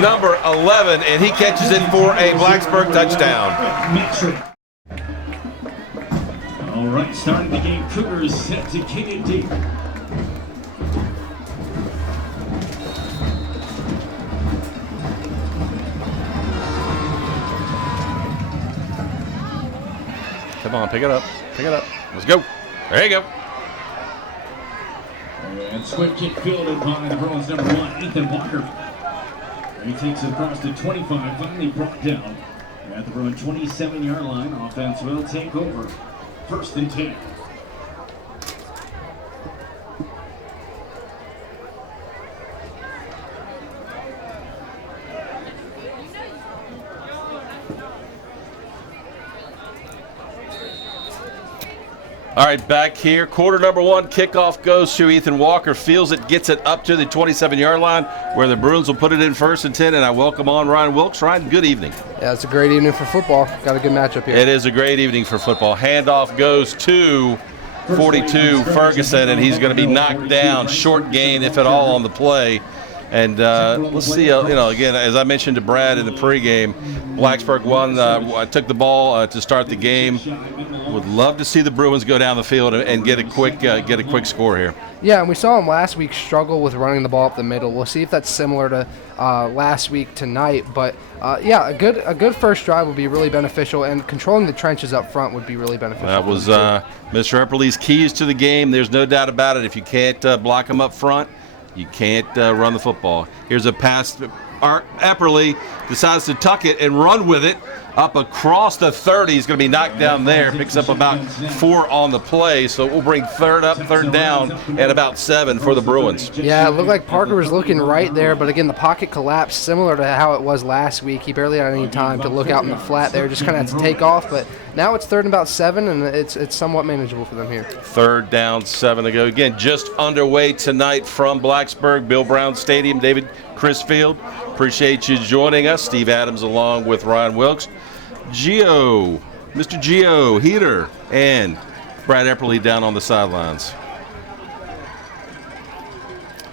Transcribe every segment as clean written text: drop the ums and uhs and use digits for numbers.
number 11, and he catches it for a Blacksburg touchdown. All right, starting the game, Cougars set to kick it deep. Come on, pick it up. Pick it up. Let's go. There you go. And swift kick fielded by the Bruins number 1, Ethan Walker. He takes it across the 25, finally brought down at the Bruin 27-yard line. Offense will take over. 1st and 10. All right, back here. Quarter number 1, kickoff goes to Ethan Walker. Feels it, gets it up to the 27-yard line where the Bruins will put it in 1st and 10, and I welcome on Ryan Wilkes. Ryan, good evening. Yeah, it's a great evening for football. Got a good matchup here. It is a great evening for football. Handoff goes to 42 Ferguson, and he's going to be knocked down. Short gain, if at all, on the play. And let's see, again, as I mentioned to Brad in the pregame, Blacksburg took the ball to start the game. Would love to see the Bruins go down the field and get a quick score here. Yeah, and we saw them last week struggle with running the ball up the middle. We'll see if that's similar to last week tonight. But yeah, a good first drive would be really beneficial, and controlling the trenches up front would be really beneficial. That was Mr. Epperly's keys to the game. There's no doubt about it. If you can't block them up front, you can't run the football. Here's a pass. Epperly decides to tuck it and run with it up across the 30. He's going to be knocked down there. Picks up about 4 on the play. So we'll bring third down at about 7 for the Bruins. Yeah, it looked like Parker was looking right there, but again, the pocket collapsed similar to how it was last week. He barely had any time to look out in the flat there. Just kind of had to take off, but now it's 3rd and about 7, and it's somewhat manageable for them here. 3rd down, 7 to go. Again, just underway tonight from Blacksburg, Bill Brown Stadium. David Crisfield, appreciate you joining us. Steve Adams along with Ryan Wilkes. Mr. Gio Heater, and Brad Epperly down on the sidelines.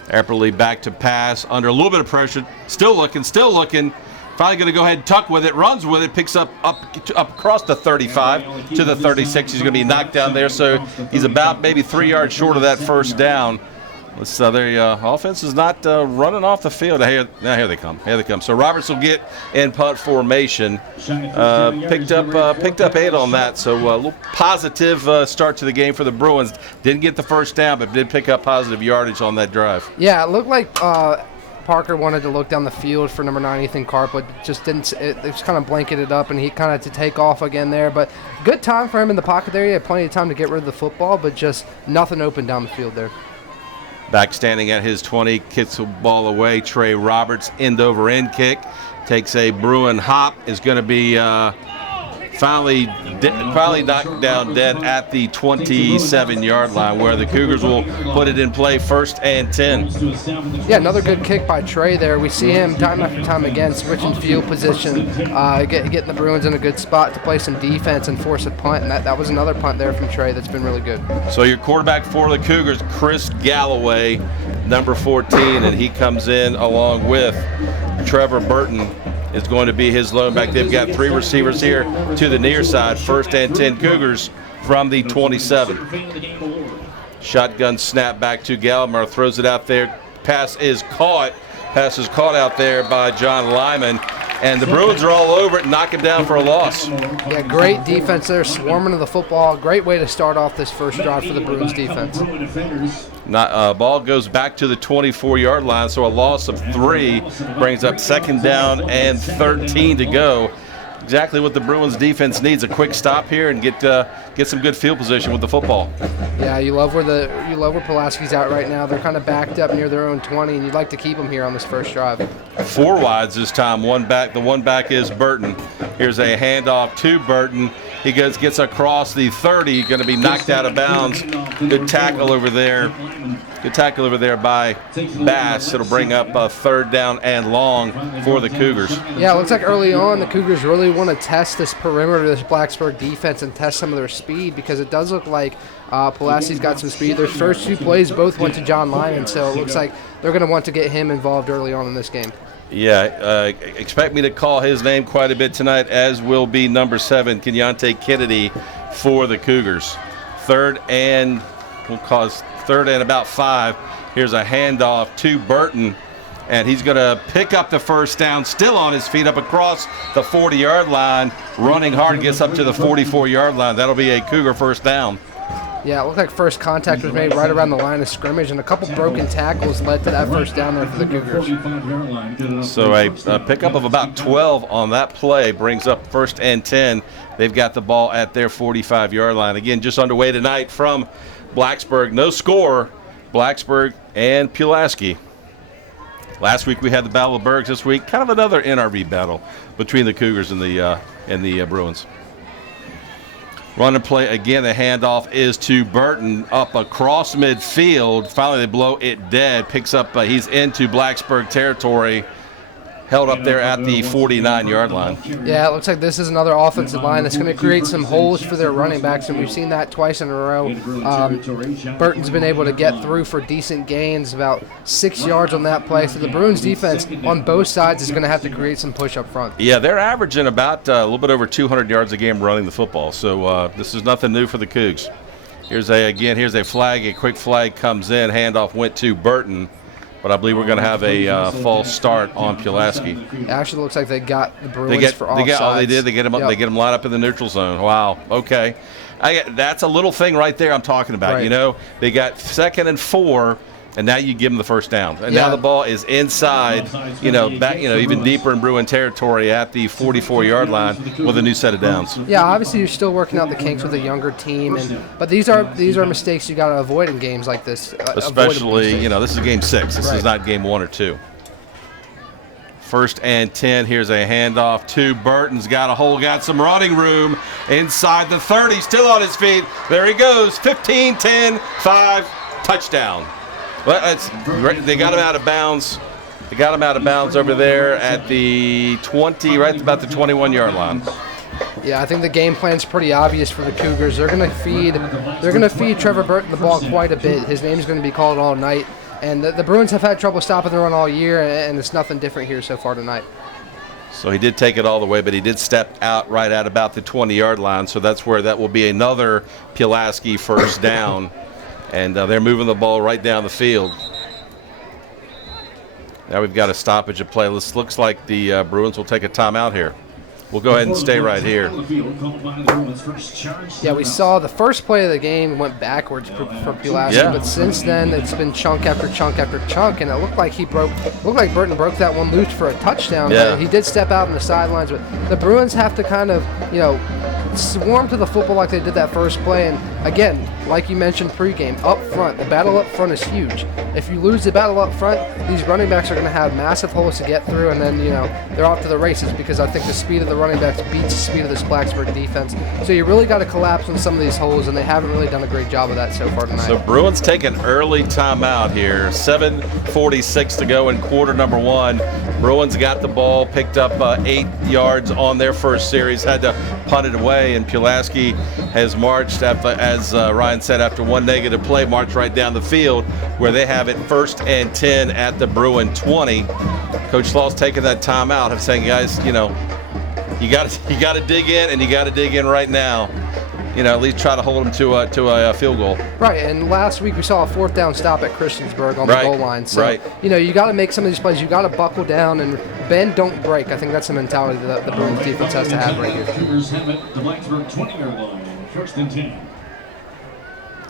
Epperly back to pass under a little bit of pressure. Still looking. Finally going to go ahead and tuck with it, runs with it, picks up across the 35 to the 36. He's going to be knocked down there, so he's about maybe 3 yards short of that first down. The offense is not running off the field. Here they come. So Roberts will get in punt formation. Picked up 8 on that. So a little positive start to the game for the Bruins. Didn't get the first down, but did pick up positive yardage on that drive. Yeah, it looked like Parker wanted to look down the field for number 9, Ethan Karp, but just didn't. It just kind of blanketed up, and he kind of had to take off again there. But good time for him in the pocket there. He had plenty of time to get rid of the football, but just nothing open down the field there. Back standing at his 20, kicks the ball away. Trey Roberts, end-over-end kick. Takes a Bruin hop. Is going to be finally knocked down dead at the 27-yard line, where the Cougars will put it in play 1st and 10. Yeah, another good kick by Trey there. We see him time after time again switching field position, getting the Bruins in a good spot to play some defense and force a punt, and that was another punt there from Trey that's been really good. So your quarterback for the Cougars, Chris Galloway, number 14, and he comes in along with Trevor Burton is going to be his lone back. They've got 3 receivers here to the near side. 1st and 10 Cougars from the 27. Shotgun snap back to Gallimore, throws it out there. Pass is caught out there by John Lyman. And the Bruins are all over it and knock him down for a loss. Yeah, great defense there, swarming to the football. Great way to start off this first drive for the Bruins defense. Ball goes back to the 24-yard line, so a loss of 3 brings up 2nd down and 13 to go. Exactly what the Bruins defense needs, a quick stop here and get some good field position with the football. Yeah, you love where Pulaski's at right now. They're kind of backed up near their own 20, and you'd like to keep them here on this first drive. 4 wides this time. One back. The one back is Burton. Here's a handoff to Burton. He gets across the 30, going to be knocked out of bounds. Good tackle over there Good tackle over there by Bass. It'll bring up a 3rd down and long for the Cougars. Yeah, it looks like early on the Cougars really want to test this perimeter, this Blacksburg defense, and test some of their speed, because it does look like Pulaski's got some speed. Their first 2 plays both went to John Lyman, so it looks like they're going to want to get him involved early on in this game. Yeah, expect me to call his name quite a bit tonight, as will be number 7, Kenyante Kennedy, for the Cougars. 3rd and about 5. Here's a handoff to Burton, and he's going to pick up the first down, still on his feet, up across the 40-yard line, running hard, gets up to the 44-yard line. That'll be a Cougar first down. Yeah, it looked like first contact was made right around the line of scrimmage, and a couple broken tackles led to that first down there for the Cougars. So a pickup of about 12 on that play brings up 1st and 10. They've got the ball at their 45-yard line. Again, just underway tonight from Blacksburg. No score, Blacksburg and Pulaski. Last week we had the Battle of Bergs. This week, kind of another NRV battle between the Cougars and the Bruins. Run and play again. The handoff is to Burton up across midfield. Finally, they blow it dead. Picks up. He's into Blacksburg territory. Held up there at the 49-yard line. Yeah, it looks like this is another offensive line that's going to create some holes for their running backs, and we've seen that twice in a row. Burton's been able to get through for decent gains, about 6 yards on that play. So the Bruins defense on both sides is going to have to create some push up front. Yeah, they're averaging about a little bit over 200 yards a game running the football. So this is nothing new for the Cougs. Here's a flag. A quick flag comes in. Handoff went to Burton. But I believe we're going to have a false start on Pulaski. It actually looks like they got the Bruins for offsides. They did. They get them. Yep. They get them lined up in the neutral zone. Wow. Okay. That's a little thing right there I'm talking about. Right. You know, they got 2nd and 4, and now you give them the first down. And now the ball is inside. Even deeper in Bruin territory at the 44-yard line with a new set of downs. Yeah, obviously you're still working out the kinks with a younger team, but these are mistakes you got to avoid in games like this. Especially, this is game 6. This is not game 1 or 2. 1st and 10. Here's a handoff to Burton's got a hole, got some running room inside the 30. Still on his feet. There he goes. 15, 10, 5, touchdown. Well, they got him out of bounds. They got him out of bounds over there at the 20, right about the 21-yard line. Yeah, I think the game plan's pretty obvious for the Cougars. They're going to feed Trevor Burton the ball quite a bit. His name's going to be called all night. And the Bruins have had trouble stopping the run all year, and it's nothing different here so far tonight. So he did take it all the way, but he did step out right at about the 20-yard line. So that's where that will be another Pulaski first down. And they're moving the ball right down the field. Now we've got a stoppage of play. This looks like the Bruins will take a timeout here. We'll go ahead and stay right here. Yeah, we saw the first play of the game went backwards for Pulaski, but since then it's been chunk after chunk after chunk, and it looked like Burton broke that one loose for a touchdown. Yeah. He did step out on the sidelines, but the Bruins have to kind of, swarm to the football like they did that first play. And again, like you mentioned pregame, up front, the battle up front is huge. If you lose the battle up front, these running backs are going to have massive holes to get through, and then they're off to the races, because I think the speed of the running backs beats the speed of this Blacksburg defense. So you really got to collapse on some of these holes, and they haven't really done a great job of that so far tonight. So Bruins take an early timeout here. 7:46 to go in quarter number 1. Bruins got the ball, picked up 8 yards on their first series, had to punt it away, and Pulaski has marched, as Ryan said, after one negative play, marched right down the field, where they have it 1st and 10 at the Bruin 20. Coach Law's taking that timeout of saying, guys, you got to dig in, and you got to dig in right now. At least try to hold them to a field goal. Right, and last week we saw a 4th down stop at Christiansburg on the goal line. So, you got to make some of these plays. You got to buckle down and bend, don't break. I think that's the mentality that the Bruins defense has to have right here. Cougars have it, the Blacksburg 20-yard line, 1st and 10.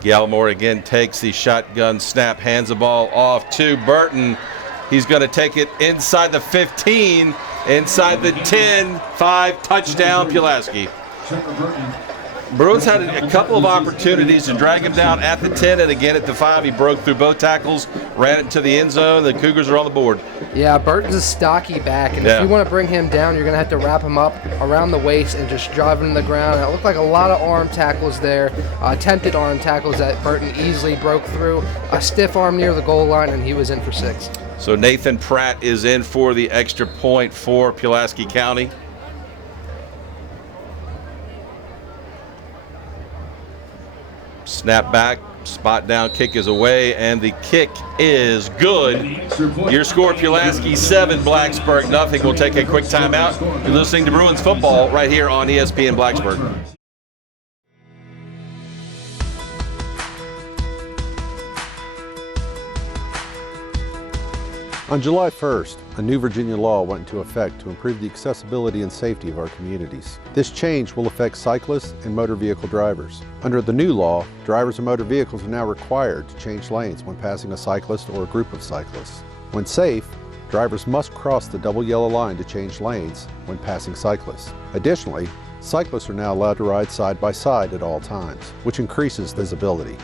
Gallimore again takes the shotgun snap, hands the ball off to Burton. He's going to take it inside the 15, inside the 10, 5, touchdown Pulaski. Trevor Burton Bruins had a couple of opportunities to drag him down at the 10 and again at the 5. He broke through both tackles, ran it to the end zone. The Cougars are on the board. Yeah, Burton's a stocky back, and if you want to bring him down, you're going to have to wrap him up around the waist and just drive him to the ground. And it looked like a lot of arm tackles there, attempted arm tackles that Burton easily broke through. A stiff arm near the goal line, and he was in for 6. So Nathan Pratt is in for the extra point for Pulaski County. Snap back, spot down, kick is away, and the kick is good. Your score, Pulaski 7, Blacksburg nothing. We'll take a quick timeout. You're listening to Bruins football right here on ESPN Blacksburg. On July 1st, a new Virginia law went into effect to improve the accessibility and safety of our communities. This change will affect cyclists and motor vehicle drivers. Under the new law, drivers of motor vehicles are now required to change lanes when passing a cyclist or a group of cyclists. When safe, drivers must cross the double yellow line to change lanes when passing cyclists. Additionally, cyclists are now allowed to ride side by side at all times, which increases visibility.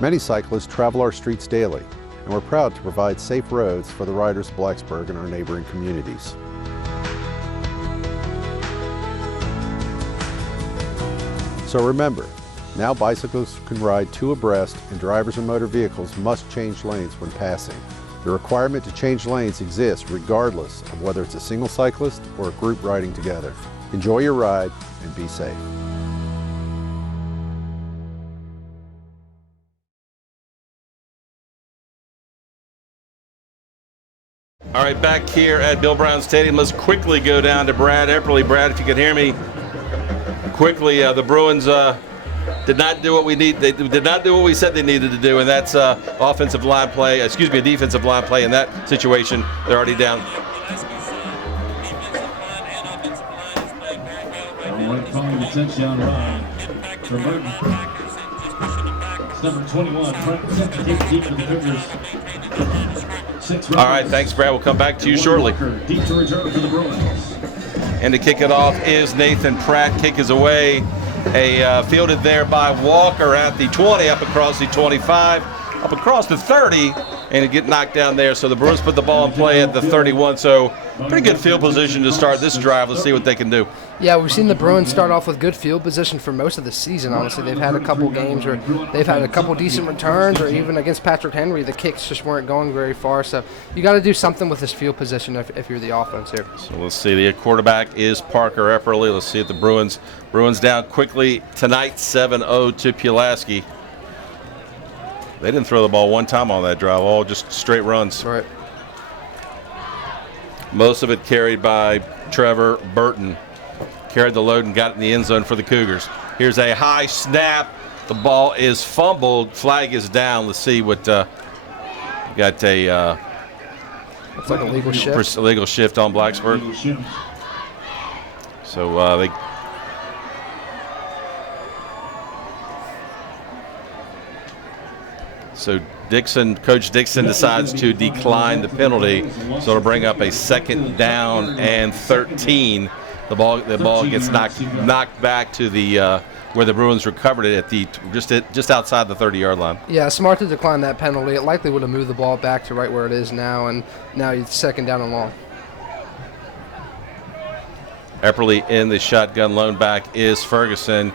Many cyclists travel our streets daily, and we're proud to provide safe roads for the riders of Blacksburg and our neighboring communities. So remember, now bicyclists can ride 2 abreast and drivers of motor vehicles must change lanes when passing. The requirement to change lanes exists regardless of whether it's a single cyclist or a group riding together. Enjoy your ride and be safe. All right, back here at Bill Brown Stadium, let's quickly go down to Brad Epperly. Brad, if you can hear me quickly, the Bruins did not do what we need. They did not do what we said they needed to do, and that's offensive line play. Defensive line play. In that situation, they're already down. All right, calling the touchdown run for Burton. It's number 21, front second deep for the Cougars. All right, thanks, Brad. We'll come back to you shortly. Deep to return for the Bruins. And to kick it off is Nathan Pratt. Kick is away. Fielded there by Walker at the 20, up across the 25, up across the 30, and it get knocked down there. So the Bruins put the ball in play at the 31. So pretty good field position to start this drive. Let's see what they can do. Yeah, we've seen the Bruins start off with good field position for most of the season, honestly. They've had a couple games where they've had a couple decent returns, or even against Patrick Henry, the kicks just weren't going very far. So you got to do something with this field position if you're the offense here. So let's see. The quarterback is Parker Epperly. Let's see if the Bruins down quickly tonight, 7-0 to Pulaski. They didn't throw the ball one time on that drive, all just straight runs. Right. Most of it carried by Trevor Burton. Carried the load and got it in the end zone for the Cougars. Here's a high snap. The ball is fumbled. Flag is down. Let's see what got a Looks like a legal shift. Illegal shift on Blacksburg. So they. So Coach Dixon decides to decline the penalty, so it'll bring up a 2nd down and 13. The ball gets knocked back to the where the Bruins recovered it at just outside the 30-yard line. Yeah, smart to decline that penalty. It likely would have moved the ball back to right where it is now, and now it's 2nd down and long. Epperly in the shotgun. Lone back is Ferguson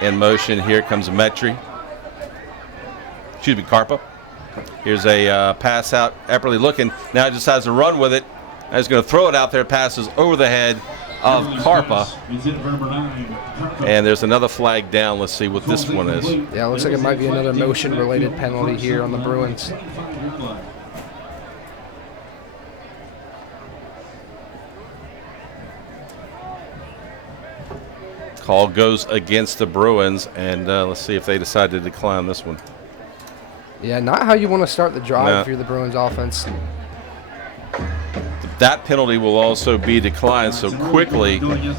in motion. Here comes Carpa. Here's a pass out. Epperly looking. Now he decides to run with it. Now he's going to throw it out there. Passes over the head of Carpa. And there's another flag down. Let's see what this one is. Yeah, it looks like it might be another motion-related penalty here on the Bruins. Call goes against the Bruins, and let's see if they decide to decline this one. Yeah, not how you want to start the drive if you're the Bruins offense. That penalty will also be declined so quickly,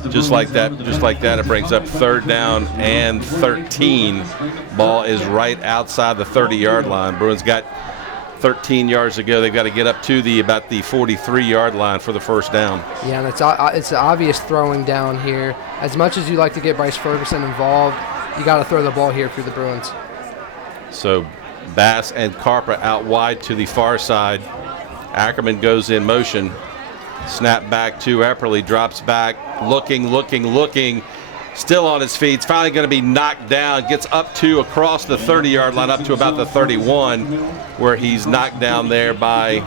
just like that. It brings up 3rd down and 13. Ball is right outside the 30-yard line. Bruins got 13 yards to go. They've got to get up to about the 43-yard line for the first down. Yeah, and it's an obvious throwing down here. As much as you like to get Bryce Ferguson involved, you got to throw the ball here for the Bruins. So Bass and Carpa out wide to the far side. Ackerman goes in motion. Snap back to Epperly, drops back, looking. Still on his feet. It's finally going to be knocked down. Gets up to across the 30-yard line, up to about the 31, where he's knocked down there by,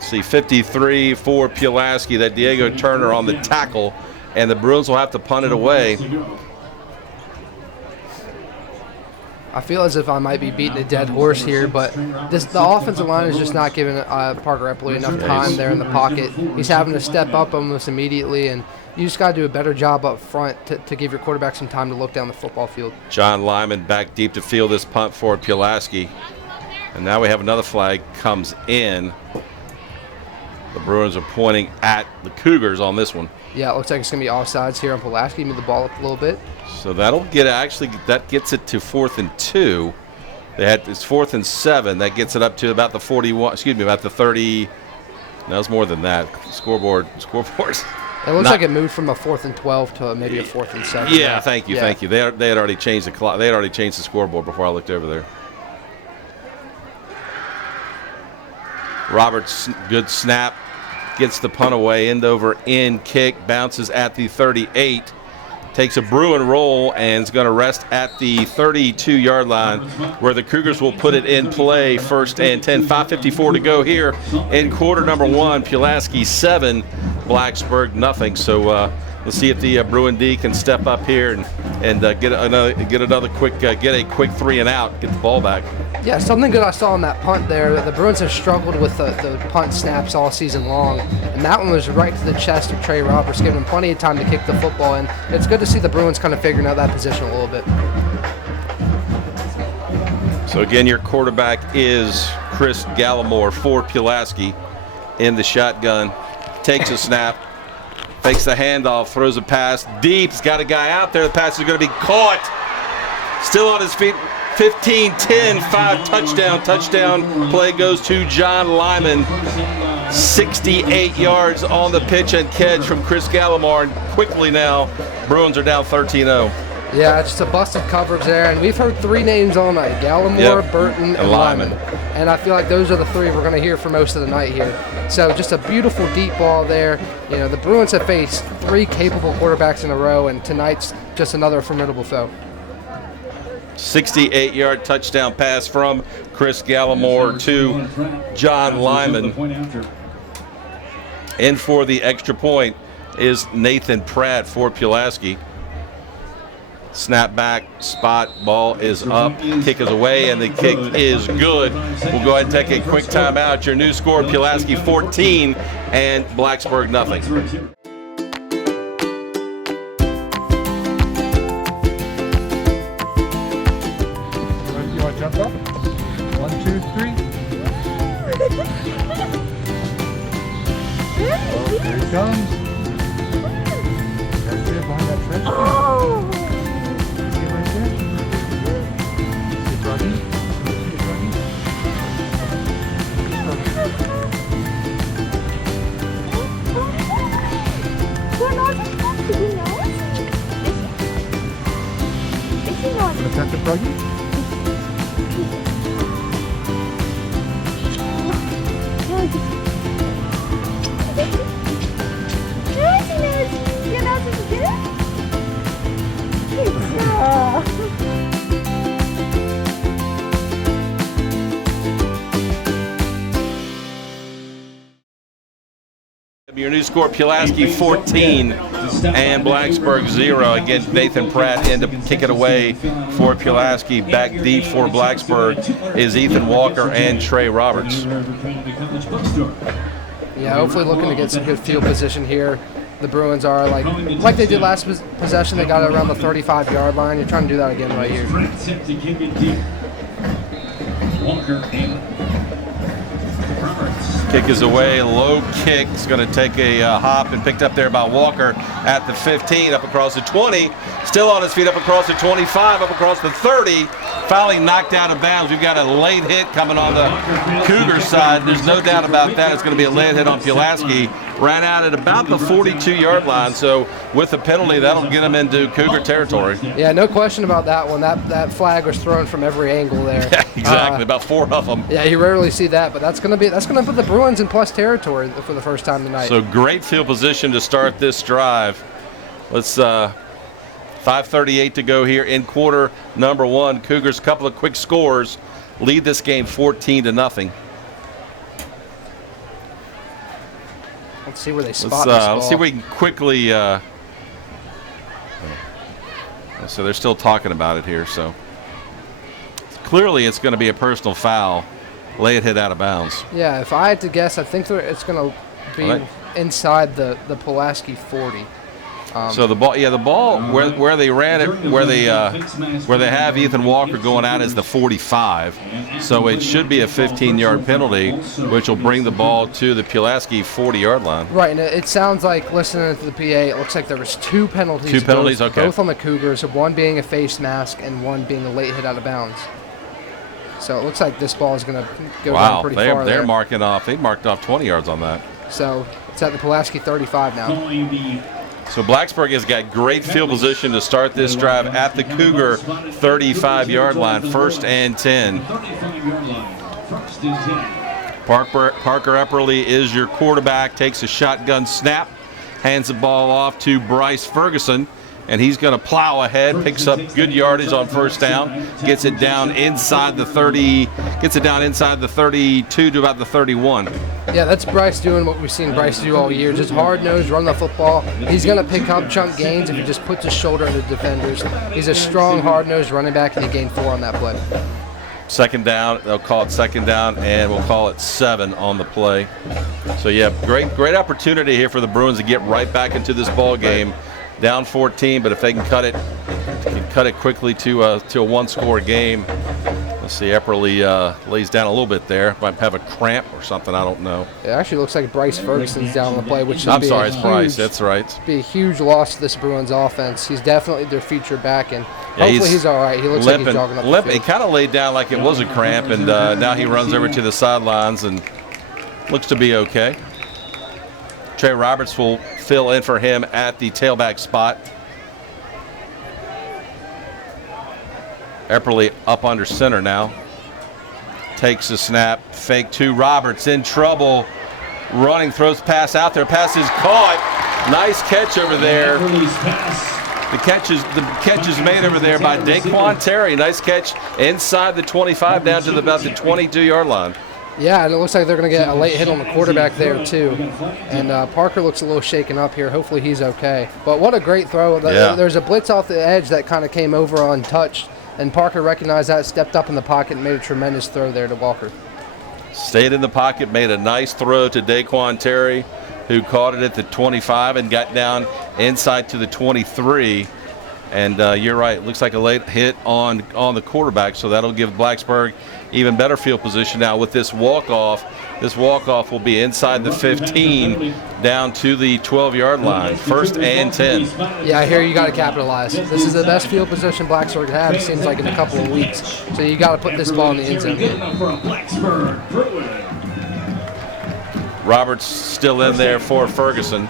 53 for Pulaski. That Diego Turner on the tackle, and the Bruins will have to punt it away. I feel as if I might be beating a dead horse here, but the offensive line is just not giving Parker Epperly enough time there in the pocket. He's having to step up almost immediately, and you just got to do a better job up front to give your quarterback some time to look down the football field. John Lyman back deep to field this punt for Pulaski. And now we have another flag comes in. The Bruins are pointing at the Cougars on this one. Yeah, it looks like it's going to be offsides here on Pulaski. Move the ball up a little bit. So that gets it to 4th and 2. It's 4th and 7. That gets it up to about the 41, about the 30. No, it's more than that. Scoreboards. It looks like it moved from a 4th and 12 to maybe a 4th and 7. Yeah, thank you. They had already changed the clock. They had already changed the scoreboard before I looked over there. Roberts, good snap, gets the punt away, end over end kick, bounces at the 38, takes a Bruin roll, and is going to rest at the 32-yard line, where the Cougars will put it in play. 1st and 10, 5:54 to go here in quarter number 1. Pulaski 7, Blacksburg nothing. So let's see if the Bruin D can step up here and get a quick 3 and out, get the ball back. Yeah, something good I saw on that punt there. The Bruins have struggled with the punt snaps all season long, and that one was right to the chest of Trey Roberts, giving him plenty of time to kick the football. And it's good to see the Bruins kind of figuring out that position a little bit. So again, your quarterback is Chris Gallimore for Pulaski in the shotgun. Takes a snap, fakes the handoff, throws a pass deep. He's got a guy out there. The pass is going to be caught. Still on his feet. 15-10, 5 touchdown play goes to John Lyman. 68 yards on the pitch and catch from Chris Gallimore. And quickly now, Bruins are down 13-0. Yeah, just a busted coverage there. And we've heard 3 names all night: Gallimore, Burton, and Lyman. And I feel like those are the 3 we're going to hear for most of the night here. So just a beautiful deep ball there. You know, the Bruins have faced 3 capable quarterbacks in a row, and tonight's just another formidable foe. 68-yard touchdown pass from Chris Gallimore to John Lyman. In for the extra point is Nathan Pratt for Pulaski. Snap back, spot, ball is up, kick is away, and the kick is good. We'll go ahead and take a quick timeout. Your new score, Pulaski 14 and Blacksburg nothing. Jump up. 1, 2, 3. Oh, here he comes. That's it, behind that trench. Oh! See it right there? It's running. It's running. We're not supposed to be nice. Is he not? Wanna pet the froggy? You're not supposed to do it? Your new score, Pulaski 14 and Blacksburg 0. Again, Nathan Pratt ended up kicking away for Pulaski. Back deep for Blacksburg is Ethan Walker and Trey Roberts. Yeah, hopefully looking to get some good field position here. The Bruins are like they did last possession. They got it around the 35-yard line. You're trying to do that again right here. Kick is away, low kick. It's going to take a hop and picked up there by Walker at the 15, up across the 20, Still on his feet, up across the 25, up across the 30. Finally knocked out of bounds. We've got a late hit coming on the Cougar side. There's no doubt about that. It's going to be a late hit on Pulaski. Ran out at about the 42-yard line. So with the penalty, that'll get him into Cougar territory. Yeah, no question about that one. That flag was thrown from every angle there. Yeah, exactly. About 4 of them. Yeah, you rarely see that, but that's gonna put the Bruins in plus territory for the first time tonight. So great field position to start this drive. Let's 5:38 to go here in quarter number 1. Cougars, a couple of quick scores, lead this game 14-0. Let's see where they spot this ball. Let's see if we can quickly. So they're still talking about it here. So clearly, it's going to be a personal foul. Lay it hit out of bounds. Yeah, if I had to guess, I think it's going to be inside the Pulaski 40. So the ball where they ran it, where they have Ethan Walker going out is the 45. So it should be a 15-yard penalty, which will bring the ball to the Pulaski 40-yard line. Right, and it sounds like, listening to the PA, it looks like there was 2 penalties. 2 penalties, both, okay. Both on the Cougars, one being a face mask and one being a late hit out of bounds. So it looks like this ball is going to go down pretty far. They're marking off. They marked off 20 yards on that. So it's at the Pulaski 35 now. So Blacksburg has got great field position to start this drive at the Cougar 35-yard line, 1st and 10. Parker Epperly is your quarterback, takes a shotgun snap, hands the ball off to Bryce Ferguson, and he's going to plow ahead, picks up good yardage on first down, gets it down inside the 30, gets it down inside the 32 to about the 31. Yeah, that's Bryce doing what we've seen Bryce do all year, just hard-nosed, run the football. He's going to pick up chunk gains if he just puts his shoulder into the defenders. He's a strong, hard-nosed running back, and he gained 4 on that play. Second down, they'll call it second down, and we'll call it 7 on the play. So, yeah, great opportunity here for the Bruins to get right back into this ball game. Down 14, but if they can cut it quickly to a 1-score game. Let's see, Epperly lays down a little bit there. Might have a cramp or something, I don't know. It actually looks like Bryce Ferguson's down on the play, which I'm sorry, it's Bryce. That's right. Be a huge loss to this Bruins offense. He's definitely their featured back, and hopefully he's all right. He looks like he's jogging up the field. He kind of laid down like it was a cramp, and now he runs over to the sidelines and looks to be okay. Trey Roberts will fill in for him at the tailback spot. Epperly up under center now. Takes the snap, fake to Roberts, in trouble. Running, throws pass out there. Pass is caught. Nice catch over there. The catch is made over there by Daquan Terry. Nice catch inside the 25 down to about the 22-yard line. Yeah, and it looks like they're going to get a late hit on the quarterback there, too. And Parker looks a little shaken up here. Hopefully he's okay. But what a great throw. Yeah. There's a blitz off the edge that kind of came over untouched, and Parker recognized that, stepped up in the pocket, and made a tremendous throw there to Walker. Stayed in the pocket, made a nice throw to Daquan Terry, who caught it at the 25 and got down inside to the 23. And you're right, it looks like a late hit on the quarterback, so that'll give Blacksburg even better field position now with this walk-off. This walk-off will be inside the 15 down to the 12-yard line. 1st and 10. Yeah, I hear you got to capitalize. This is the best field position Blacksburg had, it seems like, in a couple of weeks. So you got to put this ball in the end zone. Roberts still in there for Ferguson.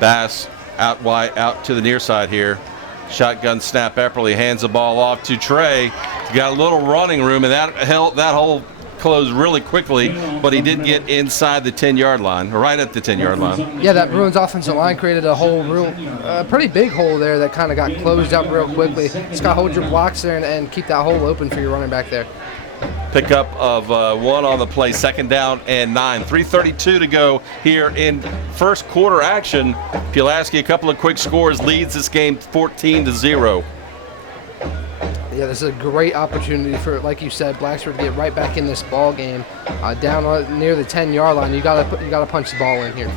Bass out wide, out to the near side here. Shotgun snap. Epperly hands the ball off to Trey. He's got a little running room, and that hole closed really quickly, but he did get inside the 10-yard line, right at the 10-yard line. Yeah, that Bruins offensive line created a hole, pretty big hole there that kind of got closed up real quickly. Just got to hold your blocks there and keep that hole open for your running back there. Pickup of 1 on the play, 2nd down and 9. 3:32 to go here in first quarter action. Pulaski, a couple of quick scores, leads this game 14-0. Yeah, this is a great opportunity for, like you said, Blacksburg to get right back in this ball game. Down near the 10-yard line, you gotta punch the ball in here.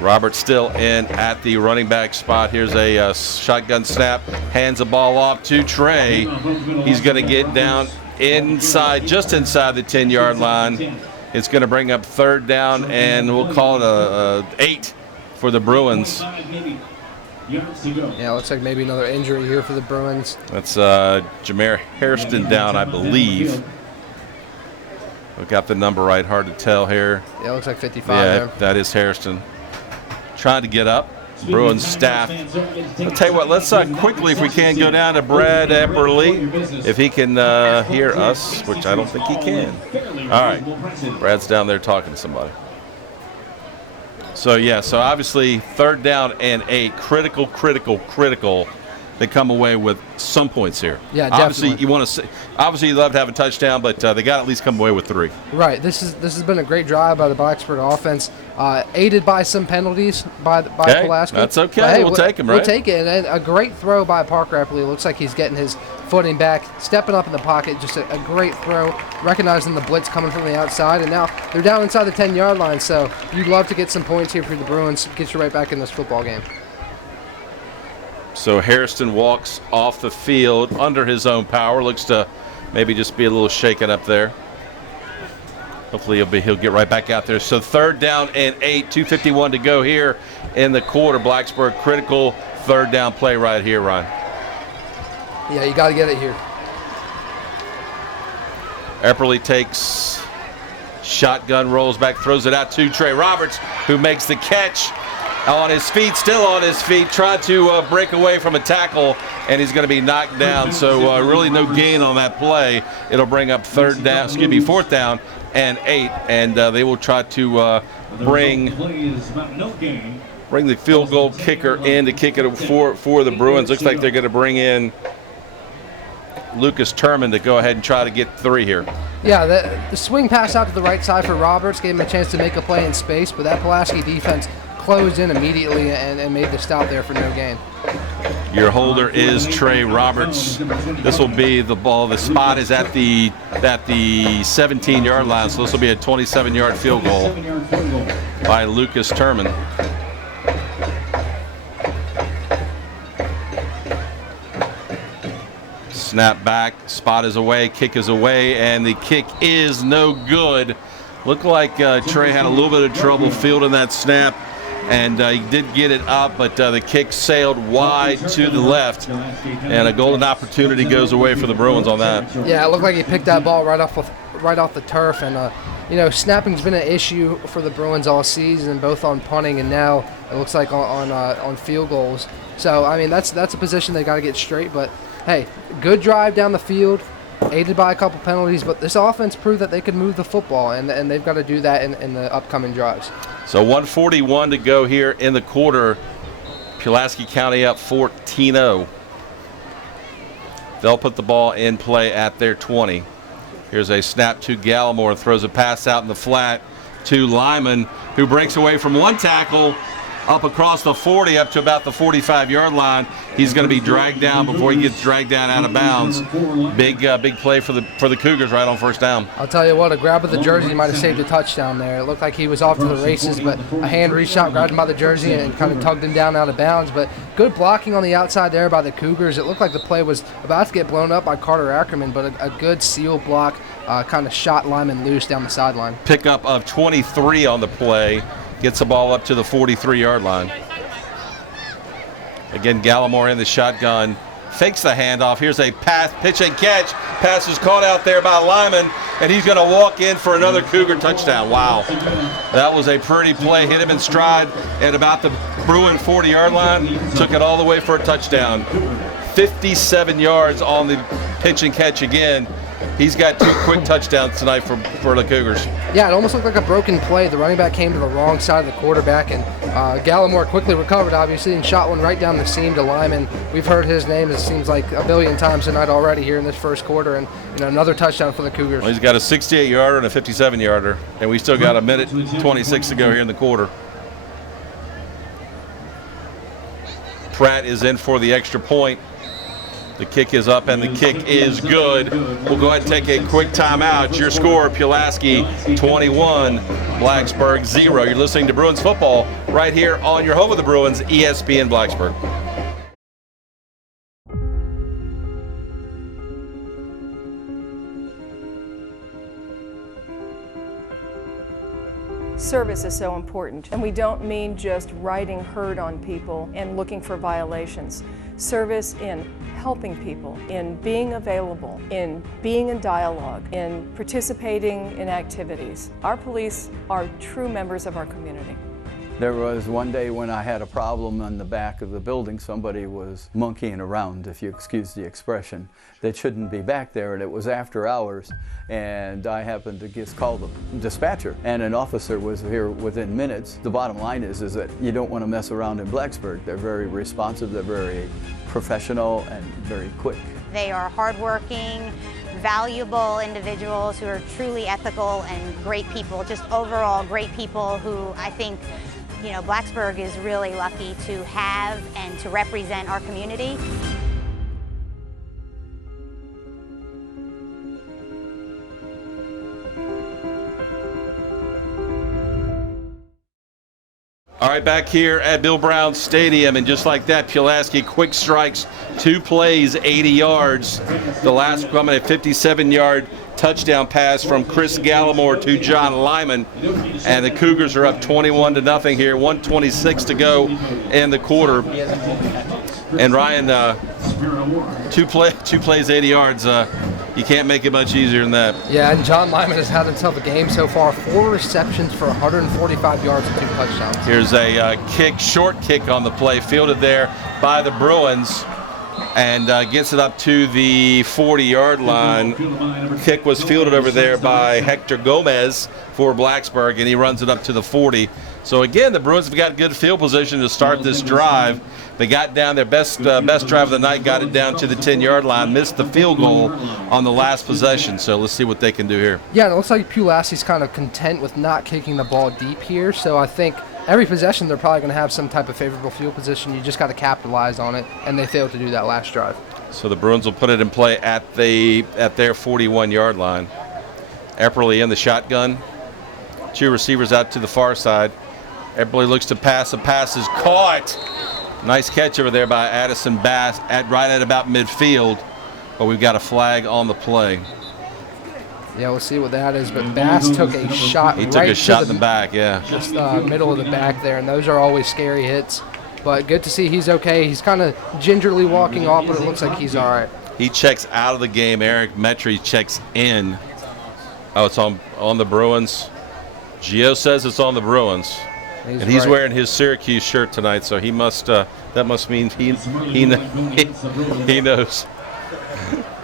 Roberts still in at the running back spot. Here's a shotgun snap. Hands the ball off to Trey. He's going to get down inside, just inside the 10-yard line. It's going to bring up 3rd down, and we'll call it a 8 for the Bruins. Yeah, looks like maybe another injury here for the Bruins. That's Jameer Hairston down, I believe. We've got the number right, hard to tell here. Yeah, looks like 55 Yeah, there. that is Hairston. Trying to get up. Bruins staff. I'll tell you what, let's quickly, if we can, go down to Brad Epperly, if he can hear us, which I don't think he can. All right, Brad's down there talking to somebody. So, yeah, so obviously 3rd down and 8, critical. They come away with some points here. Yeah, obviously definitely. you want to. Obviously, you love to have a touchdown, but they got to at least come away with 3. Right. This has been a great drive by the Blacksburg offense, aided by some penalties by Pulaski. That's okay. But, hey, We'll take 'em, right? We'll take it. And a great throw by Parker Eppley. Looks like he's getting his footing back, stepping up in the pocket. Just a great throw, recognizing the blitz coming from the outside. And now they're down inside the 10-yard line. So you'd love to get some points here for the Bruins, get you right back in this football game. So Hairston walks off the field under his own power. Looks to maybe just be a little shaken up there. Hopefully he'll get right back out there. So 3rd down and 8, 2:51 to go here in the quarter. Blacksburg, critical 3rd down play right here, Ryan. Yeah, you got to get it here. Epperly takes shotgun, rolls back, throws it out to Trey Roberts, who makes the catch. On his feet, still on his feet, tried to break away from a tackle, and he's going to be knocked down. So really no gain on that play. It'll bring up 4th down and 8, and they will try to bring the field goal kicker in to kick it for the Bruins. Looks like they're going to bring in Lucas Turman to go ahead and try to get 3 here. Yeah, the swing pass out to the right side for Roberts gave him a chance to make a play in space, but that Pulaski defense closed in immediately and made the stop there for no gain. Your holder is Trey Roberts. This will be the ball. The spot is at the 17-yard line, so this will be a 27-yard field goal by Lucas Turman. Snap back, spot is away, kick is away, and the kick is no good. Looked like Trey had a little bit of trouble fielding that snap, and he did get it up, but the kick sailed wide to the left, and a golden opportunity goes away for the Bruins on that. Yeah, it looked like he picked that ball right off the turf, and snapping's been an issue for the Bruins all season, both on punting and now it looks like on field goals. So I mean that's a position they got to get straight. But hey, good drive down the field, aided by a couple penalties, but this offense proved that they could move the football, and they've got to do that in the upcoming drives. So 1:41 to go here in the quarter. Pulaski County up 14-0. They'll put the ball in play at their 20. Here's a snap to Gallimore, throws a pass out in the flat to Lyman, who breaks away from one tackle up across the 40 up to about the 45-yard line. He's going to be dragged down before he gets dragged down out of bounds. Big play for the Cougars right on first down. I'll tell you what, a grab of the jersey might have saved a touchdown there. It looked like he was off to the races, but a hand reached out, grabbed him by the jersey, and kind of tugged him down out of bounds. But good blocking on the outside there by the Cougars. It looked like the play was about to get blown up by Carter Ackerman, but a good seal block kind of shot Lyman loose down the sideline. Pickup of 23 on the play. Gets the ball up to the 43-yard line. Again, Gallimore in the shotgun. Fakes the handoff. Here's a pass, pitch and catch. Pass is caught out there by Lyman, and he's going to walk in for another Cougar touchdown. Wow. That was a pretty play. Hit him in stride at about the Bruin 40-yard line. Took it all the way for a touchdown. 57 yards on the pitch and catch again. He's got 2 quick touchdowns tonight for the Cougars. Yeah, it almost looked like a broken play. The running back came to the wrong side of the quarterback, and Gallimore quickly recovered, obviously, and shot one right down the seam to Lyman. We've heard his name, it seems like, a billion times tonight already here in this first quarter, and another touchdown for the Cougars. Well, he's got a 68-yarder and a 57-yarder, and we still got a minute 26 to go here in the quarter. Pratt is in for the extra point. The kick is up, and the kick is good. We'll go ahead and take a quick timeout. Your score, Pulaski 21, Blacksburg 0. You're listening to Bruins football right here on your home of the Bruins, ESPN Blacksburg. Service is so important, and we don't mean just riding herd on people and looking for violations. Service in helping people, in being available, in being in dialogue, in participating in activities. Our police are true members of our community. There was one day when I had a problem on the back of the building. Somebody was monkeying around, if you excuse the expression, that shouldn't be back there, and it was after hours, and I happened to just call the dispatcher, and an officer was here within minutes. The bottom line is that you don't want to mess around in Blacksburg. They're very responsive, they're very professional, and very quick. They are hardworking, valuable individuals who are truly ethical and great people, just overall great people who I think, you know, Blacksburg is really lucky to have and to represent our community. All right, back here at Bill Brown Stadium, and just like that, Pulaski quick strikes, 2 plays, 80 yards. The last coming a 57-yard touchdown pass from Chris Gallimore to John Lyman, and the Cougars are up 21-0 here. 1:26 to go in the quarter. And Ryan, 2 plays, 80 yards. You can't make it much easier than that. Yeah, and John Lyman has had himself a game so far. 4 receptions for 145 yards and 2 touchdowns. Here's a short kick on the play, fielded there by the Bruins, and gets it up to the 40-yard line. Kick was fielded over there by Hector Gomez for Blacksburg, and he runs it up to the 40. So again, the Bruins have got good field position to start this drive. They got down their best drive of the night, got it down to the 10-yard line, missed the field goal on the last possession. So let's see what they can do here. Yeah, and it looks like Pulaski's kind of content with not kicking the ball deep here. So I think every possession they're probably going to have some type of favorable field position. You just got to capitalize on it, and they failed to do that last drive. So the Bruins will put it in play at their 41-yard line. Epperly in the shotgun. 2 receivers out to the far side. Epperly looks to pass. The pass is caught. Nice catch over there by Addison Bass right at about midfield, but we've got a flag on the play. Yeah, we'll see what that is, but Bass took a shot. He took a shot in the back, yeah. Just middle of the back there, and those are always scary hits. But good to see he's okay. He's kind of gingerly walking off, but it looks like he's all right. He checks out of the game. Eric Metry checks in. Oh, it's on the Bruins. Gio says it's on the Bruins. He's right. wearing his Syracuse shirt tonight, so he must. That must mean he knows.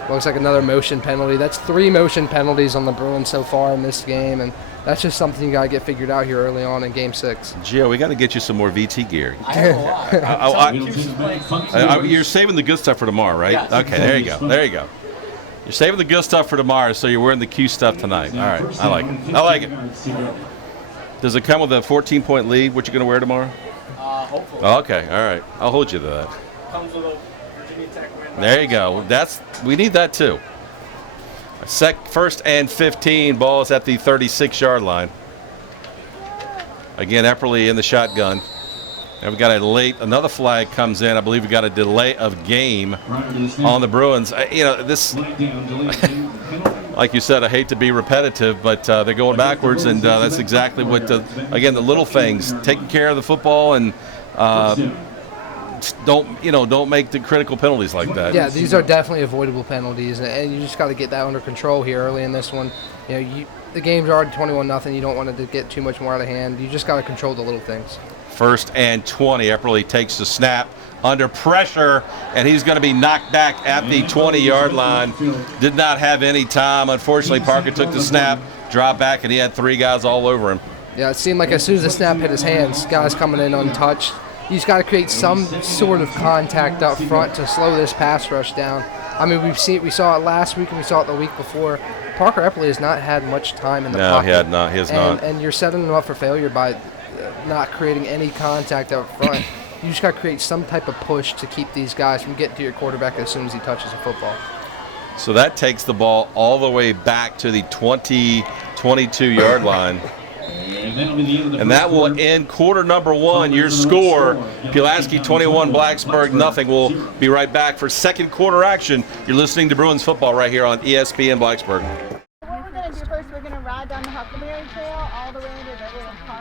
Looks like another motion penalty. That's 3 motion penalties on the Bruins so far in this game, and that's just something you got to get figured out here early on in Game 6. Gio, we got to get you some more VT gear. You're saving the good stuff for tomorrow, right? Yes. Okay, there you go. There you go. You're saving the good stuff for tomorrow, so you're wearing the Q stuff tonight. All right, I like it. I like it. Does it come with a 14-point lead? What you going to wear tomorrow? Hopefully. Okay, all right. I'll hold you to that. Comes with a Virginia Tech win. There you go. We need that too. First and 15. Ball is at the 36-yard line. Again, Epperly in the shotgun. And we got another flag comes in. I believe we got a delay of game on the Bruins. This, like you said, I hate to be repetitive, but they're going backwards, and that's exactly what, again, the little things, taking care of the football, and don't make the critical penalties like that. Yeah, these are definitely avoidable penalties, and you just got to get that under control here early in this one. The game's already 21-0. You don't want it to get too much more out of hand. You just got to control the little things. First and 20. Epperly takes the snap under pressure, and he's going to be knocked back at the 20-yard line. Did not have any time. Unfortunately, Parker took the snap, dropped back, and he had 3 guys all over him. Yeah, it seemed like as soon as the snap hit his hands, guys coming in untouched. You just got to create some sort of contact up front to slow this pass rush down. I mean, we saw it last week and we saw it the week before. Parker Epperly has not had much time in the pocket. No, he had not. He has not. And you're setting him up for failure by not creating any contact up front. You just got to create some type of push to keep these guys from getting to your quarterback as soon as he touches the football. So that takes the ball all the way back to the 22-yard line. And that will end quarter number 1. Your score, Pulaski 21, Blacksburg nothing. We'll be right back for second quarter action. You're listening to Bruins football right here on ESPN Blacksburg. What we're going to do first, we're going to ride down the Huckleberry Trail all the way to the little park.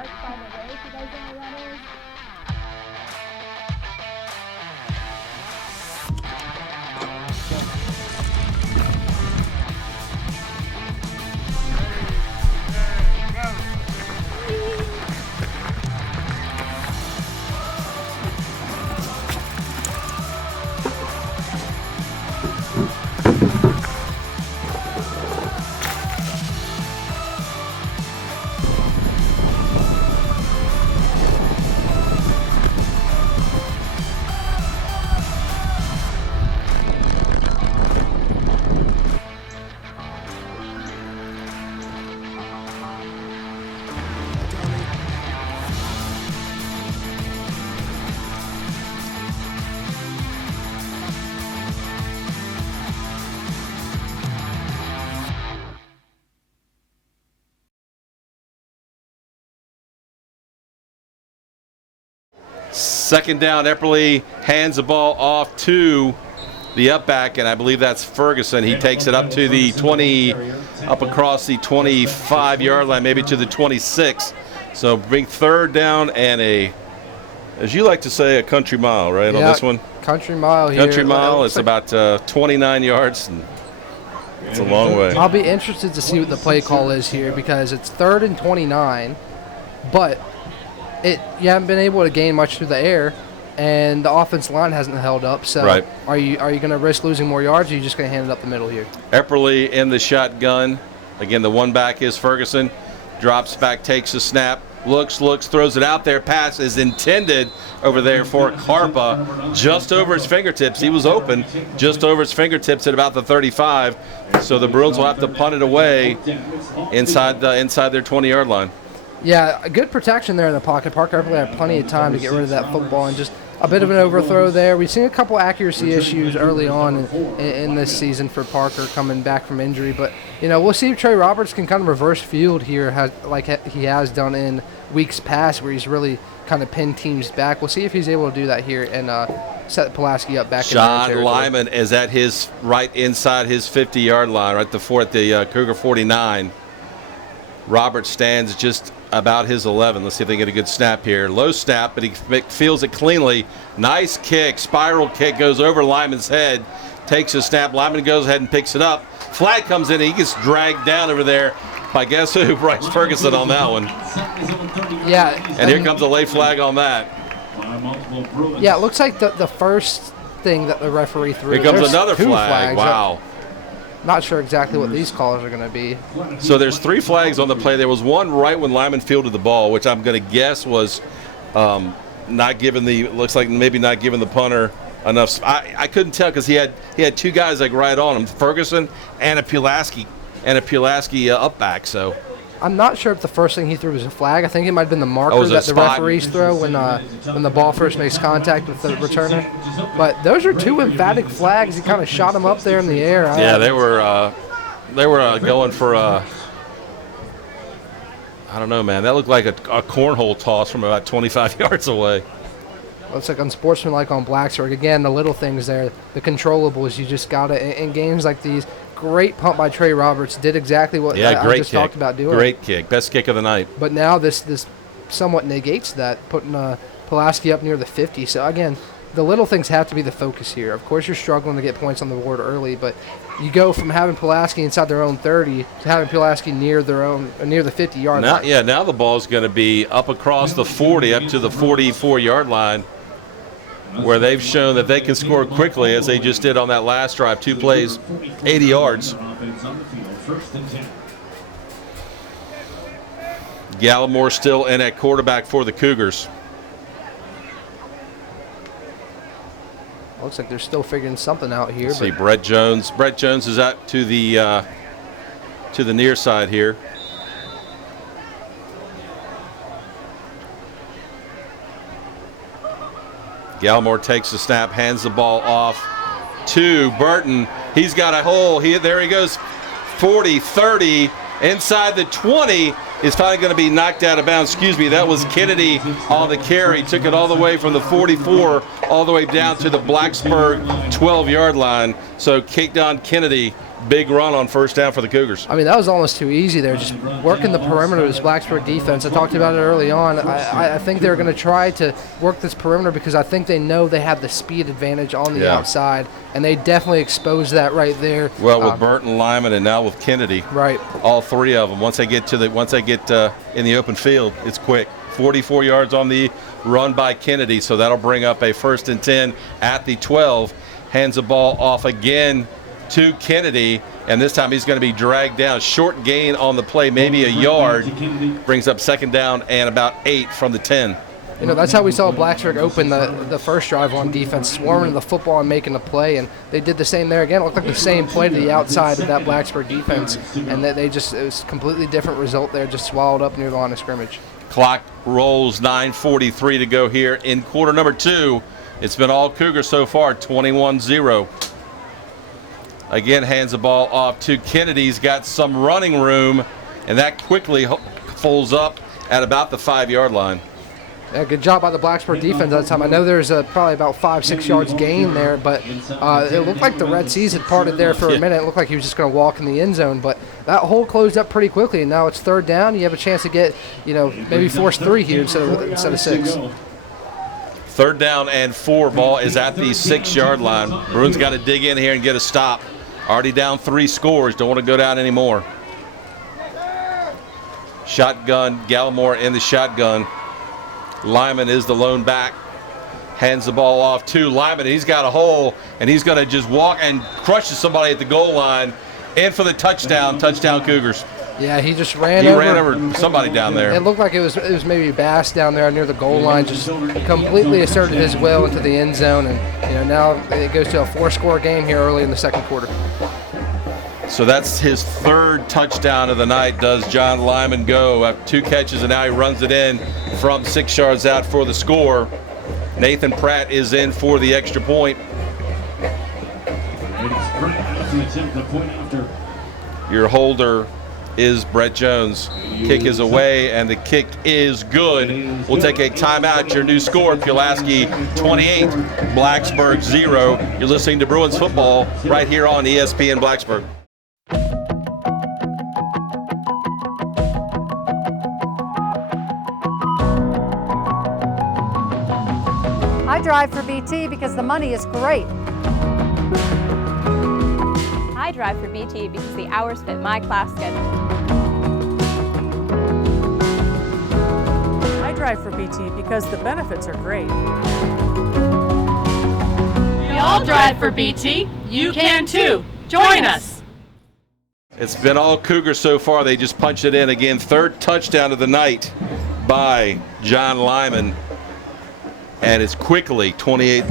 Second down, Epperly hands the ball off to the up back, and I believe that's Ferguson. He takes it up to the 20, up across the 25-yard line, maybe to the 26. So big third down and as you like to say, a country mile, right, on this one? Country mile here. Country mile. It's about 29 yards, and it's a long way. I'll be interested to see what the play call is here because it's 3rd and 29, but you haven't been able to gain much through the air, and the offensive line hasn't held up. So right. Are you going to risk losing more yards, or are you just going to hand it up the middle here? Epperly in the shotgun. Again, the one back is Ferguson. Drops back, takes the snap. Looks, throws it out there. Pass is intended over there for Carpa, just over his fingertips. He was open, just over his fingertips at about the 35. So the Bruins will have to punt it away inside their 20-yard line. Yeah, good protection there in the pocket. Parker Epperly had plenty of time to get rid of that football, and just a bit of an overthrow there. We've seen a couple accuracy issues early on in this season for Parker coming back from injury, but we'll see if Trey Roberts can kind of reverse field here, like he has done in weeks past, where he's really kind of pinned teams back. We'll see if he's able to do that here and set Pulaski up back in their territory. John Lyman is at his right inside his 50-yard line, right at the Cougar 49. Roberts stands just about his 11. Let's see if they get a good snap here. Low snap, but he feels it cleanly. Nice kick, spiral kick, goes over Lyman's head. Takes a snap. Lyman goes ahead and picks it up. Flag comes in, and he gets dragged down over there by guess who? Bryce Ferguson on that one. Yeah. And here comes a late flag on that. Yeah, it looks like the first thing that the referee threw. Here comes There's another 2 flag. flags. Wow. Not sure exactly what these calls are going to be. So there's 3 flags on the play. There was one right when Lyman fielded the ball, which I'm going to guess was not giving looks like maybe not giving the punter enough. I couldn't tell because he had 2 guys like right on him, Ferguson and a Pulaski up back. So I'm not sure if the first thing he threw was a flag. I think it might have been the marker that that the spot. referees throw when the ball first makes contact with the returner. But those are 2 emphatic flags. He kind of shot him up there in the air. Yeah, they were going for I don't know, man. That looked like a cornhole toss from about 25 yards away. Looks like unsportsmanlike on Blacksburg. Again, the little things there, the controllables. You just got to, in games like these. Great punt by Trey Roberts. Did exactly what I just talked about doing. Great kick. Best kick of the night. But now this somewhat negates that, putting Pulaski up near the 50. So, again, the little things have to be the focus here. Of course, you're struggling to get points on the board early, but you go from having Pulaski inside their own 30 to having Pulaski near the 50-yard line. Yeah, now the ball's going to be up across the 40, up to the 44-yard line, where they've shown that they can score quickly, as they just did on that last drive. 2 plays, 80 yards. Gallimore still in at quarterback for the Cougars. Looks like they're still figuring something out here. Let's see, Brett Jones. Brett Jones is out to the near side here. Gallimore takes the snap, hands the ball off to Burton. He's got a hole. There he goes. 40, 30, inside the 20. Is finally going to be knocked out of bounds. Excuse me, that was Kennedy on the carry. Took it all the way from the 44 all the way down to the Blacksburg 12-yard line. So kicked on Kennedy. Big run on first down for the Cougars. I mean, that was almost too easy there. Just working the perimeter of this Blacksburg defense. I talked about it early on. I think they're going to try to work this perimeter because I think they know they have the speed advantage on the outside, and they definitely exposed that right there. Well, with Burton, Lyman, and now with Kennedy, right? All 3 of them. Once they get in the open field, it's quick. 44 yards on the run by Kennedy, so that'll bring up a 1st and 10 at the 12. Hands the ball off again to Kennedy, and this time he's going to be dragged down. Short gain on the play, maybe a yard. Brings up 2nd down and about 8 from the 10. That's how we saw Blacksburg open the first drive on defense, swarming the football and making a play, and they did the same there again. It looked like the same play to the outside of that Blacksburg defense, and it was a completely different result there, just swallowed up near the line of scrimmage. Clock rolls, 9:43 to go here in quarter number 2. It's been all Cougars so far, 21-0. Again, hands the ball off to Kennedy. He's got some running room, and that quickly folds up at about the 5-yard line. Yeah, good job by the Blacksburg defense that time. I know there's probably about 5-6 yards gain there, but it looked like the Red Seas had parted there for a minute. It looked like he was just going to walk in the end zone, but that hole closed up pretty quickly, and now it's 3rd down. You have a chance to get, maybe force 3 here instead of 6. 3rd down and 4. Ball is at the 6-yard line. Bruins got to dig in here and get a stop. Already down 3 scores. Don't want to go down anymore. Shotgun, Gallimore in the shotgun. Lyman is the lone back. Hands the ball off to Lyman. He's got a hole, and he's going to just walk and crushes somebody at the goal line. In for the touchdown. Touchdown Cougars. Yeah, he just ran over somebody down there. It looked like it was maybe Bass down there near the goal line, just completely asserted his will into the end zone, and now it goes to a 4-score game here early in the 2nd quarter. So that's his 3rd touchdown of the night. Does John Lyman go? 2 catches, and now he runs it in from 6 yards out for the score. Nathan Pratt is in for the extra point. Your holder is Brett Jones. Kick is away, and the kick is good. We'll take a timeout. Your new score, Pulaski 28, Blacksburg 0. You're listening to Bruins football right here on ESPN Blacksburg. I drive for BT because the money is great. I drive for BT because the hours fit my class schedule. I drive for BT because the benefits are great. We all drive for BT. You can too. Join us. It's been all Cougars so far. They just punched it in again. 3rd touchdown of the night by John Lyman. And it's quickly 28,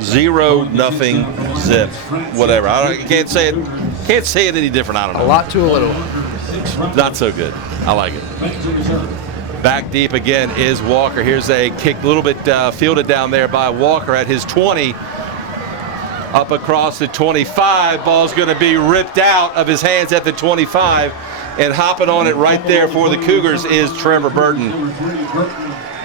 0, nothing, zip, whatever. I can't say it any different. I don't know. A lot to a little. Not so good. I like it. Back deep again is Walker. Here's a kick, a little bit fielded down there by Walker at his 20. Up across the 25. Ball's going to be ripped out of his hands at the 25. And hopping on it right there for the Cougars is Trevor Burton.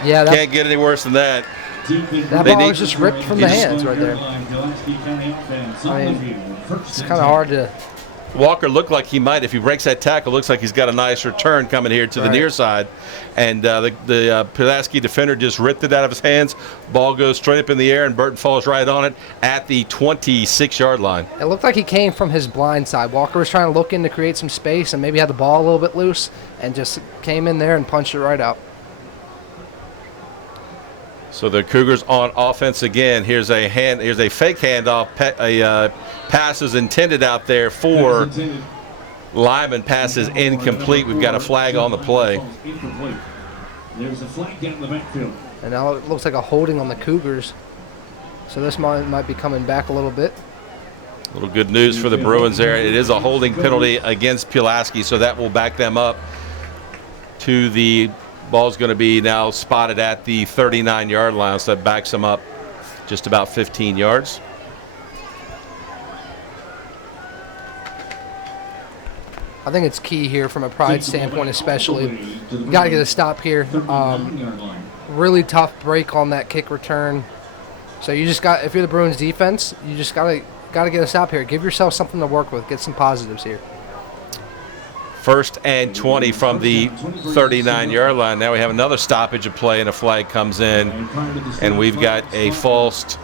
Yeah, can't get any worse than that. That ball was just ripped from the hands right there. I mean, it's kind of hard to. Walker looked like he might, if he breaks that tackle, looks like he's got a nice return coming here to the near side. And the Pulaski defender just ripped it out of his hands. Ball goes straight up in the air, and Burton falls right on it at the 26-yard line. It looked like he came from his blind side. Walker was trying to look in to create some space and maybe had the ball a little bit loose and just came in there and punched it right out. So the Cougars on offense again. Here's a fake handoff. Pass is intended out there for Lyman. Pass is incomplete. We've got a flag on the play. There's a flag down the backfield. And now it looks like a holding on the Cougars. So this might be coming back a little bit. A little good news for the Bruins there. It is a holding penalty against Pulaski, so that will back them up to the ball's going to be now spotted at the 39-yard line, so that backs them up just about 15 yards. I think it's key here from a pride standpoint especially. You got to get a stop here. Really tough break on that kick return. So you just got, if you're the Bruins defense, you just got to get a stop here. Give yourself something to work with. Get some positives here. 1st and 20 from the 39-yard line. Now we have another stoppage of play, and a flag comes in, and we've got a false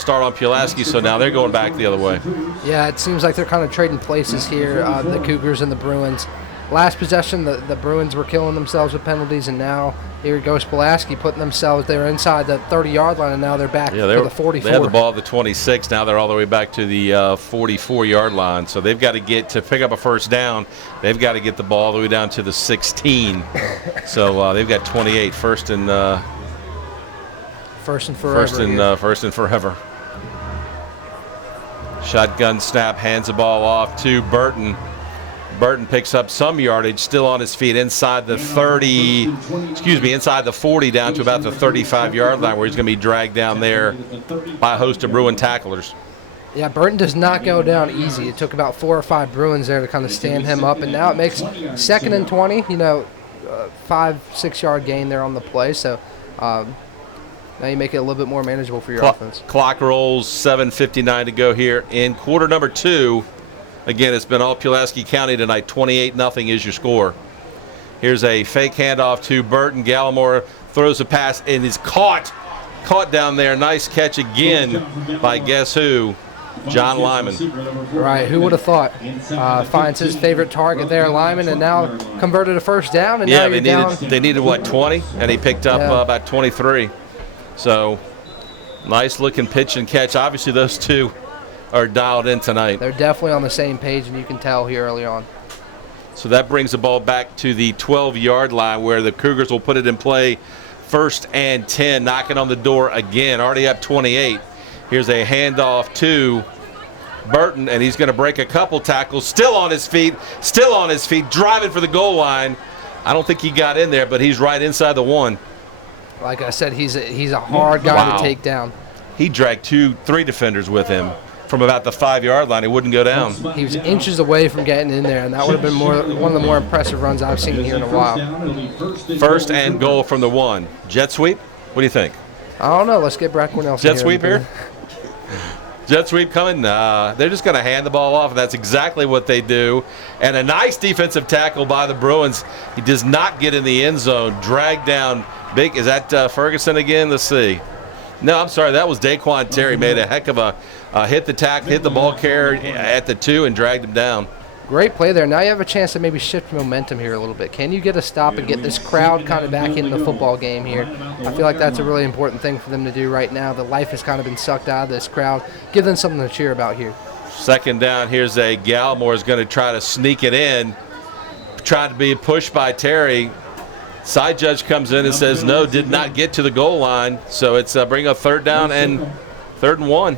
start on Pulaski. So now they're going back the other way. Yeah, it seems like they're kind of trading places here, the Cougars and the Bruins. Last possession, the Bruins were killing themselves with penalties, and now here goes Pulaski putting themselves. They were inside the 30-yard line, and now they're back to the 44. They had the ball at the 26. Now they're all the way back to the 44-yard line. So they've got to to pick up a first down. They've got to get the ball all the way down to the 16. So they've got 28. First and forever. Shotgun snap, hands the ball off to Burton. Burton picks up some yardage, still on his feet inside the 40 down to about the 35-yard line, where he's going to be dragged down there by a host of Bruin tacklers. Yeah, Burton does not go down easy. It took about 4 or 5 Bruins there to kind of stand him up, and now it makes 2nd and 20. You know, 5-6 yard gain there on the play. So now you make it a little bit more manageable for your offense. Clock rolls, 7:59 to go here in quarter number 2. Again, it's been all Pulaski County tonight. 28-0 is your score. Here's a fake handoff to Burton. Gallimore throws a pass and is caught down there. Nice catch again by guess who? John Lyman. Right, who would have thought? Finds his favorite target there, Lyman, and now converted a first down. And now they needed what, 20? And he picked up about 23. So nice looking pitch and catch. Obviously, those two are dialed in tonight. They're definitely on the same page, and you can tell here early on. So that brings the ball back to the 12-yard line where the Cougars will put it in play. 1st and 10, knocking on the door again. Already up 28. Here's a handoff to Burton, and he's going to break a couple tackles. Still on his feet, driving for the goal line. I don't think he got in there, but he's right inside the 1. Like I said, he's a hard guy to take down. He dragged 2-3 defenders with him from about the 5-yard line. He wouldn't go down. He was inches away from getting in there, and that would have been one of the more impressive runs I've seen here in a while. 1st and goal from the 1. Jet sweep? What do you think? I don't know. Let's get Brad Cornell. Jet sweep here? Jet sweep coming. They're just going to hand the ball off, and that's exactly what they do. And a nice defensive tackle by the Bruins. He does not get in the end zone. Dragged down. Big. Is that Ferguson again? Let's see. No, I'm sorry. That was Daquan Terry. Made a heck of a hit the ball carrier at the 2 and dragged him down. Great play there. Now you have a chance to maybe shift momentum here a little bit. Can you get a stop and get this crowd kind of back into the football game here? I feel like that's a really important thing for them to do right now. The life has kind of been sucked out of this crowd. Give them something to cheer about here. 2nd down. Here's a Gallimore is going to try to sneak it in. Tried to be pushed by Terry. Side judge comes in and says no, did not get to the goal line. So it's bring up 3rd down and 3rd and 1.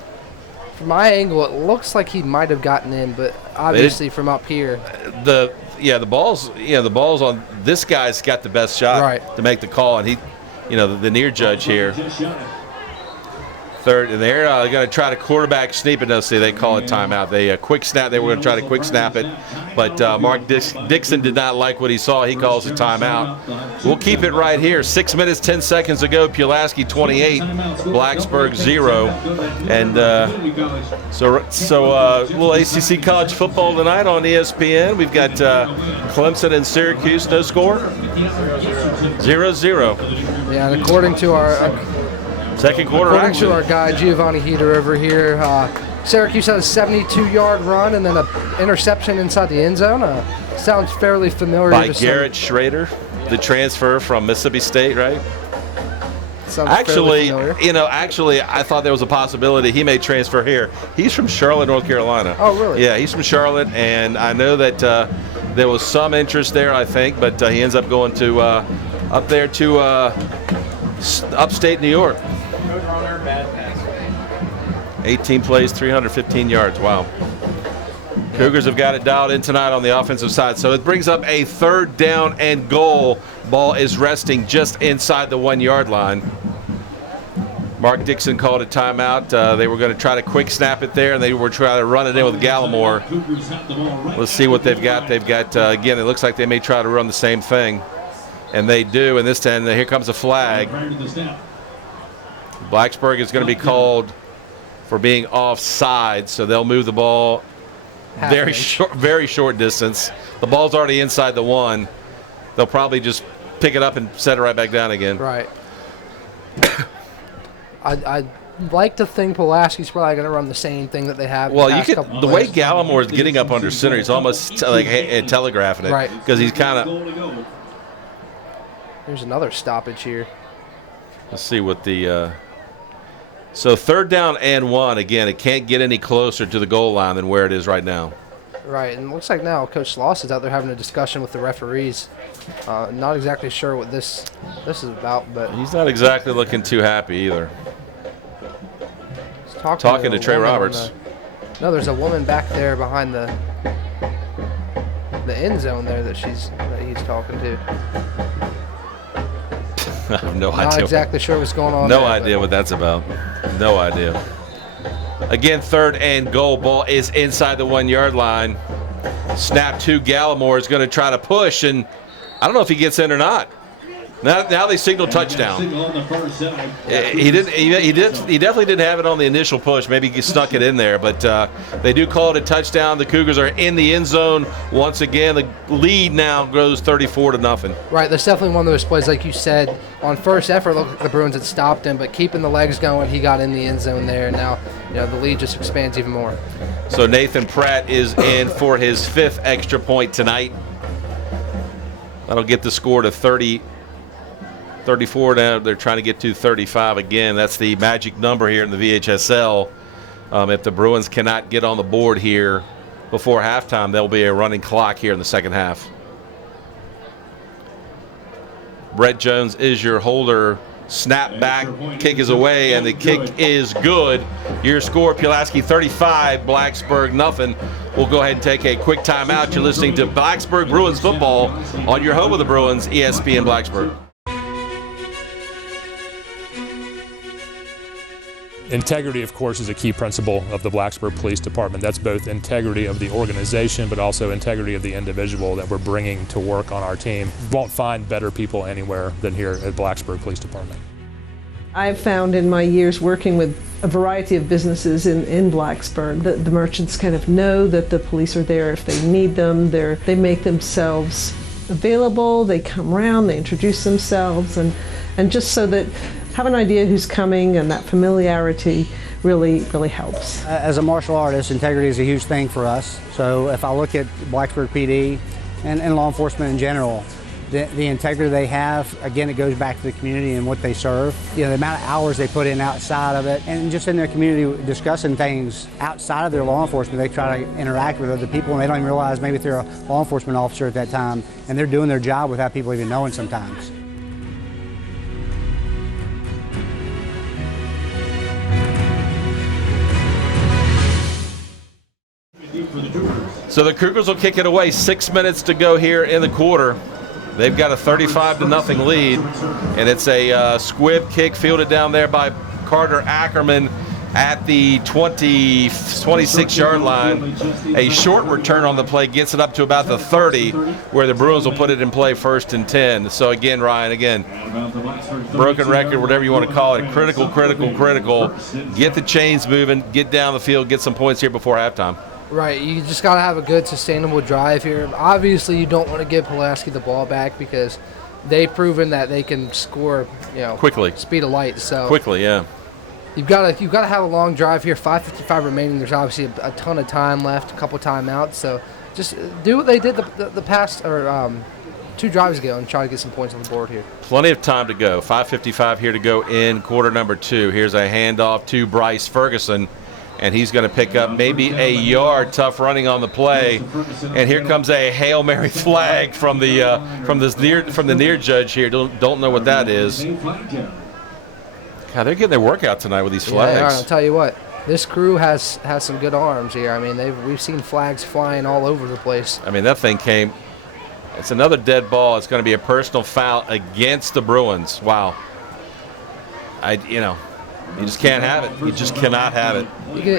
From my angle, it looks like he might have gotten in, but obviously from up here, the balls on this guy's got the best shot to make the call, and he, the near judge here. 3rd, and they're going to try to quarterback sneak it. No, see, they call it timeout. They quick snap. They were going to try to quick snap it, but Mark Dixon did not like what he saw. He calls a timeout. We'll keep it right here. 6 minutes, 10 seconds ago. Pulaski 28, Blacksburg 0, and so little ACC college football tonight on ESPN. We've got Clemson and Syracuse. No score. 0-0. Yeah, and according to our. Second quarter according action. to our guy Giovanni Heater over here, Syracuse has a 72-yard run and then an interception inside the end zone. Sounds fairly familiar. By Garrett Schrader, the transfer from Mississippi State, right? Actually, I thought there was a possibility he may transfer here. He's from Charlotte, North Carolina. Oh, really? Yeah, he's from Charlotte, and I know that there was some interest there, I think, but he ends up going to up there to upstate New York. 18 plays, 315 yards. Wow. Cougars have got it dialed in tonight on the offensive side. So it brings up a 3rd down and goal. Ball is resting just inside the 1-yard line. Mark Dixon called a timeout. They were going to try to quick snap it there, and they were trying to run it in with Gallimore. Let's see what they've got. They've got, again, it looks like they may try to run the same thing. And they do, and this time here comes a flag. Blacksburg is going to be called for being offside, so they'll move the ball very short distance. The ball's already inside the 1. They'll probably just pick it up and set it right back down again. Right. I'd like to think Pulaski's probably going to run the same thing that they have. Well, the way Gallimore is getting up under center, he's almost like telegraphing it. Right. Because he's kind of. There's another stoppage here. Let's see what the. So 3rd down and 1. Again, it can't get any closer to the goal line than where it is right now. Right, and it looks like now Coach Sloss is out there having a discussion with the referees. Not exactly sure what this is about, but he's not exactly looking too happy either. He's talking to Trey Roberts. No, there's a woman back there behind the end zone there that he's talking to. I have no idea. Not exactly sure what's going on. No idea what that's about. No idea. Again, 3rd and goal. Ball is inside the 1-yard line. Snap to Gallimore is going to try to push, and I don't know if he gets in or not. Now they signal touchdown. He definitely didn't have it on the initial push. Maybe he snuck it in there, but they do call it a touchdown. The Cougars are in the end zone once again. The lead now grows 34-0. Right, that's definitely one of those plays, like you said, on first effort, looked like the Bruins had stopped him, but keeping the legs going, he got in the end zone there, and now the lead just expands even more. So Nathan Pratt is in for his 5th extra point tonight. That'll get the score to 34 now. They're trying to get to 35 again. That's the magic number here in the VHSL. If the Bruins cannot get on the board here before halftime, there'll be a running clock here in the second half. Brett Jones is your holder. Snap back, kick is away, and the kick is good. Your score, Pulaski 35, Blacksburg nothing. We'll go ahead and take a quick timeout. You're listening to Blacksburg Bruins football on your home of the Bruins, ESPN Blacksburg. Integrity, of course, is a key principle of the Blacksburg Police Department. That's both integrity of the organization, but also integrity of the individual that we're bringing to work on our team. You won't find better people anywhere than here at Blacksburg Police Department. I've found in my years working with a variety of businesses in Blacksburg that the merchants kind of know that the police are there if they need them. They make themselves available, they come around, they introduce themselves, and just so that have an idea who's coming, and that familiarity really helps. As a martial artist, integrity is a huge thing for us. So if I look at Blacksburg PD and law enforcement in general, the integrity they have, again, it goes back to the community and what they serve. The amount of hours they put in outside of it, and just in their community discussing things outside of their law enforcement, they try to interact with other people, and they don't even realize maybe if they're a law enforcement officer at that time, and they're doing their job without people even knowing sometimes. So the Cougars will kick it away. 6 minutes to go here in the quarter. They've got a 35-0 lead, and it's a squib kick fielded down there by Carter Ackerman at the 26-yard line. A short return on the play gets it up to about the 30, where the Bruins will put it in play 1st and 10. So again, Ryan, broken record, whatever you want to call it, critical. Get the chains moving, get down the field, get some points here before halftime. Right, you just got to have a good, sustainable drive here. Obviously, you don't want to give Pulaski the ball back because they've proven that they can score, quickly, speed of light. So quickly, yeah. You've got to have a long drive here. 5:55 remaining. There's obviously a ton of time left, a couple timeouts. So just do what they did the past 2 drives ago and try to get some points on the board here. Plenty of time to go. 5:55 here to go in quarter number 2. Here's a handoff to Bryce Ferguson, and he's going to pick up maybe a yard. Tough running on the play, and here comes a Hail Mary flag from the near judge here. Don't know what that is. God, they're getting their workout tonight with these flags. Yeah, I'll tell you what, this crew has some good arms here. I mean, we've seen flags flying all over the place. I mean, that thing came. It's another dead ball. It's going to be a personal foul against the Bruins. Wow. You just can't have it. You just cannot have it.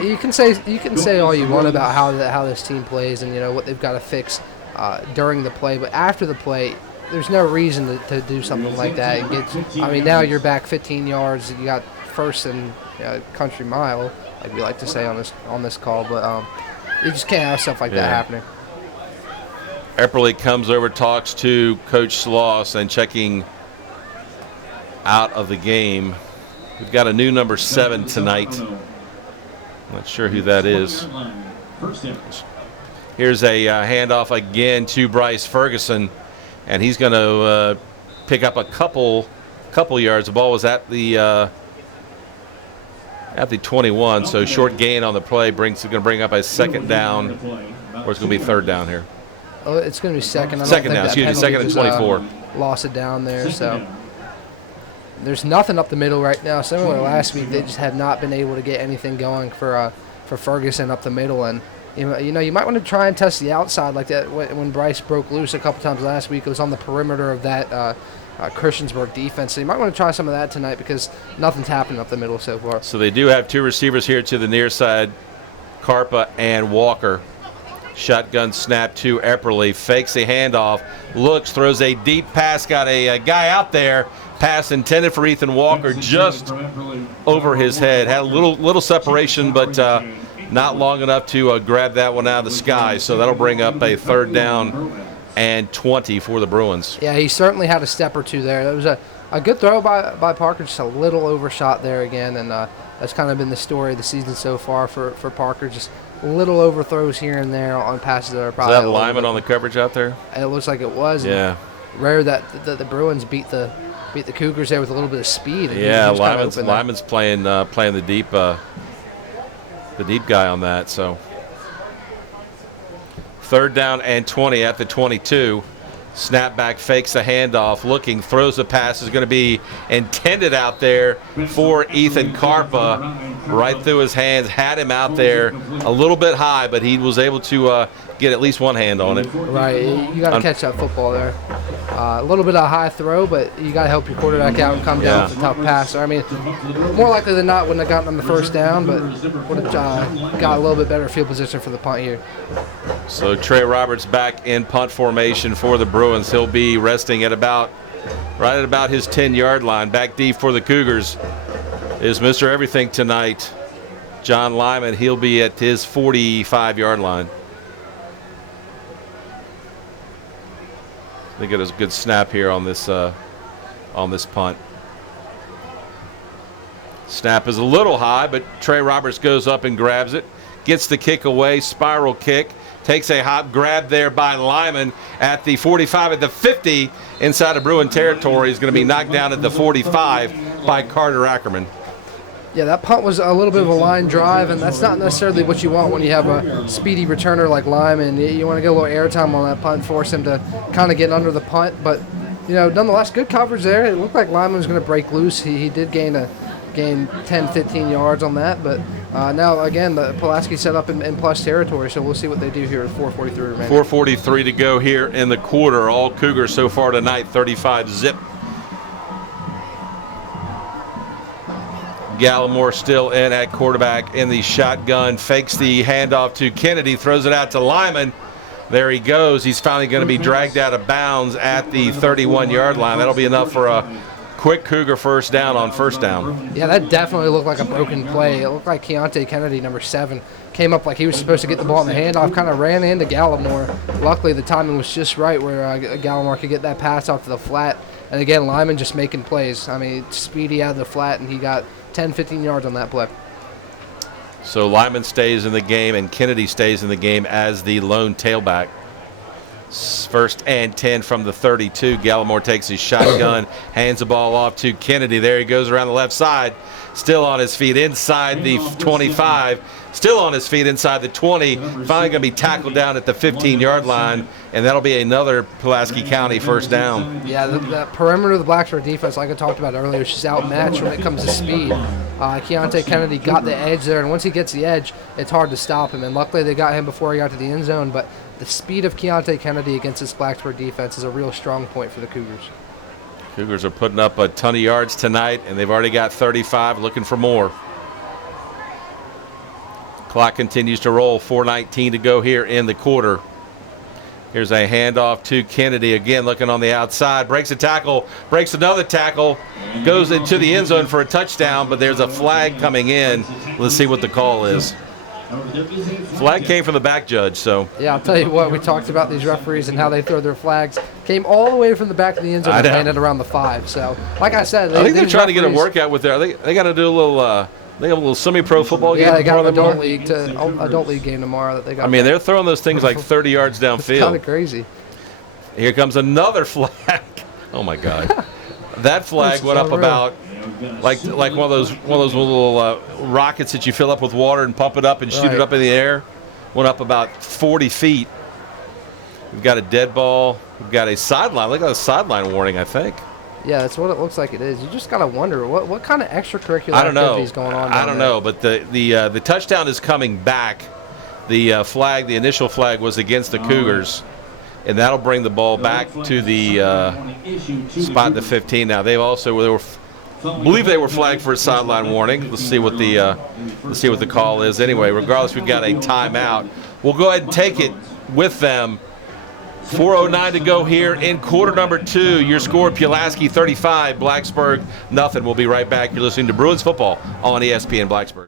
You can say all you want about how this team plays and what they've got to fix during the play, but after the play, there's no reason to do something like that. Now you're back 15 yards. You got 1st and country mile, like we like to say on this call, but you just can't have stuff like that happening. Epperly comes over, talks to Coach Sloss, and checking out of the game. We've got a new number 7 tonight. Not sure who that is. Here's a handoff again to Bryce Ferguson, and he's going to pick up a couple yards. The ball was at the 21, so short gain on the play going to bring up a 2nd down, or it's going to be 3rd down here. Oh, it's going to be 2nd. Second down, 2nd and 24. Lost it down there, so. There's nothing up the middle right now. Similar to last week, they just have not been able to get anything going for Ferguson up the middle. And you might want to try and test the outside like that. When Bryce broke loose a couple times last week, it was on the perimeter of that Christiansburg defense. So you might want to try some of that tonight because nothing's happened up the middle so far. So they do have 2 receivers here to the near side, Carpa and Walker. Shotgun snap to Epperly, fakes the handoff, looks, throws a deep pass, got a guy out there. Pass intended for Ethan Walker, just over his head. Had a little separation, but not long enough to grab that one out of the sky. So that'll bring up a 3rd down and 20 for the Bruins. Yeah, he certainly had a step or two there. That was a good throw by Parker, just a little overshot there again, and that's kind of been the story of the season so far for Parker. Just little overthrows here and there on passes that are probably. Is that Lyman on the coverage out there? It looks like it was. Yeah. Rare that the Bruins beat the Cougars there with a little bit of speed. Yeah, Lyman's playing the deep guy on that. So 3rd down and 20 at the 22. Snapback fakes the handoff, looking, throws the pass, is going to be intended out there for Ethan Karpa. Right through his hands, had him out there a little bit high, but he was able to get at least one hand on it. Right, you got to catch that football there. A little bit of a high throw, but you got to help your quarterback out and come down with a tough passer. I mean, more likely than not, wouldn't have gotten him the 1st down, but would have got a little bit better field position for the punt here. So Trey Roberts back in punt formation for the Bruins. He'll be resting at right at about his 10-yard line. Back deep for the Cougars is Mr. Everything tonight, John Lyman. He'll be at his 45-yard line. They get a good snap here on this punt. Snap is a little high, but Trey Roberts goes up and grabs it, gets the kick away, spiral kick, takes a hop grab there by Lyman at the 45, at the 50 inside of Bruin territory. Is going to be knocked down at the 45 by Carter Ackerman. Yeah, that punt was a little bit of a line drive, and that's not necessarily what you want when you have a speedy returner like Lyman. You want to get a little airtime on that punt, force him to kind of get under the punt. But, nonetheless, good coverage there. It looked like Lyman was going to break loose. He did gain 10, 15 yards on that. But now, again, the Pulaski set up in plus territory, so we'll see what they do here at 4:43 remaining. 4:43 to go here in the quarter. All Cougars so far tonight, 35-zip. Gallimore still in at quarterback in the shotgun. Fakes the handoff to Kennedy. Throws it out to Lyman. There he goes. He's finally going to be dragged out of bounds at the 31-yard line. That'll be enough for a quick Cougar 1st down on 1st down. Yeah, that definitely looked like a broken play. It looked like Keontae Kennedy, number 7, came up like he was supposed to get the ball in the handoff, kind of ran into Gallimore. Luckily, the timing was just right where Gallimore could get that pass off to the flat. And again, Lyman just making plays. I mean, speedy out of the flat, and he got 10, 15 yards on that play. So Lyman stays in the game, and Kennedy stays in the game as the lone tailback. 1st and 10 from the 32. Gallimore takes his shotgun, hands the ball off to Kennedy. There he goes around the left side, still on his feet inside the 25, still on his feet inside the 20. Finally going to be tackled down at the 15-yard line, and that'll be another Pulaski County 1st down. Yeah, the perimeter of the Blacksburg defense, like I talked about earlier, is just outmatched when it comes to speed. Keontae Kennedy got the edge there, and once he gets the edge, it's hard to stop him. And luckily they got him before he got to the end zone, but the speed of Keontae Kennedy against this Blacksburg defense is a real strong point for the Cougars. Cougars are putting up a ton of yards tonight, and they've already got 35, looking for more. Clock continues to roll, 4:19 to go here in the quarter. Here's a handoff to Kennedy, again looking on the outside, breaks a tackle, breaks another tackle, goes into the end zone for a touchdown, but there's a flag coming in. Let's see what the call is. Flag came from the back judge, so. Yeah, I'll tell you what, we talked about these referees and how they throw their flags. Came all the way from the back of the end zone and landed around the 5. So, like I said, I think they're trying to get a workout with their. They got to do a little. They have a little semi-pro football game. Yeah, they got an adult league game tomorrow that they got. I mean, they're throwing those things like 30 yards downfield. It's kind of crazy. Here comes another flag. Oh my God, that flag went up about like one of those little rockets that you fill up with water and pump it up and shoot it up in the air. Went up about 40 feet. We've got a dead ball. We've got a sideline. Look at the sideline warning, I think. Yeah, that's what it looks like it is. You just got to wonder what kind of extracurricular activities going on. I don't know, but the touchdown is coming back. The initial flag was against the Cougars, and that'll bring the ball back to the spot in the 15. Now I believe they were flagged for a sideline warning. Let's see what the call is. Anyway, regardless, we've got a timeout. will go ahead and take it with them. 4:09 to go here in quarter number 2. Your score, Pulaski 35, Blacksburg nothing. We'll be right back. You're listening to Bruins football on ESPN Blacksburg.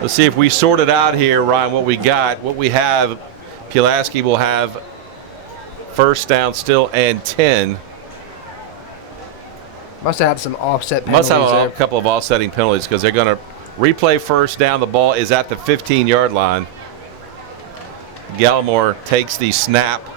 Let's see if we sort it out here, Ryan, what we got. What we have, Pulaski will have first down still and 10. Must have had some offset penalties. Must have there. a couple of offsetting penalties because they're going to replay first down. The ball is at the 15-yard line. Gallimore takes the snap,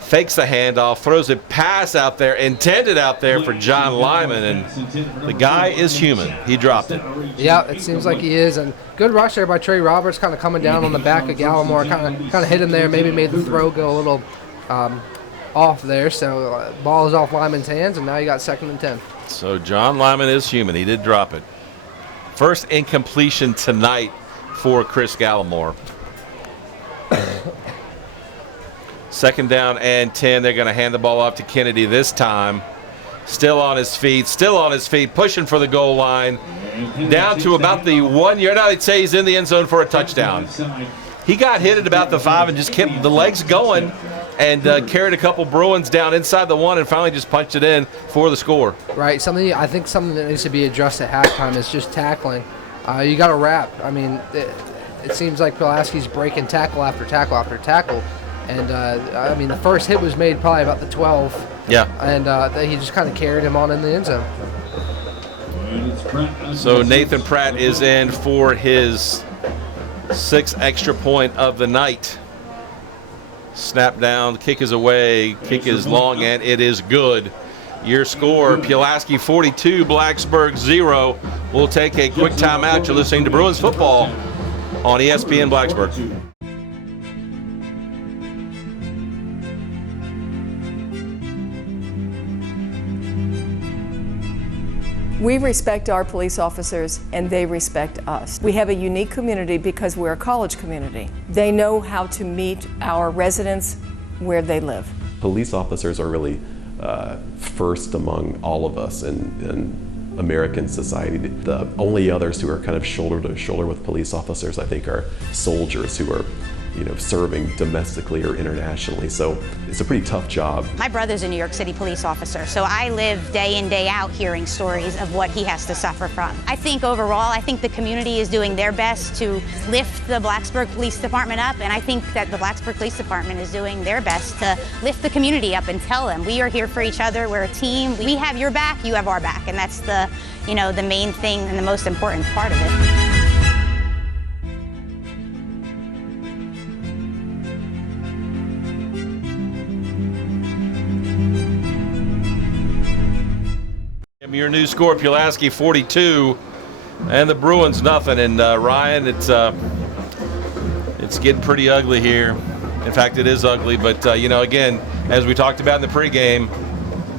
fakes the handoff, throws a pass out there, intended out there for John Lyman, and the guy is human. He dropped it. Yeah, it seems like he is, and good rush there by Trey Roberts, kind of coming down on the back of Gallimore, kind of hit him there, maybe made the throw go a little off there. So ball is off Lyman's hands, and now you got 2nd and 10. So John Lyman is human. He did drop it. First incompletion tonight for Chris Gallimore. 2nd down and 10. They're going to hand the ball off to Kennedy this time. Still on his feet, pushing for the goal line. Down to about the 1 yard. Now they'd say he's in the end zone for a touchdown. He got hit at about the 5 and just kept the legs going and carried a couple Bruins down inside the 1 and finally just punched it in for the score. Right. I think something that needs to be addressed at halftime is just tackling. You got to wrap. I mean, it seems like Pulaski's breaking tackle after tackle after tackle. And, I mean, the first hit was made probably about the 12. Yeah. And he just kind of carried him on in the end zone. So Nathan Pratt is in for his 6th extra point of the night. Snap down, kick is away, kick is long, and it is good. Your score, Pulaski 42, Blacksburg 0. We'll take a quick timeout. You're listening to Bruins football on ESPN Blacksburg. We respect our police officers and they respect us. We have a unique community because we're a college community. They know how to meet our residents where they live. Police officers are really first among all of us in American society. The only others who are kind of shoulder to shoulder with police officers, I think, are soldiers who are serving domestically or internationally. So it's a pretty tough job. My brother's a New York City police officer, so I live day in, day out hearing stories of what he has to suffer from. I think overall, the community is doing their best to lift the Blacksburg Police Department up, and I think that the Blacksburg Police Department is doing their best to lift the community up and tell them we are here for each other, we're a team, we have your back, you have our back, and that's the main thing and the most important part of it. Your new score, Pulaski 42, and the Bruins nothing. And Ryan, it's getting pretty ugly here. In fact, it is ugly. But again, as we talked about in the pregame,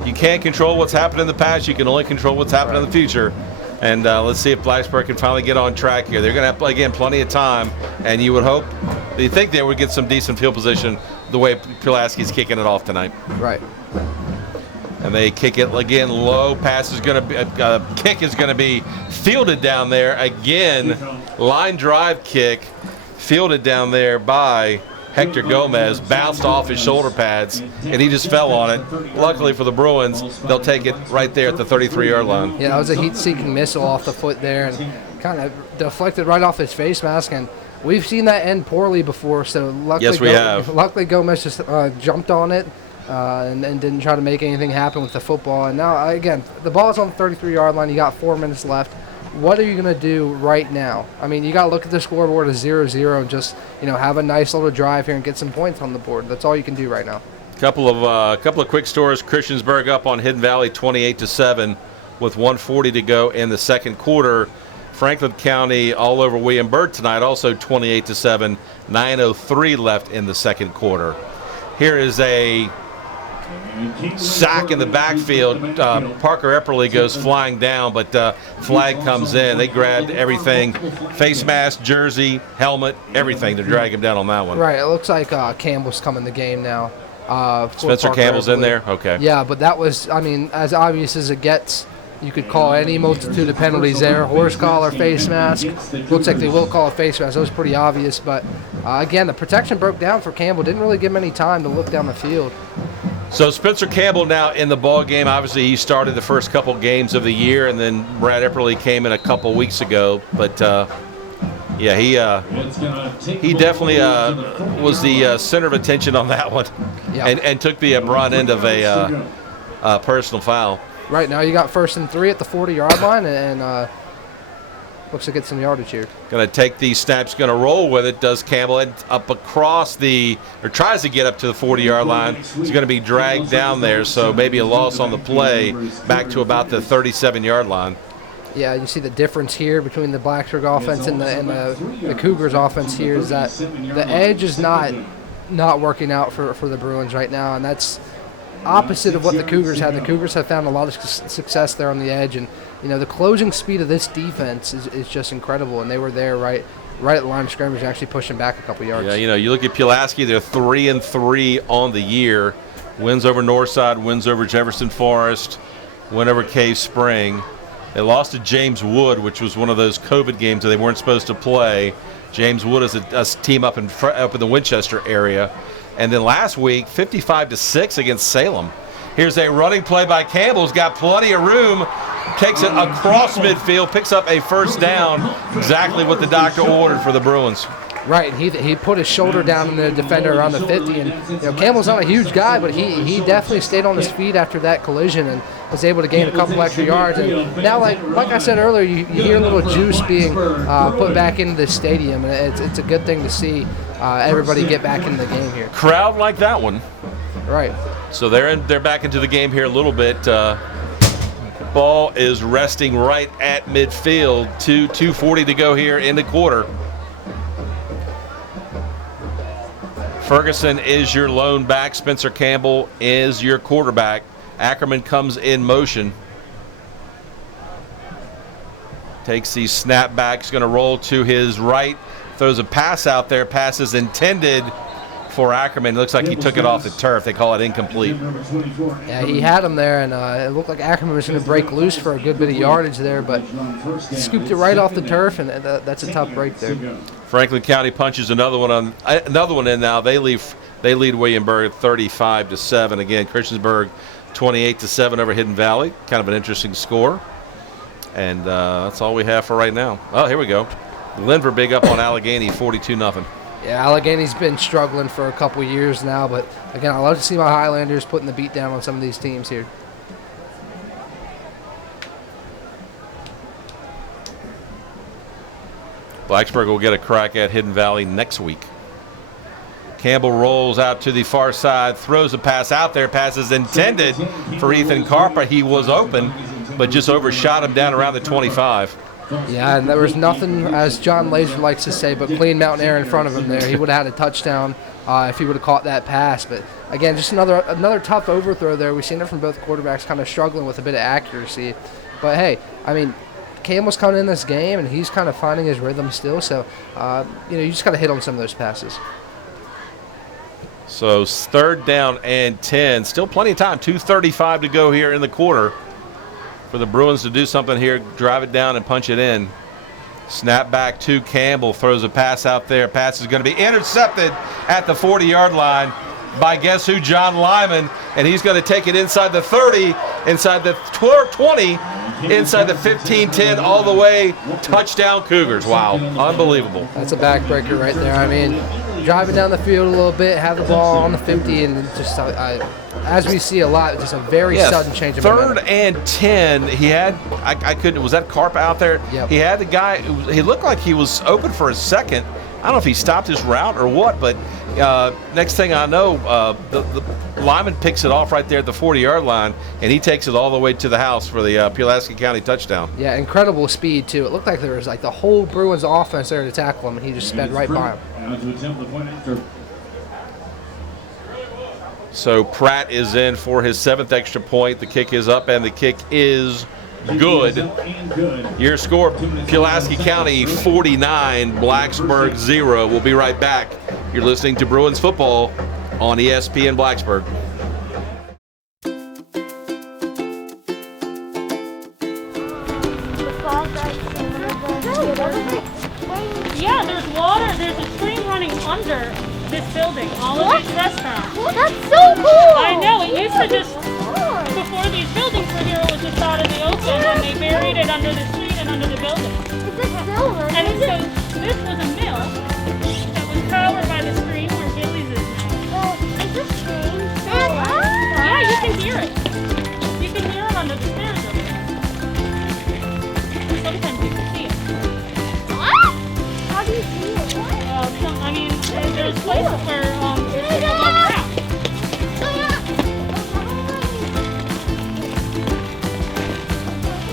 you can't control what's happened in the past. You can only control what's happened in the future. And let's see if Blacksburg can finally get on track here. They're going to have, again, plenty of time. And you would hope, you think they would get some decent field position the way Pulaski's kicking it off tonight. Right. And they kick it again low. Pass is going to be kick is going to be fielded down there again. Line drive kick fielded down there by Hector Gomez. Bounced off his shoulder pads and he just fell on it. Luckily for the Bruins, they'll take it right there at the 33-yard line. Yeah, that was a heat-seeking missile off the foot there and kind of deflected right off his face mask. And we've seen that end poorly before. So luckily, yes, we have. Luckily, Gomez just jumped on it. And didn't try to make anything happen with the football. And now, again, the ball's on the 33-yard line. You got 4 minutes left. What are you going to do right now? I mean, you got to look at the scoreboard as 0-0 and just, have a nice little drive here and get some points on the board. That's all you can do right now. Couple of quick scores. Christiansburg up on Hidden Valley 28-7 with 1:40 to go in the second quarter. Franklin County all over William Byrd tonight, also 28-7, 9:03 left in the second quarter. Here is a sack in the backfield. Parker Epperly goes flying down, but flag comes in. They grabbed everything, face mask, jersey, helmet, everything to drag him down on that one. Right, it looks like Campbell's coming the game now. Spencer Parker Campbell's Epperly. in there? Okay. Yeah, but that was, I mean, as obvious as it gets. You could call any multitude of penalties there. Horse collar, face mask. Looks like they will call a face mask. That was pretty obvious. But, again, the protection broke down for Campbell. Didn't really give him any time to look down the field. So Spencer Campbell now in the ball game. Obviously, he started the first couple games of the year, and then Brad Epperly came in a couple weeks ago. But, yeah, he definitely was the center of attention on that one, and took the broad end of a personal foul. Right now you got 1st and 3 at the 40-yard line, and looks to get some yardage here. Going to take these snaps, going to roll with it. Does Campbell up across or tries to get up to the 40-yard line. He's going to be dragged down there, so maybe a loss on the play back to about the 37-yard line. Yeah, you see the difference here between the Blacksburg offense and the Cougars offense here is that the edge is not working out for the Bruins right now, and that's opposite of what the Cougars had. The Cougars have found a lot of success there on the edge, and the closing speed of this defense is just incredible, and they were there right at the line of scrimmage, actually pushing back a couple yards. Yeah, you look at Pulaski, they're 3-3 on the year. Wins over Northside, wins over Jefferson Forest, win over Cave Spring. They lost to James Wood, which was one of those COVID games that they weren't supposed to play. James Wood is a team up in the Winchester area. And then last week, 55-6 against Salem. Here's a running play by Campbell. He's got plenty of room. Takes it across midfield, picks up a first down. Exactly what the doctor ordered for the Bruins. Right, and he put his shoulder down in the defender around the 50. And Campbell's not a huge guy, but he definitely stayed on his feet after that collision and was able to gain a couple extra yards. And now, like I said earlier, you hear a little juice being put back into the stadium, and it's a good thing to see everybody get back into the game here. Crowd like that one. Right. So they're back into the game here a little bit. Ball is resting right at midfield. 2:40 to go here in the quarter. Ferguson is your lone back. Spencer Campbell is your quarterback. Ackerman comes in motion. Takes the snap back. He's going to roll to his right. Throws a pass out there. Pass is intended for Ackerman. It looks like he took it off the turf. They call it incomplete. Yeah, he had him there, and it looked like Ackerman was going to break loose for a good bit of yardage there, but scooped it right off the turf, and that's a tough break there. Franklin County punches another one in now. They lead Williamsburg 35-7. Again, Christiansburg 28-7 over Hidden Valley. Kind of an interesting score. And that's all we have for right now. Oh, here we go. Glenver big up on Allegheny, 42-0. Yeah, Allegheny's been struggling for a couple years now, but again, I love to see my Highlanders putting the beat down on some of these teams here. Blacksburg will get a crack at Hidden Valley next week. Campbell rolls out to the far side, throws a pass out there. Pass is intended for Ethan Carpa. He was open, but just overshot him down around the 25. Yeah, and there was nothing, as John Laser likes to say, but clean mountain air in front of him there. He would have had a touchdown if he would have caught that pass. But, again, just another tough overthrow there. We've seen it from both quarterbacks kind of struggling with a bit of accuracy. But, hey, I mean, Campbell's coming in this game, and he's kind of finding his rhythm still. So, you just got to hit on some of those passes. So, 3rd down and 10. Still plenty of time. 2:35 to go here in the quarter for the Bruins to do something here, drive it down and punch it in. Snap back to Campbell, throws a pass out there. Pass is going to be intercepted at the 40-yard line by guess who? John Lyman, and he's going to take it inside the 30, inside the 20, inside the 15-10, all the way. Touchdown Cougars. Wow, unbelievable. That's a backbreaker right there. I mean, driving down the field a little bit, have the ball on the 50, and just as we see a lot, just a very sudden change of momentum. 3rd and 10. He had, I couldn't, was that Carp out there? Yep. He had the guy, he looked like he was open for a second. I don't know if he stopped his route or what, but next thing I know, the lineman picks it off right there at the 40-yard line, and he takes it all the way to the house for the Pulaski County touchdown. Yeah, incredible speed, too. It looked like there was like the whole Bruins offense there to tackle him, and he just sped right by him. So Pratt is in for his 7th extra point. The kick is up, and the kick is good. Your score, Pulaski County 49, Blacksburg 0. We'll be right back. You're listening to Bruins football on ESPN Blacksburg. Yeah, there's water. There's a stream running under this building, all of these restaurants. That's so cool! I know, it used to just, before these buildings were here, it was just out in the open, and they buried it under the street and under the building. Is it silver? And so this was a mill that was powered by the stream where Billy's is now. Is this strange? Yeah, you can hear it. You can hear it under the stairs over there. Sometimes you can see it. What? How do you see it? I mean, there's places where it's above ground.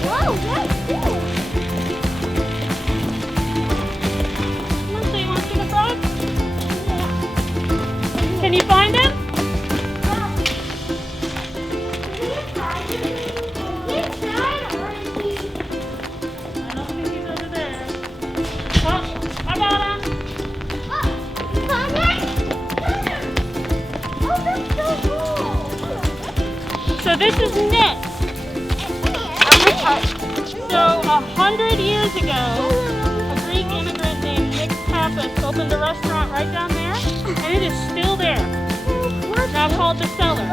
Whoa, that's cool. Come on, so you want to see the frog? Can you find him? I don't think he's over there. Oh, I got him. So this is Nick. So 100 years ago, a Greek immigrant named Nick Pappas opened a restaurant right down there, and it is still there. Now called The Cellar.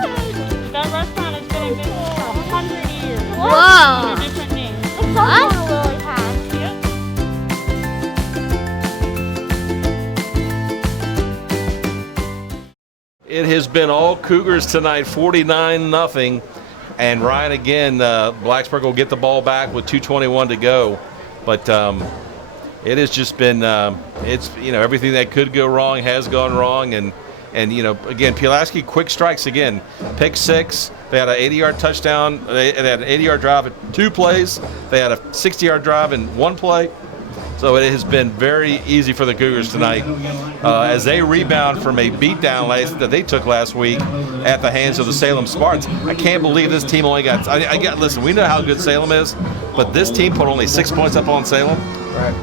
That restaurant has been in business for 100 years. Whoa. Under different names. It's on Lily Pad. Yep. It has been all Cougars tonight, 49-0. And Ryan, again, Blacksburg will get the ball back with 2:21 to go. But it has just been, everything that could go wrong has gone wrong. And again, Pulaski quick strikes again. Pick 6. They had an 80-yard touchdown. They had an 80-yard drive in 2 plays. They had a 60-yard drive in 1 play. So it has been very easy for the Cougars tonight as they rebound from a beatdown that they took last week at the hands of the Salem Spartans. I can't believe this team only got. Listen, we know how good Salem is, but this team put only 6 points up on Salem. Right.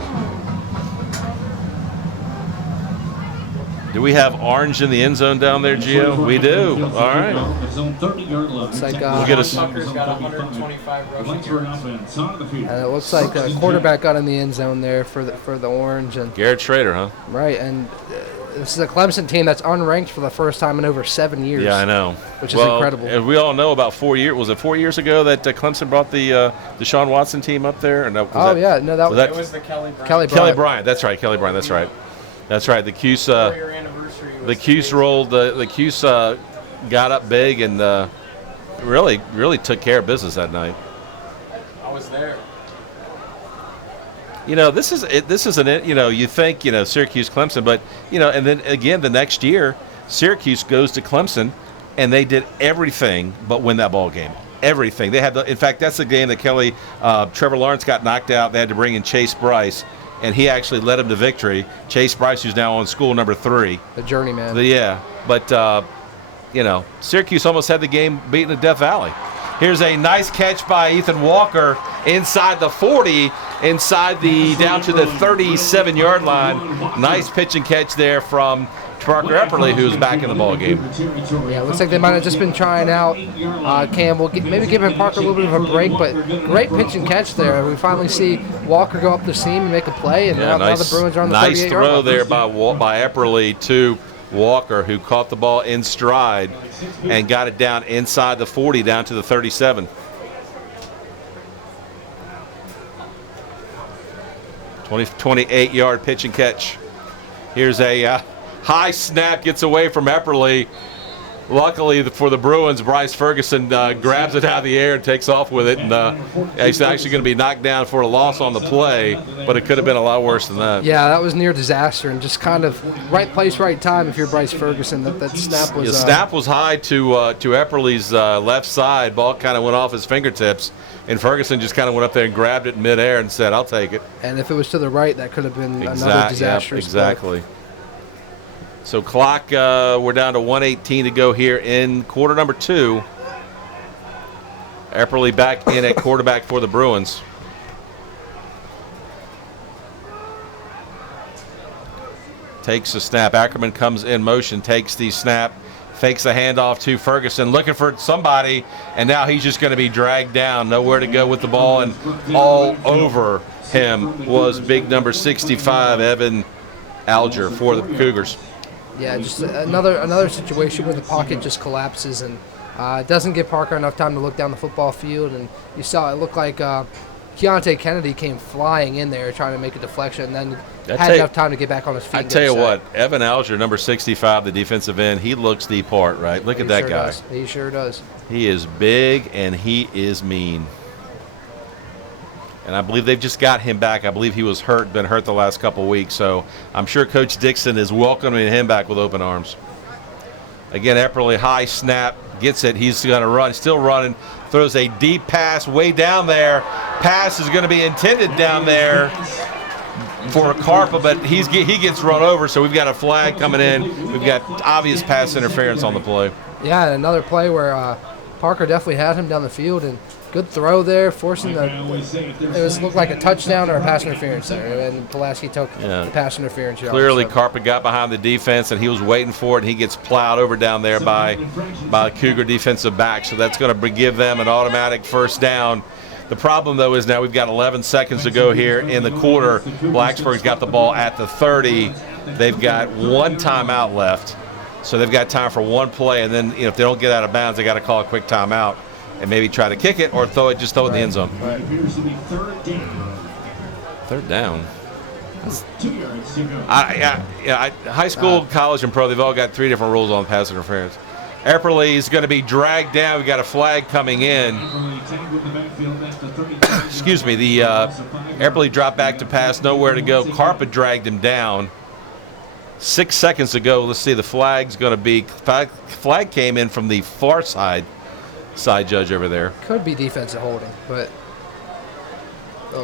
Do we have orange in the end zone down there, Gio? We do. All right. Looks like we'll get us. Tucker's got 125 rushing yards. And it looks like a quarterback got in the end zone there for the orange and Garrett Schrader, huh? right. And this is a Clemson team that's unranked for the first time in over 7 years. Yeah, I know. Which is incredible. And we all know about 4 years. Was it 4 years ago that Clemson brought the Deshaun Watson team up there? Or no, It was the Kelly Bryant. Kelly Bryant. That's right. Kelly Bryant. That's right. That's right. The Cuse. The Cuse rolled. The Cuse got up big and really took care of business that night. I was there. This is you think Syracuse, Clemson, but and then again the next year Syracuse goes to Clemson and they did everything but win that ball game. Everything they had. In fact, that's the game that Trevor Lawrence got knocked out. They had to bring in Chase Bryce. And he actually led him to victory. Chase Bryce, who's now on school number 3. The journeyman. But Syracuse almost had the game beaten at Death Valley. Here's a nice catch by Ethan Walker inside the 40, down to the 37-yard line. Nice pitch and catch there from Parker Epperly, who's back in the ball game. Yeah, it looks like they might have just been trying out Campbell. Maybe giving Parker a little bit of a break, but great pitch and catch there. We finally see Walker go up the seam and make a play, and now the Bruins are on the 38-yard line. Nice throw there by Epperly to Walker, who caught the ball in stride and got it down inside the 40, down to the 37. 28-yard pitch and catch. Here's a high snap, gets away from Epperly. Luckily for the Bruins, Bryce Ferguson grabs it out of the air and takes off with it. And he's actually going to be knocked down for a loss on the play, but it could have been a lot worse than that. Yeah, that was near disaster and just kind of right place, right time if you're Bryce Ferguson. That snap was... The snap was high to Epperly's left side. Ball kind of went off his fingertips, and Ferguson just kind of went up there and grabbed it in midair and said, "I'll take it." And if it was to the right, that could have been another disastrous exactly. So clock, we're down to 1:18 to go here in quarter number 2. Epperly back in at quarterback for the Bruins. Takes the snap. Ackerman comes in motion, takes the snap, fakes the handoff to Ferguson, looking for somebody, and now he's just going to be dragged down. Nowhere to go with the ball, and all over him was big number 65, Evan Alger, for the Cougars. Yeah, just another situation where the pocket just collapses and doesn't give Parker enough time to look down the football field. And you saw it looked like Keontae Kennedy came flying in there trying to make a deflection, and then had enough time to get back on his feet. I tell you what, Evan Alger, number 65, the defensive end, he looks the part, right? Look at that guy. Does. He sure does. He is big and he is mean. And I believe they've just got him back. I believe he was been hurt the last couple weeks. So I'm sure Coach Dixon is welcoming him back with open arms. Again, Epperly, high snap, gets it. He's going to run, still running. Throws a deep pass way down there. Pass is going to be intended down there for Carpa, but he gets run over, so we've got a flag coming in. We've got obvious pass interference on the play. Yeah, and another play where Parker definitely had him down the field, and good throw there, forcing looked like a touchdown or a pass interference there, and Pulaski took the pass interference. Clearly, Carpa got behind the defense, and he was waiting for it, and he gets plowed over down there by Cougar defensive back, so that's going to give them an automatic first down. The problem, though, is now we've got 11 seconds to go here in the quarter. Blacksburg's got the ball at the 30. They've got one timeout left, so they've got time for one play, and then if they don't get out of bounds, they got to call a quick timeout and maybe try to kick it or throw it in the end zone. It appears to be third down. Third down. 2 yards to go. High school, college, and pro, they've all got 3 different rules on pass interference. Epperly is going to be dragged down. We've got a flag coming in. Excuse me. The Epperly dropped back to pass, nowhere to go. Carpa dragged him down. 6 seconds to go. Let's see. The flag's going to be. Flag came in from the far side judge over there. Could be defensive holding, but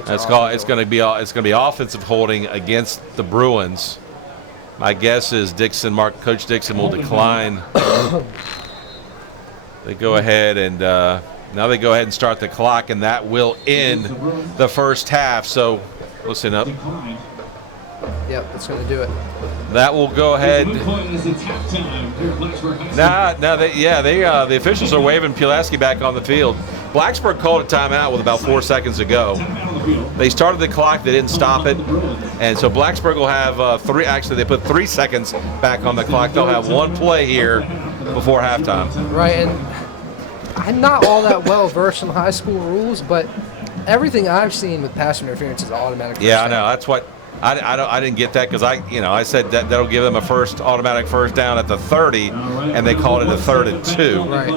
it's going to be offensive holding against the Bruins. My guess is Coach Dixon will decline. They go ahead and now they go ahead and start the clock, and that will end the first half. So listen up. Yep, that's going to do it. That will go ahead. The officials are waving Pulaski back on the field. Blacksburg called a timeout with about 4 seconds to go. They started the clock, they didn't stop it, and so Blacksburg will have 3. Actually, they put 3 seconds back on the clock. They'll have one play here before halftime. Right, and I'm not all that well versed in high school rules, but everything I've seen with pass interference is automatic. Yeah, I know. That's what. I didn't get that because I said that'll give them a automatic first down at the 30, and they called it a 3rd and 2. Right.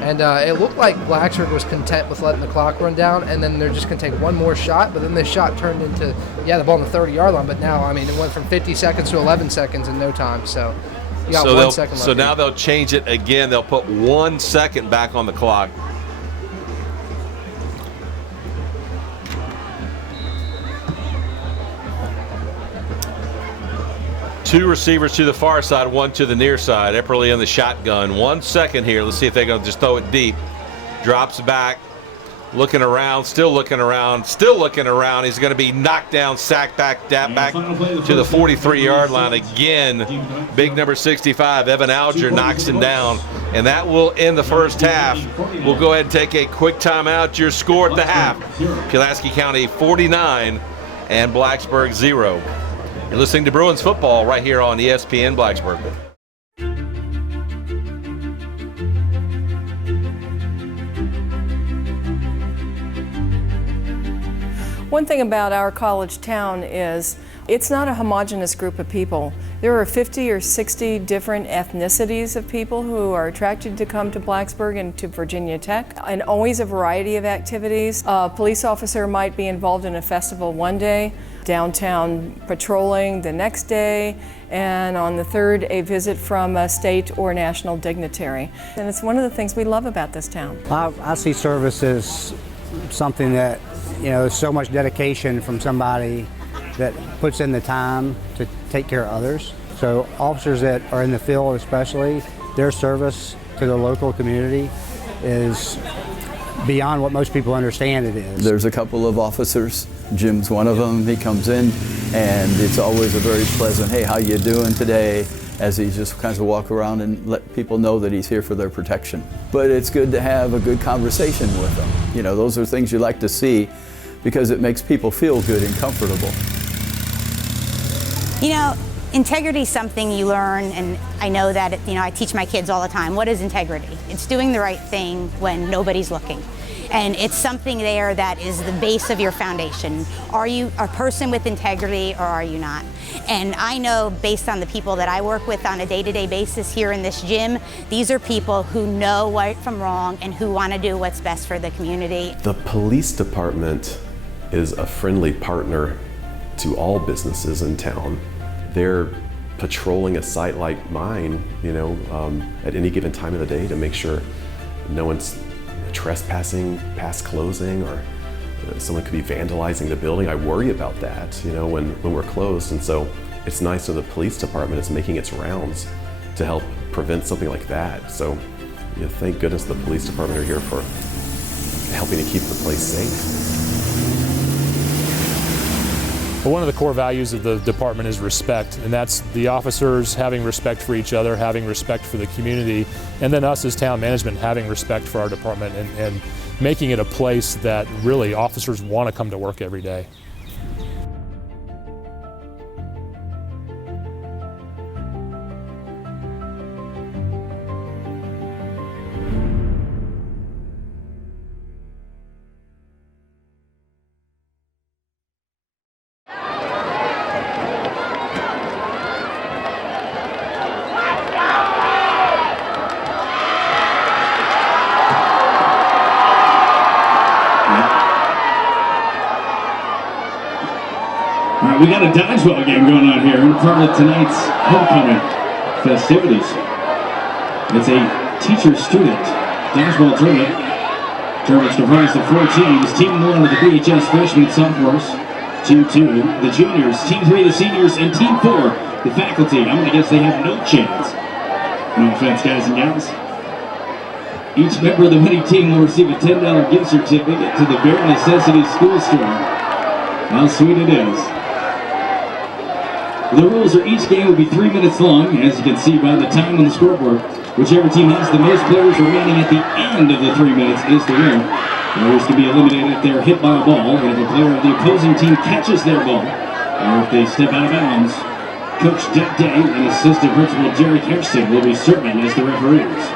And it looked like Blacksburg was content with letting the clock run down, and then they're just going to take one more shot. But then the shot turned into the ball on the 30-yard line. But now it went from 50 seconds to 11 seconds in no time. So you got 1 second left. So now they'll change it again. They'll put 1 second back on the clock. Two receivers to the far side, one to the near side. Epperly in the shotgun. 1 second here. Let's see if they're going to just throw it deep. Drops back. Looking around. Still looking around. Still looking around. He's going to be knocked down, sacked back to the 43-yard line again. Big number 65, Evan Alger, knocks him down. And that will end the first half. We'll go ahead and take a quick timeout. Your score at the half. Pulaski County 49 and Blacksburg 0. You're listening to Bruins football right here on ESPN Blacksburg. One thing about our college town is it's not a homogeneous group of people. There are 50 or 60 different ethnicities of people who are attracted to come to Blacksburg and to Virginia Tech, and always a variety of activities. A police officer might be involved in a festival one day, downtown patrolling the next day, and on the third, a visit from a state or national dignitary. And it's one of the things we love about this town. I see service as something that, there's so much dedication from somebody that puts in the time to take care of others. So officers that are in the field especially, their service to the local community is beyond what most people understand it is. There's a couple of officers. Jim's one of them. He comes in and it's always a very pleasant, hey, how you doing today? As he just kind of walk around and let people know that he's here for their protection. But it's good to have a good conversation with them. You know, those are things you like to see because it makes people feel good and comfortable. You know, integrity is something you learn, and I know that, I teach my kids all the time. What is integrity? It's doing the right thing when nobody's looking. And it's something there that is the base of your foundation. Are you a person with integrity or are you not? And I know based on the people that I work with on a day-to-day basis here in this gym, these are people who know right from wrong and who want to do what's best for the community. The police department is a friendly partner to all businesses in town. They're patrolling a site like mine, at any given time of the day to make sure no one's trespassing past closing, or someone could be vandalizing the building. I worry about that, when we're closed. And so it's nice that the police department is making its rounds to help prevent something like that. So thank goodness the police department are here for helping to keep the place safe. But one of the core values of the department is respect, and that's the officers having respect for each other, having respect for the community, and then us as town management having respect for our department and making it a place that really officers want to come to work every day. We got a dodgeball game going on here in part of tonight's homecoming festivities. It's a teacher-student dodgeball tournament. Tournament's comprised of 4 teams. Team 1 of the BHS freshmen and sophomores. Team 2, the juniors. Team 3, the seniors. And Team 4, the faculty. I'm going to guess they have no chance. No offense, guys and gals. Each member of the winning team will receive a $10 gift certificate to the Bare Necessities School Store. How sweet it is. The rules are each game will be 3 minutes long, as you can see by the time on the scoreboard. Whichever team has the most players remaining at the end of the 3 minutes is the winner. Players can be eliminated if they're hit by a ball, or if a player of the opposing team catches their ball, or if they step out of bounds. Coach Doug Day and Assistant Principal Jerry Hairston will be serving as the referees.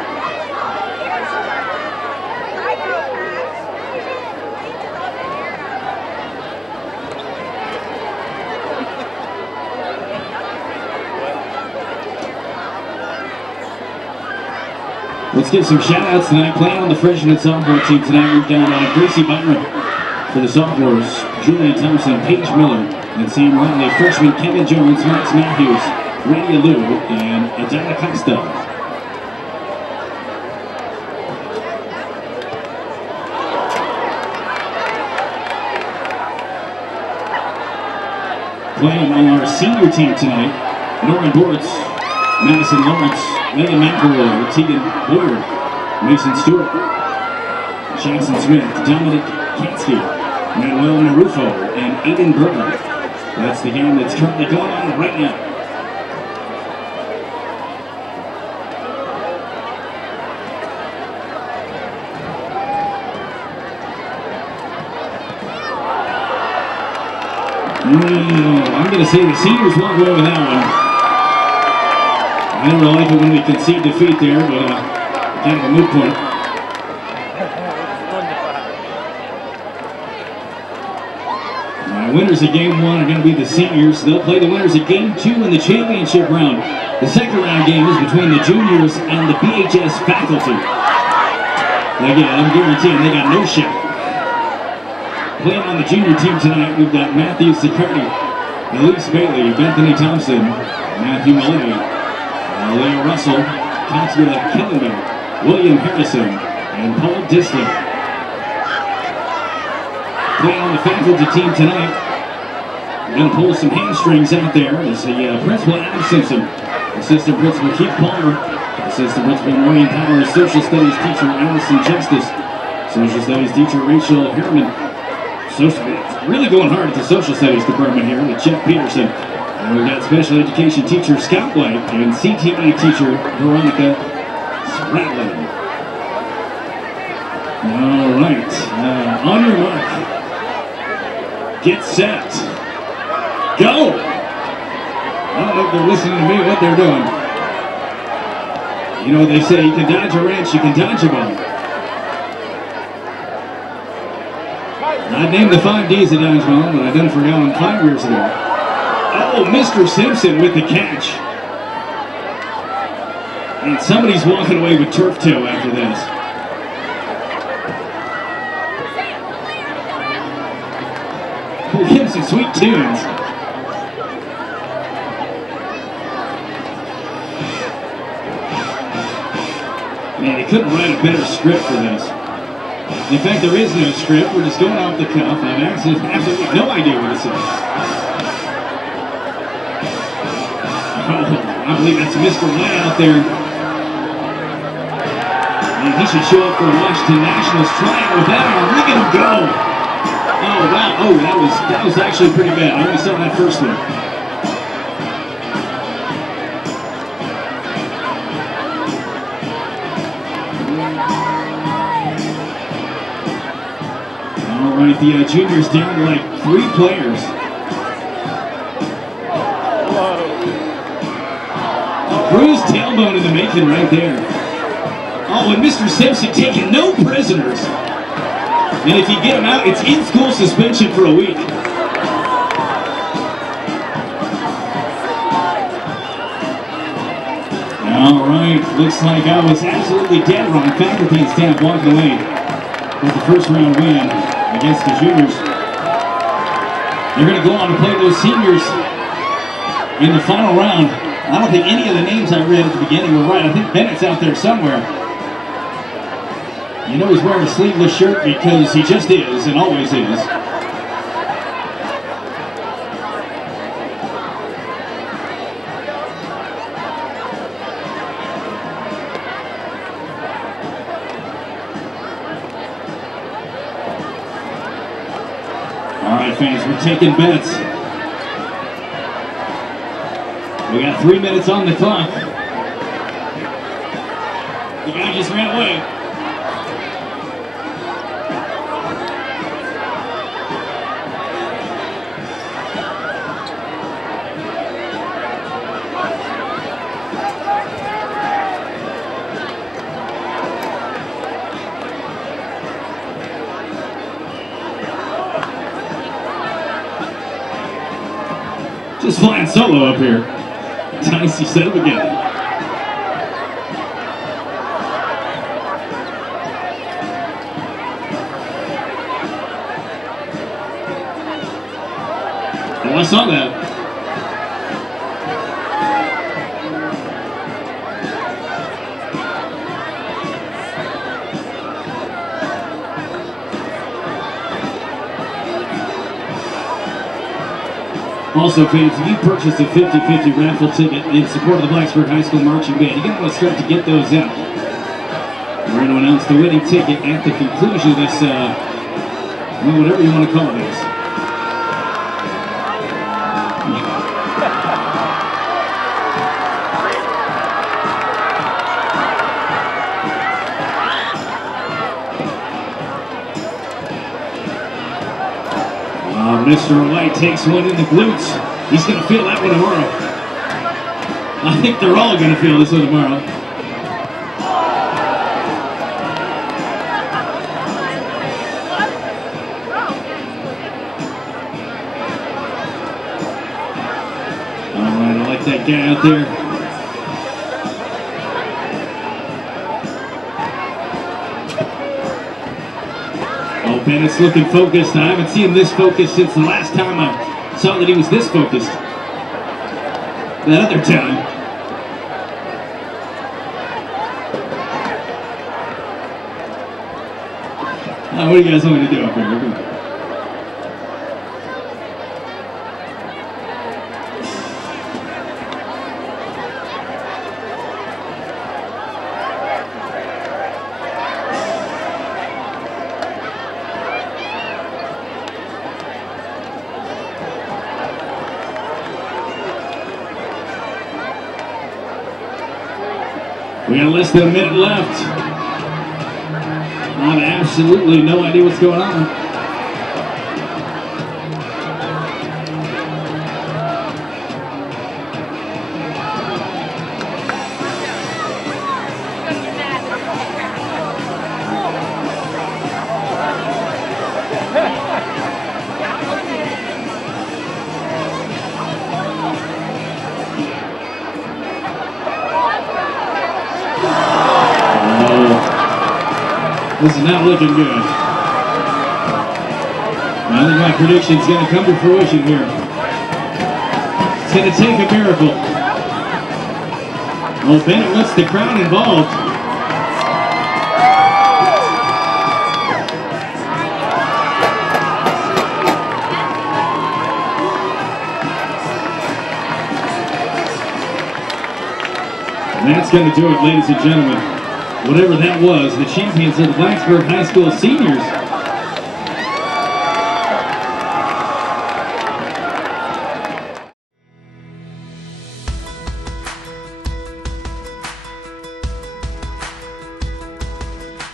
Let's give some shout-outs tonight. Playing on the freshman and sophomore team tonight, we've got Gracie Byron for the sophomores, Julian Thompson, Paige Miller, and Sam Riley. Freshman Kevin Jones, Max Matthews, Radia Liu, and Adana Costa. Playing on our senior team tonight, Norman Bortz, Madison Lawrence, Megan McElroy, Tegan Boyer, Mason Stewart, Jackson Smith, Dominic Kansky, Manuel Marufo, and Aiden Berger. That's the game that's currently going on right now. I'm going to say the seniors won't go with that one. I don't really like it when we concede defeat there, but kind of a moot point. Winners of game 1 are going to be the seniors. They'll play the winners of game 2 in the championship round. The second round game is between the juniors and the BHS faculty. Again, I'm guaranteeing they got no shot. Playing on the junior team tonight, we've got Matthew Sicardi, Elise Bailey, Bethany Thompson, Matthew Malay, Leah Russell, Katya Kellenberg, William Harrison, and Paul Disler. Playing on the faculty team tonight, Going to pull some hamstrings out there as the principal Adam Simpson, assistant principal Keith Palmer, assistant principal Maureen Powers, social studies teacher Allison Justice, social studies teacher Rachel Harriman. Really going hard at the social studies department here with Jeff Peterson. And we've got special education teacher Scott White and CTE teacher Veronica Spratling. All right, on your mark, get set, go! I don't know if they're listening to me or what they're doing. You know what they say, you can dodge a wrench, you can dodge a ball. I named the 5 Ds of dodgeball, but I done forgot them 5 years ago. Oh, Mr. Simpson with the catch. And somebody's walking away with turf toe after this. We'll give him some sweet tunes. Man, he couldn't write a better script for this. In fact, there is no script. We're just going off the cuff. I have absolutely no idea what it says. Oh, I believe that's Mr. White out there. And he should show up for Washington Nationals trying with that arm. Look at him go. Oh, wow. Oh, that was actually pretty bad. I only saw that first one. All right, the juniors down to like 3 players. Bruised tailbone in the making right there. Oh, and Mr. Simpson taking no prisoners. And if you get him out, it's in-school suspension for a week. All right, looks like I was absolutely dead wrong. Faculty and staff walking away with the first round win against the juniors. They're going to go on to play those seniors in the final round. I don't think any of the names I read at the beginning were right. I think Bennett's out there somewhere. You know he's wearing a sleeveless shirt because he just is and always is. All right, fans, we're taking bets. We got 3 minutes on the clock. The guy just ran away. Just flying solo up here. Nice, you said it again. Oh, I saw that. Also, fans, if you purchased a 50/50 raffle ticket in support of the Blacksburg High School Marching Band, you're going to want to start to get those out. We're going to announce the winning ticket at the conclusion of this, well, whatever you want to call this. Mr. White takes one in the glutes. He's going to feel that one tomorrow. I think they're all going to feel this one tomorrow. All right, I like that guy out there. Bennett's looking focused. I haven't seen him this focused since the last time I saw that he was this focused. That other time. What do you guys want me to do up here? We got less than a minute left. I have absolutely no idea what's going on. This is not looking good. I think my prediction is going to come to fruition here. It's going to take a miracle. Well, Bennett wants the crowd involved. And that's going to do it, ladies and gentlemen. Whatever that was, the champions of the Blacksburg High School seniors.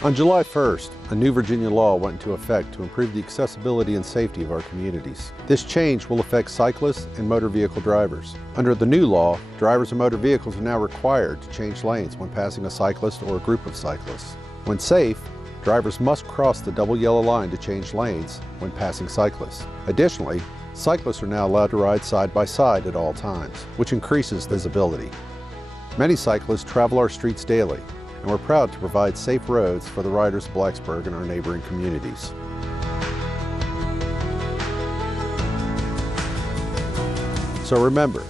On July 1st, a new Virginia law went into effect to improve the accessibility and safety of our communities. This change will affect cyclists and motor vehicle drivers. Under the new law, drivers of motor vehicles are now required to change lanes when passing a cyclist or a group of cyclists. When safe, drivers must cross the double yellow line to change lanes when passing cyclists. Additionally, cyclists are now allowed to ride side by side at all times, which increases visibility. Many cyclists travel our streets daily, and we're proud to provide safe roads for the riders of Blacksburg and our neighboring communities. So remember,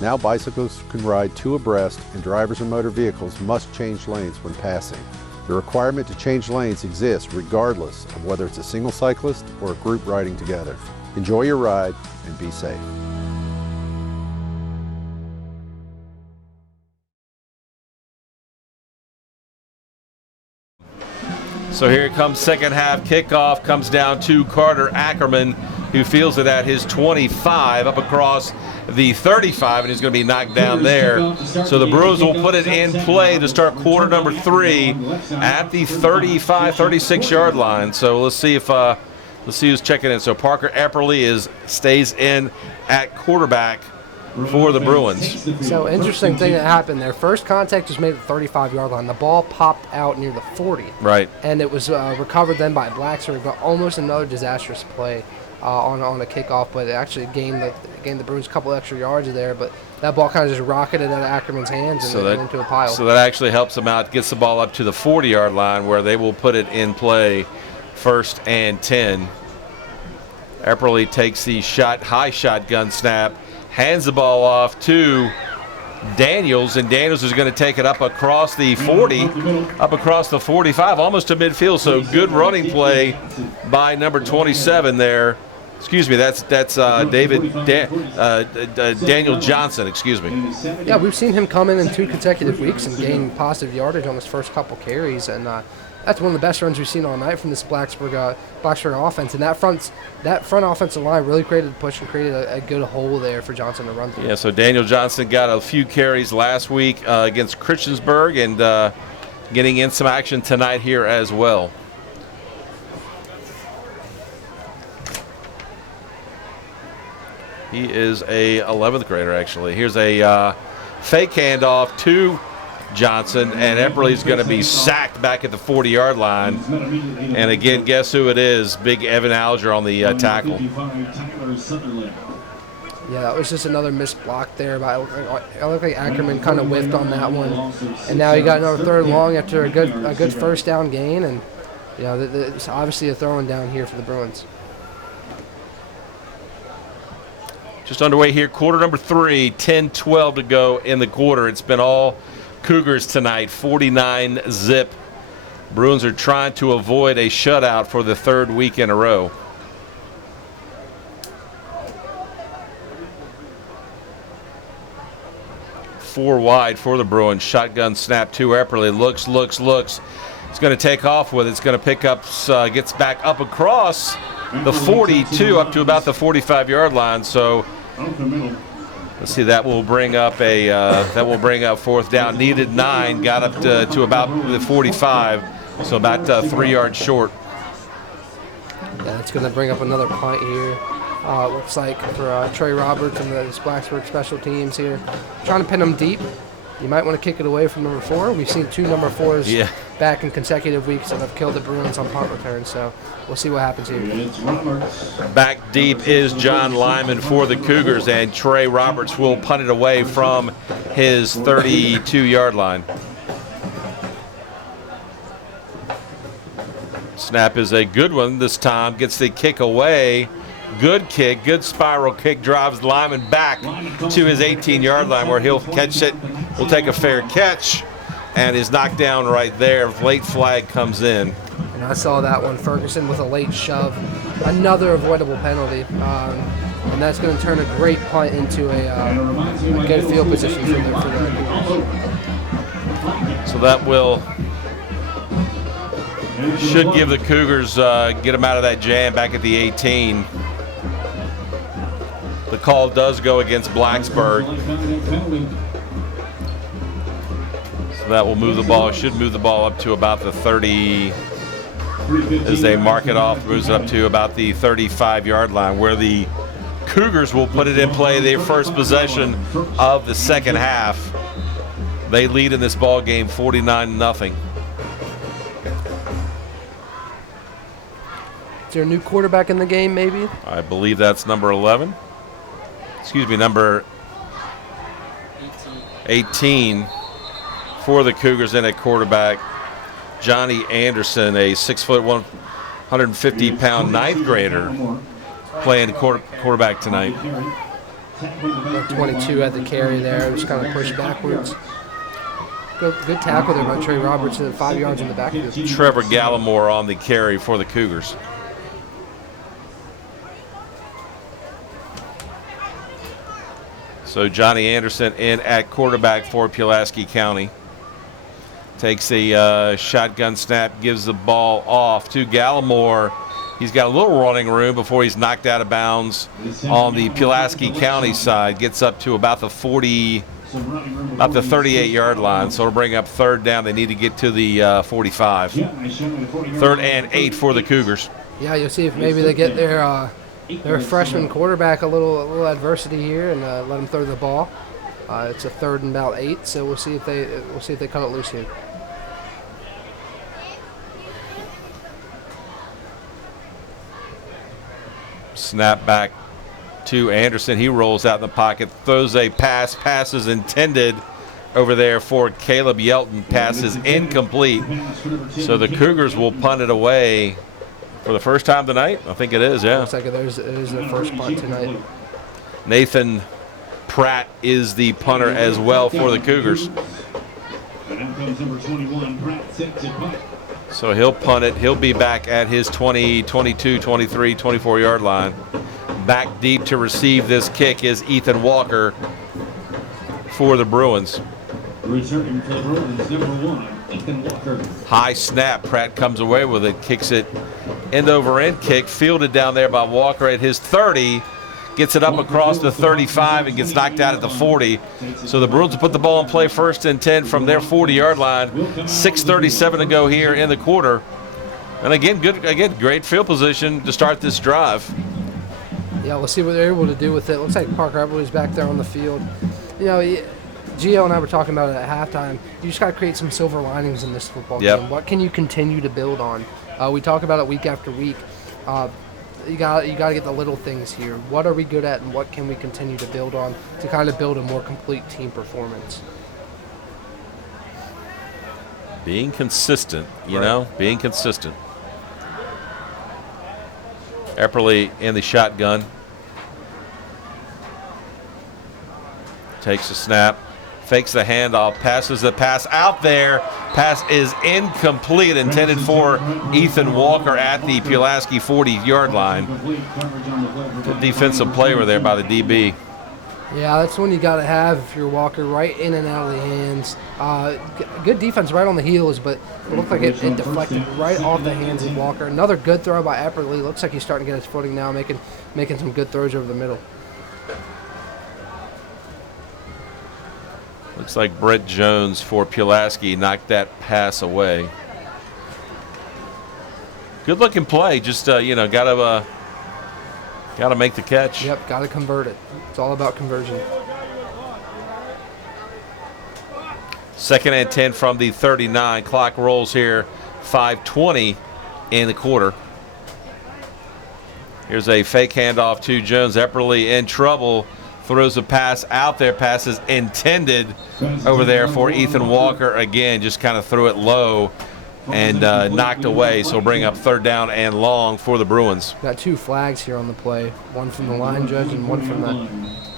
now bicyclists can ride two abreast and drivers of motor vehicles must change lanes when passing. The requirement to change lanes exists regardless of whether it's a single cyclist or a group riding together. Enjoy your ride and be safe. So here comes second half kickoff, comes down to Carter Ackerman, who fields it at his 25 up across the 35, and he's going to be knocked down there. So the Bruins will put it in play to start quarter number 3 at the 35, 36-yard line. So let's see who's checking in. So Parker Epperly stays in at quarterback for the Bruins. So interesting thing that happened there. First contact was made at the 35-yard line. The ball popped out near the 40. Right. And it was recovered then by Blacksburg, but almost another disastrous play on a kickoff. But it actually gained the Bruins a couple extra yards there. But that ball kind of just rocketed out of Ackerman's hands and went into a pile. So that actually helps them out, gets the ball up to the 40-yard line where they will put it in play, 1st and 10. Epperly takes the high shotgun snap, hands the ball off to Daniels, and Daniels is going to take it up across the 40, up across the 45, almost to midfield. So good running play by number 27 there. Excuse me, that's Daniel Johnson, excuse me. Yeah, we've seen him come in 2 consecutive weeks and gain positive yardage on his first couple carries, and that's one of the best runs we've seen all night from this Blacksburg offense. And that front offensive line really created a push and created a good hole there for Johnson to run through. Yeah, so Daniel Johnson got a few carries last week against Christiansburg, and getting in some action tonight here as well. He is a 11th grader, actually. Here's a fake handoff to Johnson, and Epperly's going to be sacked back at the 40-yard line. And again, guess who it is? Big Evan Alger on the tackle. Yeah, that was just another missed block there. But I look like Ackerman kind of whiffed on that one. And now he got another 3rd and long after a good first down gain. And it's obviously a throwing down here for the Bruins. Just underway here, quarter number 3, 10-12 to go in the quarter. It's been all Cougars tonight, 49-zip. Bruins are trying to avoid a shutout for the 3rd week in a row. Four wide for the Bruins. Shotgun snap to Epperly. Looks. It's going to take off with it. It's going to pick up, gets back up across the 42 up to about the 45-yard line. So Let's see. That will bring up fourth down. Needed 9. Got up to about the 45. So about 3 yards short. Yeah, it's going to bring up another punt here. Looks like for Trey Roberts and the Blacksburg special teams here. Trying to pin them deep. You might want to kick it away from number 4. We've seen 2 number 4s back in consecutive weeks that have killed the Bruins on punt return. So we'll see what happens here. Back deep is John Lyman for the Cougars, and Trey Roberts will punt it away from his 32-yard line. Snap is a good one this time. Gets the kick away. Good kick, good spiral kick, drives Lyman back to his 18-yard line where he'll catch it. Will take a fair catch and is knocked down right there. Late flag comes in. And I saw that one. Ferguson with a late shove. Another avoidable penalty. And that's going to turn a great punt into a good field position for the Cougars. So that should give the Cougars, get them out of that jam back at the 18. The call does go against Blacksburg. So that will move the ball, should move the ball up to about the 30, as they mark it off, moves it up to about the 35-yard line, where the Cougars will put it in play their first possession of the second half. They lead in this ball game 49-0. Is there a new quarterback in the game, maybe? I believe that's number 11. Excuse me, number 18 for the Cougars in at quarterback. Johnny Anderson, a 6 foot 150-pound ninth grader, playing quarterback tonight. 22 at the carry there. It was kind of pushed backwards. Good tackle there by Trey Roberts at 5 yards in the backfield. Trevor Gallimore on the carry for the Cougars. So Johnny Anderson in at quarterback for Pulaski County. Takes a shotgun snap, gives the ball off to Gallimore. He's got a little running room before he's knocked out of bounds on the Pulaski County side. Gets up to about the 38-yard line. So it'll bring up third down. They need to get to the 45. 3rd and 8 for the Cougars. Yeah, you'll see if maybe they get their freshman quarterback a little adversity here and let them throw the ball. It's a 3rd and about 8, so we'll see if they cut it loose here. Snap back to Anderson. He rolls out in the pocket, throws a pass. Pass is intended over there for Caleb Yelton. Pass is incomplete. So the Cougars will punt it away for the first time tonight. I think it is, yeah. Looks like it is their first punt tonight. Nathan Pratt is the punter as well for the Cougars. So he'll punt it. He'll be back at his 20, 22, 23, 24-yard line. Back deep to receive this kick is Ethan Walker for the Bruins. Returning for the Bruins, number 1, Ethan Walker. High snap. Pratt comes away with it, kicks it end over end kick, fielded down there by Walker at his 30. Gets it up across the 35 and gets knocked out at the 40. So the Bruins put the ball in play 1st and 10 from their 40-yard line. 6:37 to go here in the quarter. And again, great field position to start this drive. Yeah, we'll see what they're able to do with it. Looks like Parker Everly's back there on the field. You know, Gio and I were talking about it at halftime. You just got to create some silver linings in this football game. What can you continue to build on? We talk about it week after week. You got to get the little things here. What are we good at, and what can we continue to build on to kind of build a more complete team performance? Being consistent, being consistent. Epperly in the shotgun. Takes a snap. Fakes the handoff, passes the pass out there. Pass is incomplete, intended for Ethan Walker at the Pulaski 40-yard line. Good defensive play over there by the DB. Yeah, that's one you got to have if you're Walker, right in and out of the hands. Good defense right on the heels, but it looked like it deflected right off the hands of Walker. Another good throw by Epperly. Looks like he's starting to get his footing now, making some good throws over the middle. Looks like Brett Jones for Pulaski knocked that pass away. Good looking play. Just gotta make the catch. Yep, gotta convert it. It's all about conversion. 2nd and 10 from the 39. Clock rolls here. 5:20 in the quarter. Here's a fake handoff to Jones. Epperly in trouble. Throws a pass out there. Pass is intended over there for Ethan Walker. Again, just kind of threw it low and knocked away. So bring up 3rd down and long for the Bruins. Got 2 flags here on the play. One from the line judge and one from the,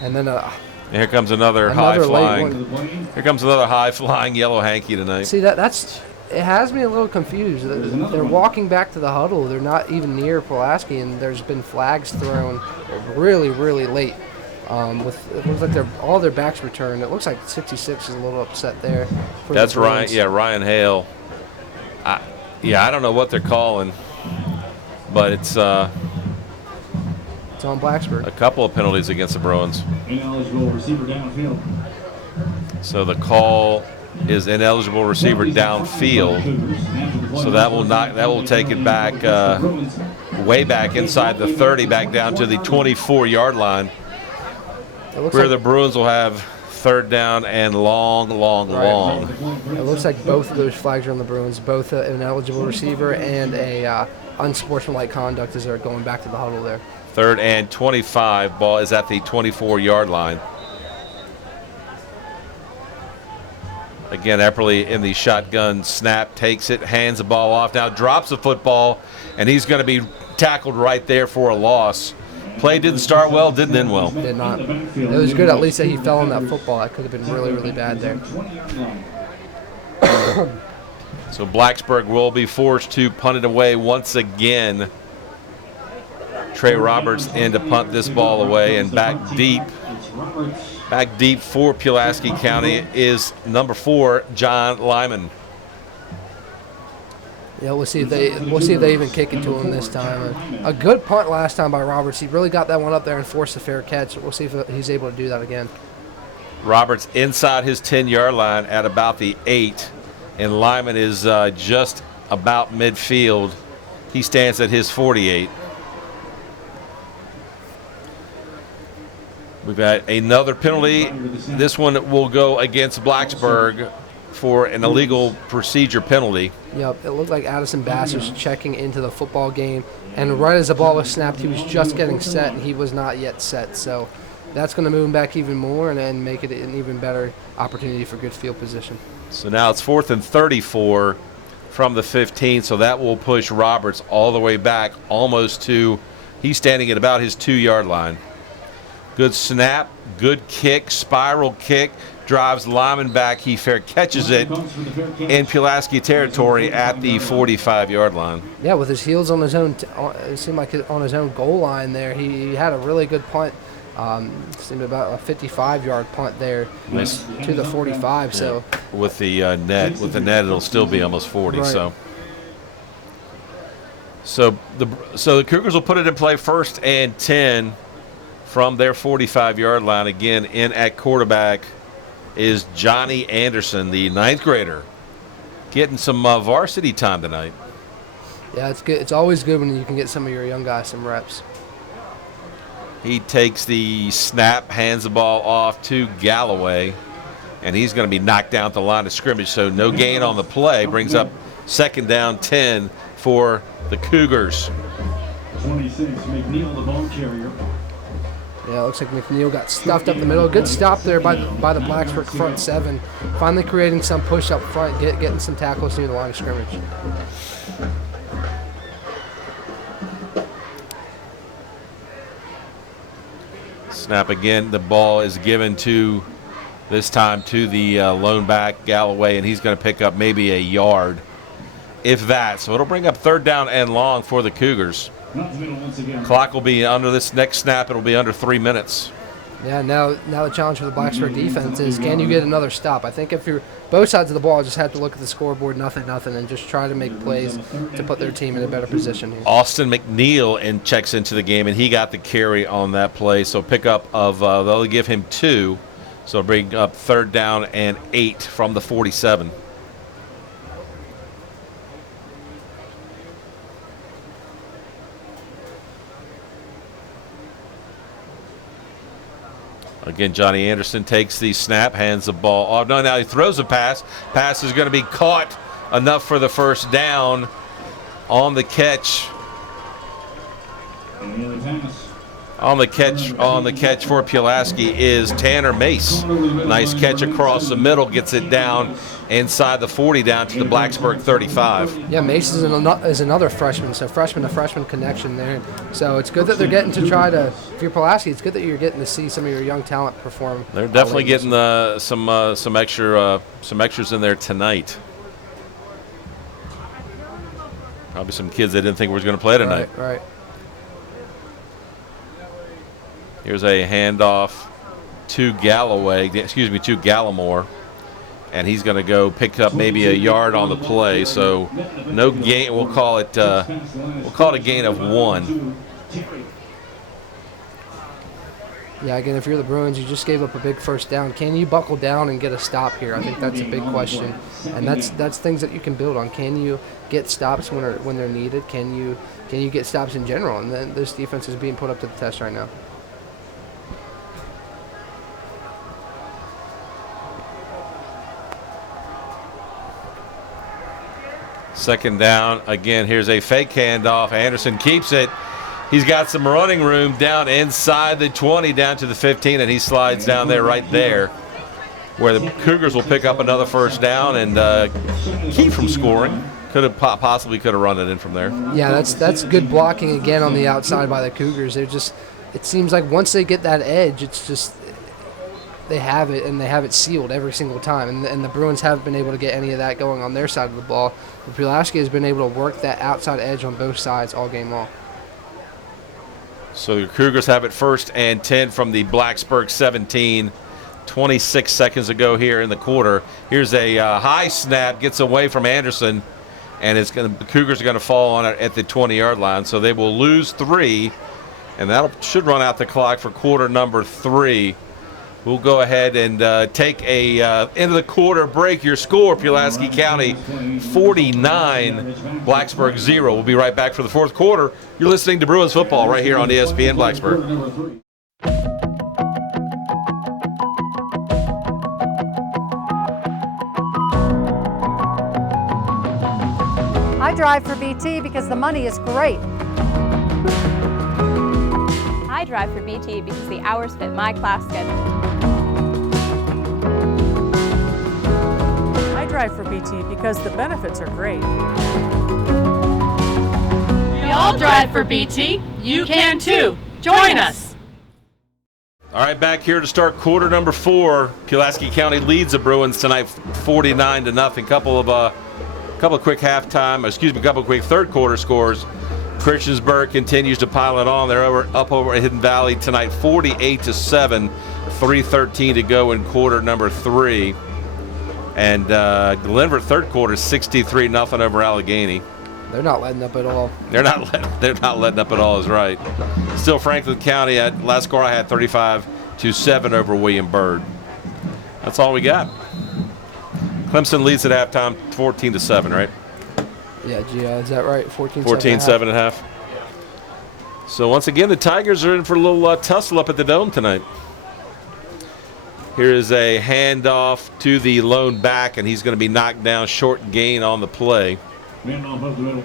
and then and here comes another high flying. Here comes another high flying yellow hanky tonight. See that's it has me a little confused. They're walking back to the huddle. They're not even near Pulaski, and there's been flags thrown really, really late. It looks like all their backs returned. It looks like 66 is a little upset there. That's Ryan. Yeah, Ryan Hale. I don't know what they're calling, but it's on Blacksburg. A couple of penalties against the Bruins. Ineligible receiver downfield. So the call is ineligible receiver downfield. So that will take it back way back inside the 30, back down to the 24-yard line, where the Bruins will have 3rd down and long. It looks like both of those flags are on the Bruins, both an ineligible receiver and a unsportsmanlike conduct as they're going back to the huddle there. 3rd and 25. Ball is at the 24-yard line. Again, Epperly in the shotgun snap, takes it, hands the ball off, now drops the football, and he's going to be tackled right there for a loss. Play didn't start well, didn't end well. Did not. It was good at least that he fell on that football. That could have been really, really bad there. So Blacksburg will be forced to punt it away once again. Trey Roberts in to punt this ball away, and back deep for Pulaski County is number 4, John Lyman. Yeah, we'll see if they even kick it to him this time. A good punt last time by Roberts. He really got that one up there and forced a fair catch. We'll see if he's able to do that again. Roberts inside his 10-yard line at about the 8, and Lyman is just about midfield. He stands at his 48. We've got another penalty. This one will go against Blacksburg for an illegal procedure penalty. Yep, it looked like Addison Bass was checking into the football game, and right as the ball was snapped, he was just getting set, and he was not yet set. So that's going to move him back even more and make it an even better opportunity for good field position. So now it's 4th and 34 from the 15, so that will push Roberts all the way back almost to, he's standing at about his 2-yard line. Good snap, good kick, spiral kick, drives Lyman back. He fair catches it in Pulaski territory at the 45-yard line. Yeah, with his heels on his own, it seemed like on his own goal line there. He had a really good punt. Seemed about a 55-yard punt there to the 45. So with the net, it'll still be almost 40. Right. So the Cougars will put it in play 1st and 10 from their 45-yard line. Again, in at quarterback is Johnny Anderson, the 9th grader, getting some varsity time tonight. Yeah, it's good. It's always good when you can get some of your young guys some reps. He takes the snap, hands the ball off to Galloway, and he's going to be knocked down at the line of scrimmage, so no gain on the play. Brings up 2nd down 10 for the Cougars. 26, McNeil, the ball carrier. Yeah, it looks like McNeil got stuffed up the middle. Good stop there by the Blacksburg front 7. Finally creating some push up front, getting some tackles near the line of scrimmage. Snap again. The ball is given to, this time to the lone back, Galloway, and he's going to pick up maybe a yard, if that. So it'll bring up 3rd down and long for the Cougars. Clock will be under this next snap. It'll be under 3 minutes. Yeah, now the challenge for the Blacksburg defense is, can you get another stop? I think if you're both sides of the ball, just have to look at the scoreboard, nothing, and just try to make plays to put their team in a better position here. Austin McNeil checks into the game, and he got the carry on that play. So pickup of they'll give him 2. So bring up 3rd down and 8 from the 47. Again, Johnny Anderson takes the snap, hands the ball off. No, now he throws a pass. Pass is going to be caught enough for the 1st down. On the catch. On the catch for Pulaski is Tanner Mace. Nice catch across the middle, gets it down inside the 40 down to the Blacksburg 35. Yeah, Mace is another freshman, so freshman to freshman connection there. So it's good that they're getting to try to, if you're Pulaski, it's good that you're getting to see some of your young talent perform. They're definitely getting some extras in there tonight. Probably some kids they didn't think was going to play tonight. Right. Here's a handoff to Gallimore, and he's going to go pick up maybe a yard on the play. So no gain. We'll call it a gain of 1. Yeah, again, if you're the Bruins, you just gave up a big 1st down. Can you buckle down and get a stop here? I think that's a big question, and that's things that you can build on. Can you get stops when they're needed? Can you get stops in general? And then this defense is being put up to the test right now. Second down. Again, here's a fake handoff. Anderson keeps it. He's got some running room down inside the 20, down to the 15, and he slides down there right there where the Cougars will pick up another 1st down and keep from scoring. Possibly could have run it in from there. Yeah, that's good blocking again on the outside by the Cougars. It seems like once they get that edge, it's just they have it, and they have it sealed every single time. And the Bruins haven't been able to get any of that going on their side of the ball. But Pulaski has been able to work that outside edge on both sides all game long. So the Cougars have it 1st and 10 from the Blacksburg 17. 26 seconds ago here in the quarter. Here's a high snap, gets away from Anderson, and the Cougars are going to fall on it at the 20-yard line. So they will lose 3, and that should run out the clock for quarter number 3. We'll go ahead and take a end of the quarter break. Your score, Pulaski County 49, Blacksburg 0. We'll be right back for the 4th quarter. You're listening to Bruins football right here on ESPN Blacksburg. I drive for BT because the money is great. I drive for BT because the hours fit my class schedule. I drive for BT because the benefits are great. We all drive for BT. You can too. Join us. All right, back here to start quarter number 4. Pulaski County leads the Bruins tonight 49-0. Couple of quick third quarter scores. Christiansburg continues to pile it on. They're up over Hidden Valley tonight 48-7. 3:13 to go in quarter number 3. And Glenver third quarter 63-0 over Allegheny. They're not letting up at all. They're not letting up at all is right. Still Franklin County at last score I had 35-7 over William Byrd. That's all we got. Clemson leads at halftime 14-7, right? Yeah, Gia, is that right? 14-7.5. So once again, the Tigers are in for a little tussle up at the Dome tonight. Here is a handoff to the lone back, and he's going to be knocked down, short gain on the play. Handoff up the middle.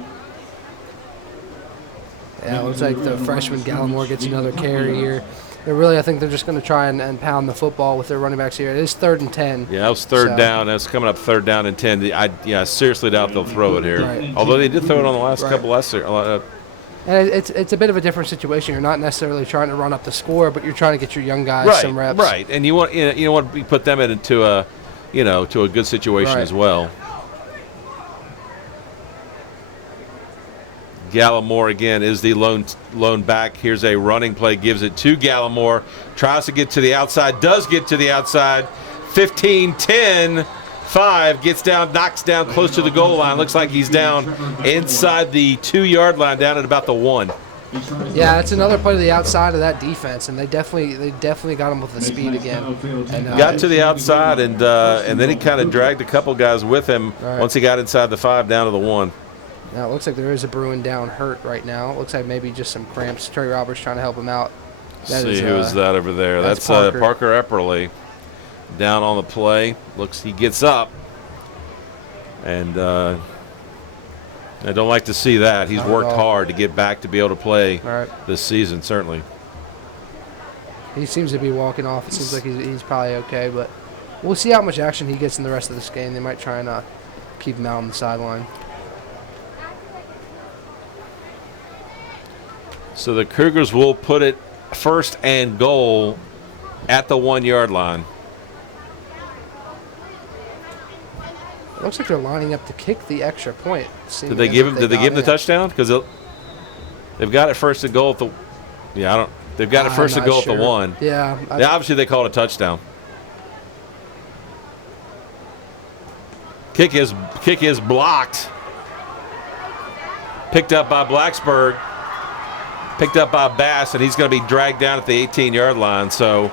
Yeah, it looks like the freshman Gallimore gets another carry here. I think they're just going to try and pound the football with their running backs here. It is 3rd and 10. Yeah, that was third down. That's coming up 3rd down and 10. I seriously doubt they'll throw it here. Right. Although they did throw it on the last couple last year. And it's a bit of a different situation. You're not necessarily trying to run up the score, but you're trying to get your young guys some reps. Right, and you want to put them into a good situation as well. Gallimore again is the lone back. Here's a running play, gives it to Gallimore. Tries to get to the outside, does get to the outside. 15-10. 5 gets down, knocks down close to the goal line. Looks like he's down inside the 2-yard line, down at about the 1. Yeah, it's another play to the outside of that defense, and they definitely got him with the speed again. And, got to the outside, and then he kind of dragged a couple guys with him once he got inside the 5 down to the 1. Now it looks like there is a Bruin down hurt right now. It looks like maybe just some cramps. Trey Roberts trying to help him out. See who's that over there. That's Parker Epperly down on the play. Looks he gets up, and I don't like to see that. He's worked hard to get back to be able to play this season, certainly. He seems to be walking off. It seems like he's probably okay, but we'll see how much action he gets in the rest of this game. They might try and keep him out on the sideline. So the Cougars will put it 1st and goal at the 1-yard line. It looks like they're lining up to kick the extra point. Did they give him the touchdown? Because they've got it 1st and goal at the. Yeah, I don't. They've got it 1st and goal at the 1. Yeah. Obviously they called a touchdown. Kick is blocked. Picked up by Blacksburg. Picked up by Bass, and he's going to be dragged down at the 18-yard line. So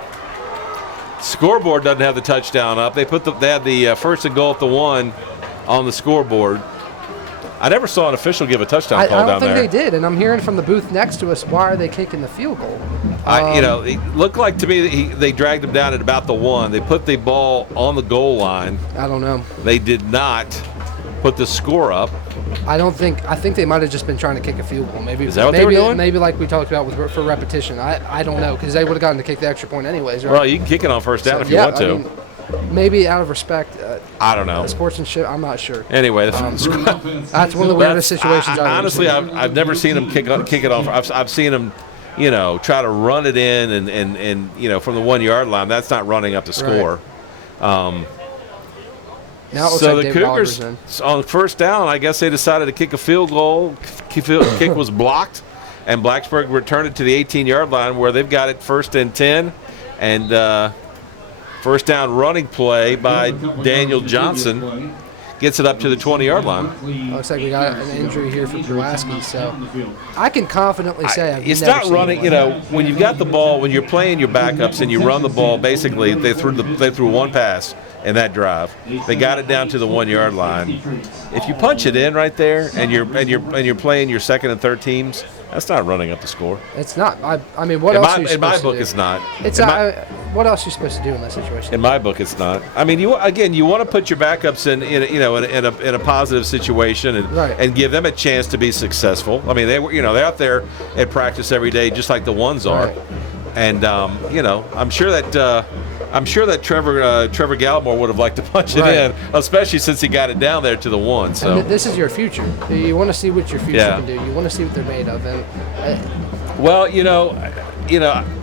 scoreboard doesn't have the touchdown up. They had the 1st and goal at the 1 on the scoreboard. I never saw an official give a touchdown call down there. I don't think they did, and I'm hearing from the booth next to us, why are they kicking the field goal? It looked like to me that they dragged him down at about the 1. They put the ball on the goal line. I don't know. They did not put the score up. I think they might have just been trying to kick a field goal. Maybe is that what they were doing? Maybe like we talked about for repetition. I don't know, because they would have gotten to kick the extra point anyways, right? Well, you can kick it on 1st down if you want to. Maybe out of respect. I don't know. Sportsmanship, I'm not sure. Anyway, that's one of the weirdest situations. Honestly, I've never seen them kick it off. I've seen them, try to run it in and from the 1-yard line. That's not running up the score. Right. Now it looks so like the David Cougars on 1st down, I guess they decided to kick a field goal. Kick was blocked, and Blacksburg returned it to the 18-yard line where they've got it 1st and 10, and 1st down running play by Daniel Johnson gets it up to the 20-yard line. Looks like we got an injury here for Pulaski, so I can confidently say it's not running. When you've got the ball, when you're playing your backups and you run the ball, basically they threw one pass in that drive. They got it down to the 1-yard line. If you punch it in right there and you're playing your 2nd and 3rd teams, that's not running up the score. It's not. I mean, what else are you supposed to do? In my book, it's not. What else are you supposed to do in that situation? In my book, it's not. I mean, you want to put your backups in a positive situation and give them a chance to be successful. I mean, they're out there at practice every day, just like the ones are. Right. And I'm sure that Trevor Gallimore would have liked to punch it in, especially since he got it down there to the 1. So and this is your future. You want to see what your future can do. You want to see what they're made of. And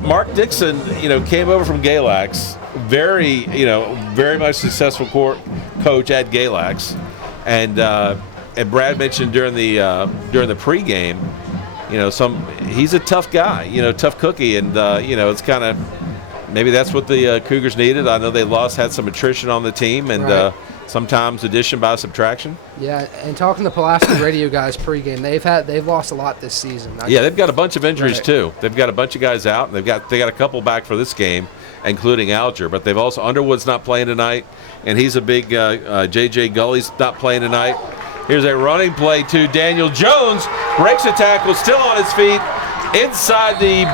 Mark Dixon, came over from Galax, very much successful coach at Galax, and Brad mentioned during the pregame. He's a tough guy, tough cookie, and it's kind of maybe that's what the Cougars needed. I know they had some attrition on the team, and sometimes addition by subtraction. Yeah, and talking to Pulaski radio guys pregame, they've lost a lot this season. They've got a bunch of injuries too. They've got a bunch of guys out, and they got a couple back for this game, including Alger. But they've also Underwood's not playing tonight, and he's a big J.J. Gully's not playing tonight. Here's a running play to Daniel Jones. Breaks a tackle, still on his feet, inside the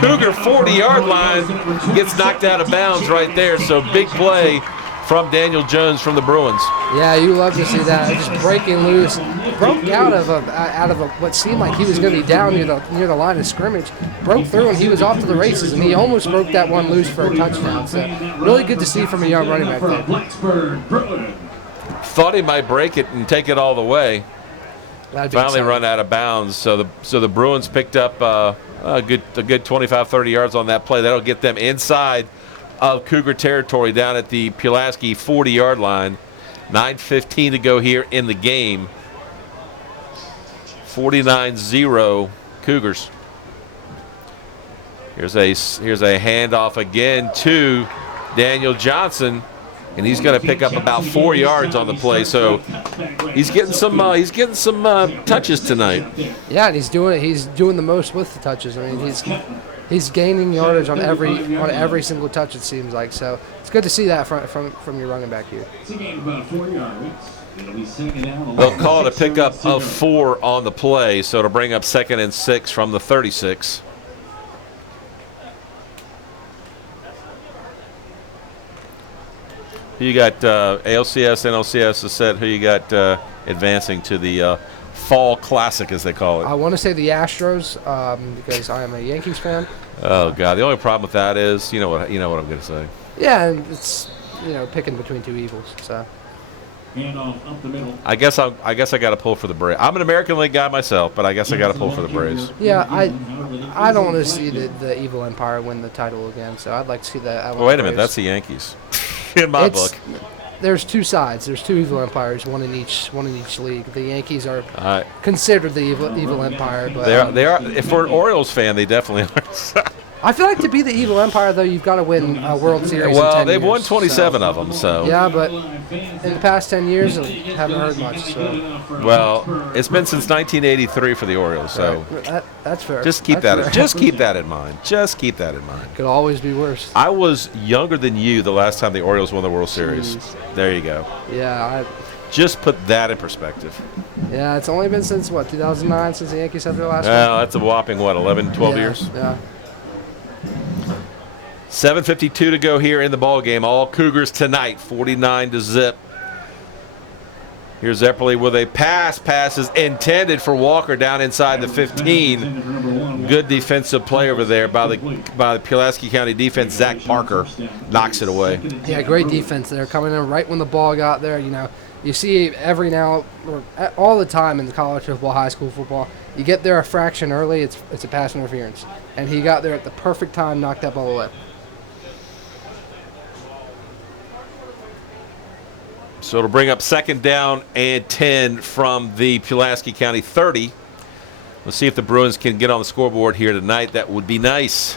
Cougar 40-yard line. Gets knocked out of bounds right there. So big play from Daniel Jones from the Bruins. Yeah, you love to see that. Just breaking loose. Broke out of what seemed like he was going to be down near the line of scrimmage. Broke through, and he was off to the races, and he almost broke that one loose for a touchdown. So really good to see from a young running back there. Thought he might break it and take it all the way. Finally run out of bounds. So the Bruins picked up a good 25, 30 yards on that play. That'll get them inside of Cougar territory down at the Pulaski 40-yard line. 9:15 to go here in the game. 49-0 Cougars. Here's a handoff again to Daniel Johnson. and he's going to pick up about 4 yards on the play. So he's getting some touches tonight. Yeah, and he's doing the most with the touches. I mean, he's gaining yardage on every single touch, it seems like. So it's good to see that from your running back here. They'll call it a pickup of 4 on the play, so it'll bring up 2nd and 6 from the 36. Who you got? ALCS, NLCS is set. Who you got advancing to the Fall Classic, as they call it? I want to say the Astros because I am a Yankees fan. Oh God, the only problem with that is you know what I'm going to say. Yeah, and it's picking between two evils. So. Up the middle. I guess I got to pull for the Braves. I'm an American League guy myself, but I guess I got to pull for the Braves. Yeah, I don't want to see the evil empire win the title again. So I'd like to see that. Wait a minute, that's the Yankees. In my book, there's two sides. There's two evil empires, one in each league. The Yankees are considered the evil empire, but they are. If we're an Orioles fan, they definitely are. I feel like to be the evil empire, though, you've got to win a World Series. Well, in 10 they've years, won 27 of them, so. Yeah, but in the past 10 years, I haven't heard much. So. Well, it's been since 1983 for the Orioles, so. That's fair. Just keep keep that in mind. Just keep that in mind. Could always be worse. I was younger than you the last time the Orioles won the World Series. There you go. Yeah, just put that in perspective. Yeah, it's only been since 2009 since the Yankees had their last one. Well, that's a whopping 11, 12 years. Yeah. 7:52 to go here in the ball game. All Cougars tonight, 49-0. Here's Epperly with a pass. Pass is intended for Walker down inside the 15. Good defensive play over there by the Pulaski County defense. Zach Parker knocks it away. Yeah, great defense there, coming in right when the ball got there. You see every now or all the time in the college football, high school football, you get there a fraction early, it's a pass interference, and he got there at the perfect time, knocked that ball away. So it'll bring up 2nd down and 10 from the Pulaski County 30. Let's see if the Bruins can get on the scoreboard here tonight. That would be nice.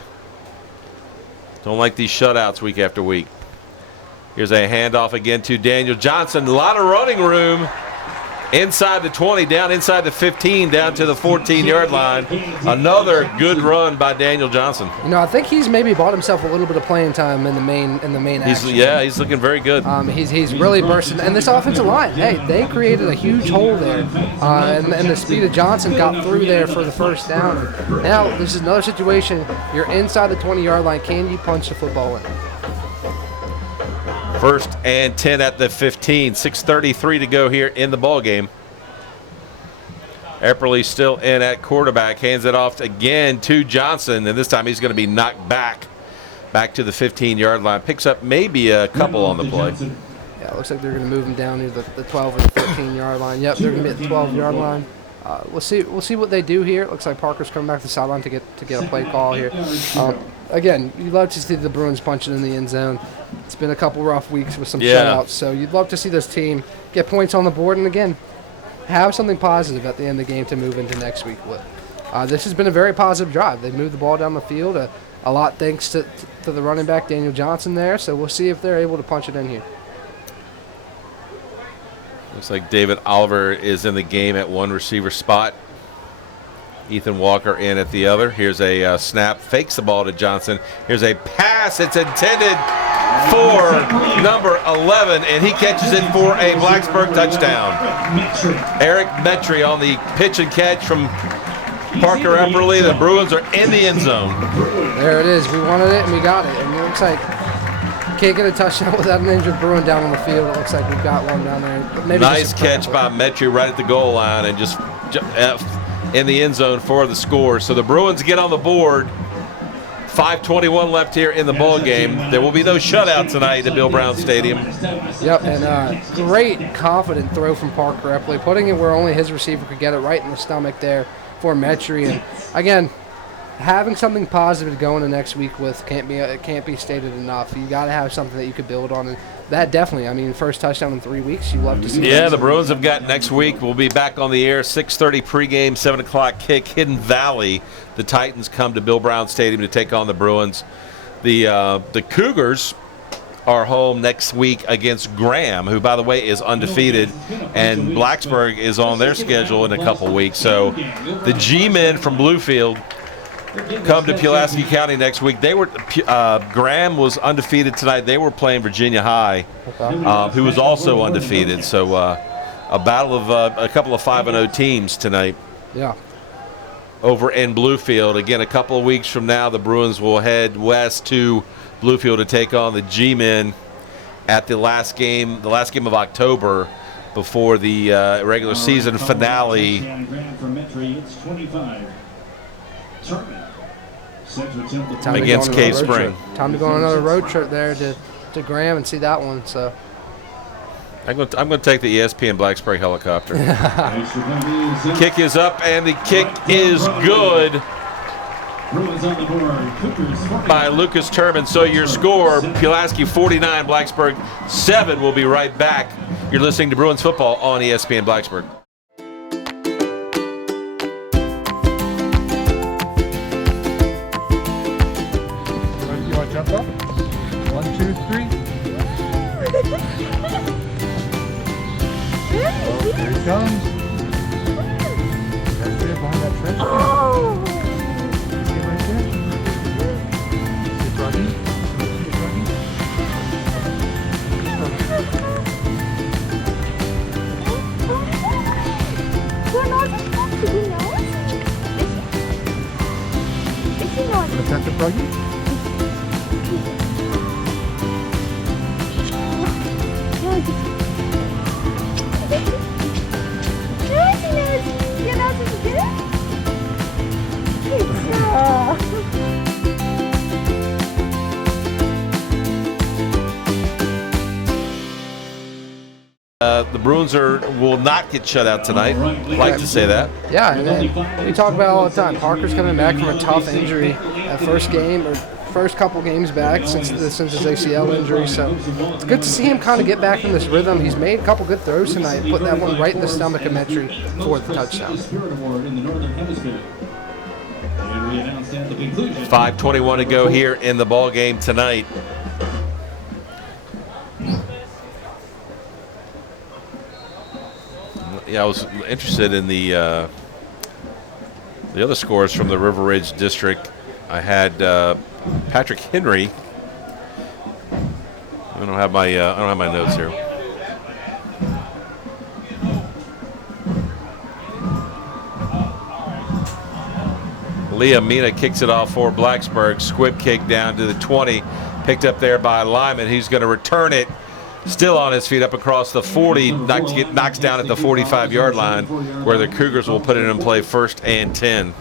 Don't like these shutouts week after week. Here's a handoff again to Daniel Johnson. A lot of running room. Inside the 20, down inside the 15, down to the 14-yard line. Another good run by Daniel Johnson. I think he's maybe bought himself a little bit of playing time in the main action. He's looking very good. He's really bursting. And this offensive line, hey, they created a huge hole there. And the speed of Johnson got through there for the first down. Now, this is another situation. You're inside the 20-yard line. Can you punch the football in? 1st and 10 at the 15. 6:33 to go here in the ball game. Epperly still in at quarterback. Hands it off again to Johnson, and this time he's going to be knocked back to the 15-yard line. Picks up maybe a couple on the play. Yeah, it looks like they're going to move him down near the 12 or the 15-yard line. Yep, they're going to be at the 12-yard line. We'll see what they do here. It looks like Parker's coming back to the sideline to get a play call here. Again, you'd love to see the Bruins punching in the end zone. It's been a couple rough weeks with some shutouts, so you'd love to see this team get points on the board and, again, have something positive at the end of the game to move into next week with. This has been a very positive drive. They moved the ball down the field a lot thanks to the running back, Daniel Johnson, there, so we'll see if they're able to punch it in here. Looks like David Oliver is in the game at one receiver spot. Ethan Walker in at the other. Here's a snap. Fakes the ball to Johnson. Here's a pass. It's intended for number 11, and he catches it for a Blacksburg touchdown. Eric Metry on the pitch and catch from Parker Epperly. The Bruins are in the end zone. There it is. We wanted it, and we got it. And it looks like can't get a touchdown without an injured Bruin down on the field. It looks like we've got one down there. Maybe nice catch by Metry right at the goal line and just in the end zone for the score. So the Bruins get on the board. 5:21 left here in the ball game. There will be no shutout tonight at Bill Brown Stadium. Yep, and great confident throw from Parker Epperly, putting it where only his receiver could get it, right in the stomach there for Metry. And again, having something positive to go into next week with can't be stated enough. You got to have something that you could build on, and that definitely. I mean, first touchdown in 3 weeks. You love to see. Yeah, the Bruins have got next week. We'll be back on the air 6:30 pregame, 7 o'clock kick. Hidden Valley. The Titans come to Bill Brown Stadium to take on the Bruins. The Cougars are home next week against Graham, who, by the way, is undefeated, and Blacksburg is on their schedule in a couple weeks. So the G-men from Bluefield come to Pulaski County next week. They were Graham was undefeated tonight. They were playing Virginia High, who was also undefeated. So a battle of a couple of 5-0 teams tonight. Yeah. Over in Bluefield. Again, a couple of weeks from now, the Bruins will head west to Bluefield to take on the G-men at the last game of October before the regular season finale. Against Cave Spring. Time to go on another road trip there to Graham and see that one. So I'm going to take the ESPN Blacksburg helicopter. Kick is up, and the kick is good by Lucas Turman. So your score, Pulaski 49, Blacksburg 7. We'll be right back. You're listening to Bruins football on ESPN Blacksburg. You want to jump up? 1, 2, 3. Oh, here he comes. That's it, behind that trench. Oh! Get right there. Get running. Get running. You're not supposed to be nice. Is he not? Want to touch the froggy? You're not supposed to get it? The Bruins will not get shut out tonight. Like to say that. Yeah, and then we talk about it all the time. Parker's coming back from a tough injury at first couple games back since his ACL injury. So it's good to see him kind of get back in this rhythm. He's made a couple good throws tonight, put that one right in the stomach of Metry for the touchdown. 5:21 to go here in the ball game tonight. Yeah, I was interested in the other scores from the River Ridge district. I had Patrick Henry. I don't have my notes here. Leah Mina kicks it off for Blacksburg. Squib kick down to the 20, picked up there by Lyman. He's going to return it. Still on his feet up across the 40, knocks down at the 45-yard line, where the Cougars will put it in play 1st and 10.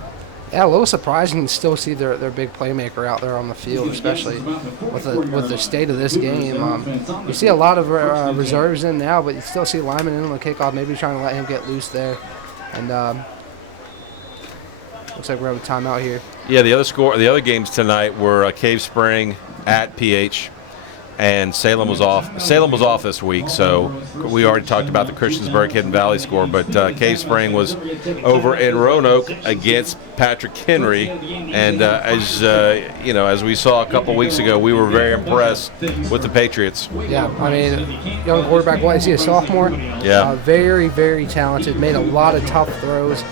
Yeah, a little surprising to still see their big playmaker out there on the field, especially with the state of this game. You see a lot of reserves in now, but you still see Lyman in on the kickoff, maybe trying to let him get loose there. And looks like we're having a timeout here. Yeah, the other games tonight were Cave Spring at PH. And Salem was off. Salem was off this week, so we already talked about the Christiansburg Hidden Valley score. But Cave Spring was over in Roanoke against Patrick Henry, and as we saw a couple weeks ago, we were very impressed with the Patriots. Yeah, I mean, young quarterback. What is he, a sophomore? Yeah, very, very talented. Made a lot of tough throws.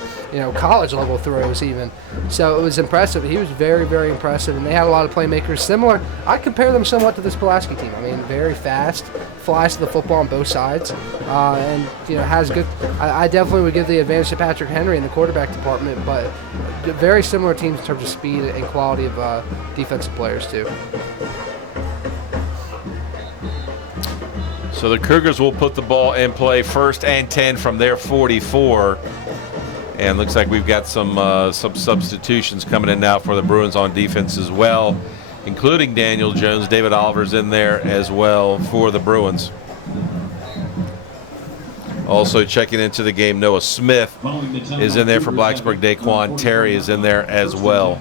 College level throws even. So it was impressive. He was very, very impressive, and they had a lot of playmakers similar. I compare them somewhat to this Pulaski team. I mean, very fast, flies to the football on both sides, and has good. I definitely would give the advantage to Patrick Henry in the quarterback department, but very similar teams in terms of speed and quality of defensive players too. So the Cougars will put the ball in play 1st and 10 from their 44. And looks like we've got some substitutions coming in now for the Bruins on defense as well, including Daniel Jones. David Oliver's in there as well for the Bruins. Also checking into the game, Noah Smith is in there for Blacksburg. Daquan Terry is in there as well.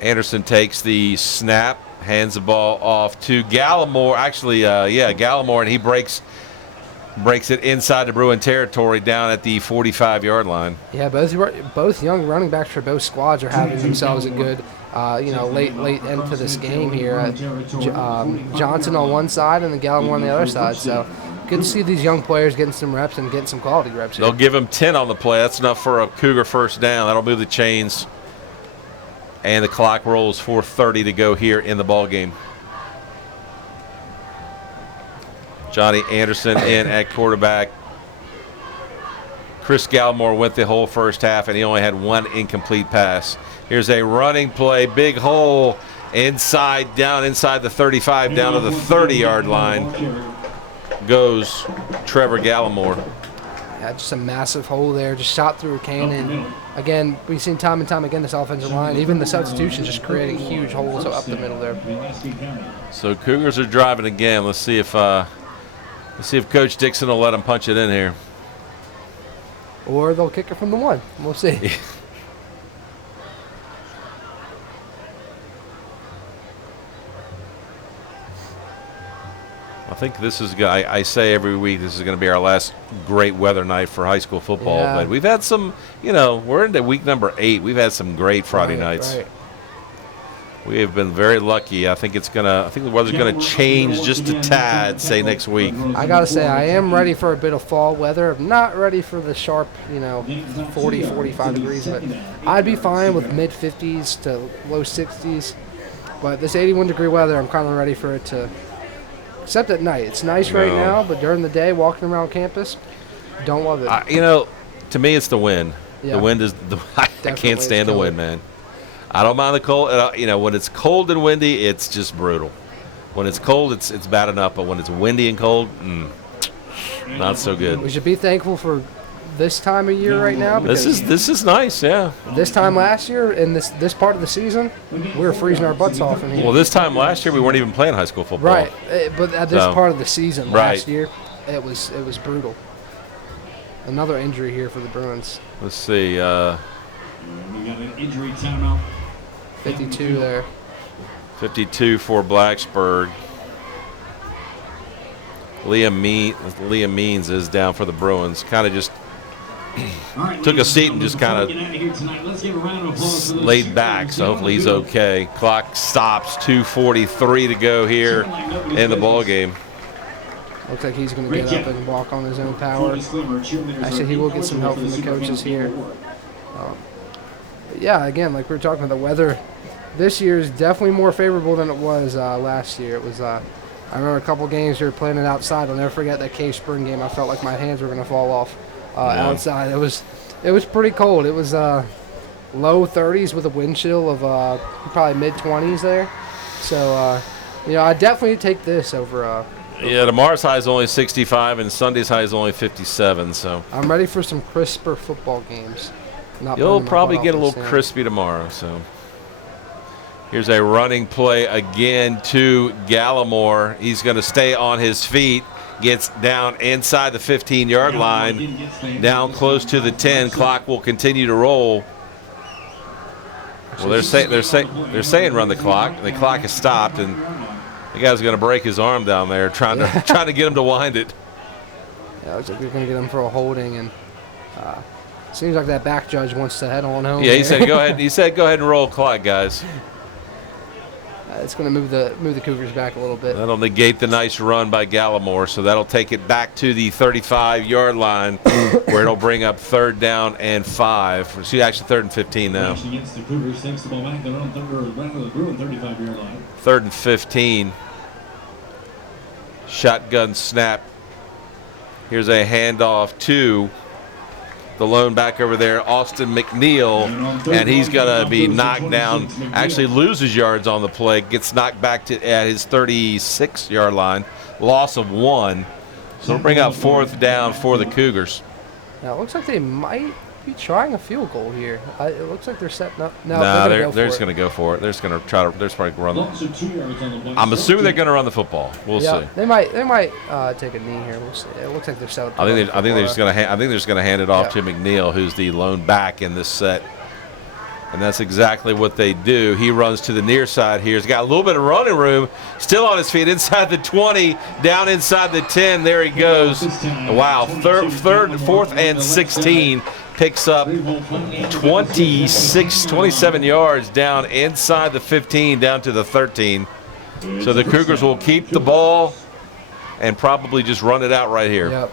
Anderson takes the snap, hands the ball off to Gallimore. Actually, Gallimore, and he breaks breaks it inside the Bruin territory down at the 45-yard line. Yeah, both young running backs for both squads are having themselves a good, late into this game here. Johnson on one side and then Gallimore on the other side. So good to see these young players getting some reps and getting some quality reps here. They'll give him 10 on the play. That's enough for a Cougar first down. That'll move the chains. And the clock rolls 4:30 to go here in the ball game. Johnny Anderson in at quarterback. Chris Gallimore went the whole first half, and he only had one incomplete pass. Here's a running play, big hole down inside the 35, down to the 30-yard line goes Trevor Gallimore. Yeah, just a massive hole there, just shot through a cannon. Again, we've seen time and time again this offensive line, even the substitutions just creating huge holes up the middle there. So Cougars are driving again. Let's see if Coach Dixon will let them punch it in here. Or they'll kick it from the one. We'll see. I think this is, I say every week, this is going to be our last great weather night for high school football. Yeah. But we've had some, we're into week number 8. We've had some great Friday nights. Right. We have been very lucky. I think the weather's going to change just a tad, say next week. I got to say, I am ready for a bit of fall weather. I'm not ready for the sharp, 40, 45 degrees. But I'd be fine with mid-50s to low 60s. But this 81-degree weather, I'm kind of ready for it to, except at night. It's nice right now, but during the day, walking around campus, don't love it. To me, it's the wind. Yeah. The wind is, I can't stand the wind, man. I don't mind the cold. When it's cold and windy, it's just brutal. When it's cold, it's bad enough, but when it's windy and cold, not so good. We should be thankful for this time of year right now. This is nice, yeah. This time last year, in this part of the season, we were freezing our butts off in here. Well, this time last year, we weren't even playing high school football. Right, but at this part of the season last year, it was brutal. Another injury here for the Bruins. Let's see. We got an injury timeout. 52 there. 52 for Blacksburg. Liam Means is down for the Bruins. Kind of just took a seat and just kind of laid back, so hopefully he's okay. Clock stops, 2:43 to go here in the ball game. Looks like he's going to get up and walk on his own power. Actually, he will get some help from the coaches here. Yeah, again, like we were talking about, the weather this year is definitely more favorable than it was last year. It was, I remember a couple games we were playing it outside. I'll never forget that K-Spring game. I felt like my hands were going to fall off outside. It was pretty cold. It was low 30s with a wind chill of probably mid-20s there. So, I definitely take this over. Tomorrow's high is only 65 and Sunday's high is only 57. So I'm ready for some crisper football games. You'll probably get a little crispy tomorrow. So here's a running play again to Gallimore. He's going to stay on his feet. Gets down inside the 15-yard line, down close to the 10. Clock will continue to roll. Well, they're saying run the clock. The clock has stopped, and the guy's going to break his arm down there, trying to get him to wind it. Yeah, looks like they're going to get him for a holding, and seems like that back judge wants to head on home. Yeah, he said go ahead. He said go ahead and roll clock, guys. It's going to move the Cougars back a little bit. That'll negate the nice run by Gallimore, so that'll take it back to the 35-yard line, where it'll bring up 3rd down and 5. See, actually 3rd and 15 now. 3rd and 15. Shotgun snap. Here's a handoff to the lone back over there, Austin McNeil, and he's going to be knocked down, actually loses yards on the play, gets knocked back at his 36-yard line, loss of 1. So it'll bring out 4th down for the Cougars. Now, it looks like they might be trying a field goal here. It looks like they're setting up. No, they're just going to go for it. They're just going to try to. They're probably run. I'm assuming they're going to run the football. We'll see. They might take a knee here. We'll see. It looks like they're set up. I think they're just going to hand it off to McNeil, who's the lone back in this set. And that's exactly what they do. He runs to the near side here. He's got a little bit of running room. Still on his feet inside the 20, down inside the 10. There he goes. Wow, fourth and 16. Picks up 27 yards down inside the 15, down to the 13. So the Cougars will keep the ball and probably just run it out right here. Yep.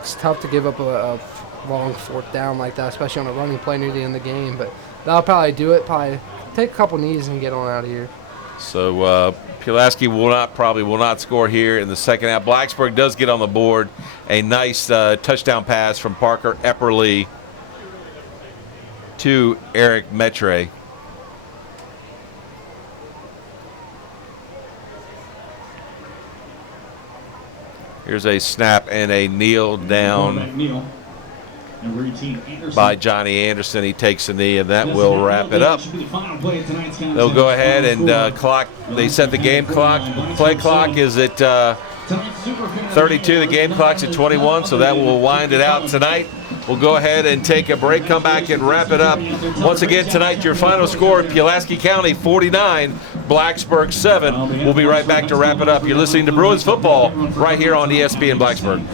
It's tough to give up a long fourth down like that, especially on a running play near the end of the game. But that'll probably do it. Probably take a couple knees and get on out of here. So Pulaski will not score here in the second half. Blacksburg does get on the board. A nice touchdown pass from Parker Epperly to Eric Metre. Here's a snap and a kneel down by Johnny Anderson. He takes a knee, and that will wrap it up. They'll go ahead and clock. They set the game clock. Play clock is at 32. The game clock's at 21, so that will wind it out tonight. We'll go ahead and take a break, come back and wrap it up. Once again tonight, your final score, Pulaski County 49, Blacksburg 7. We'll be right back to wrap it up. You're listening to Bruins football right here on ESPN Blacksburg.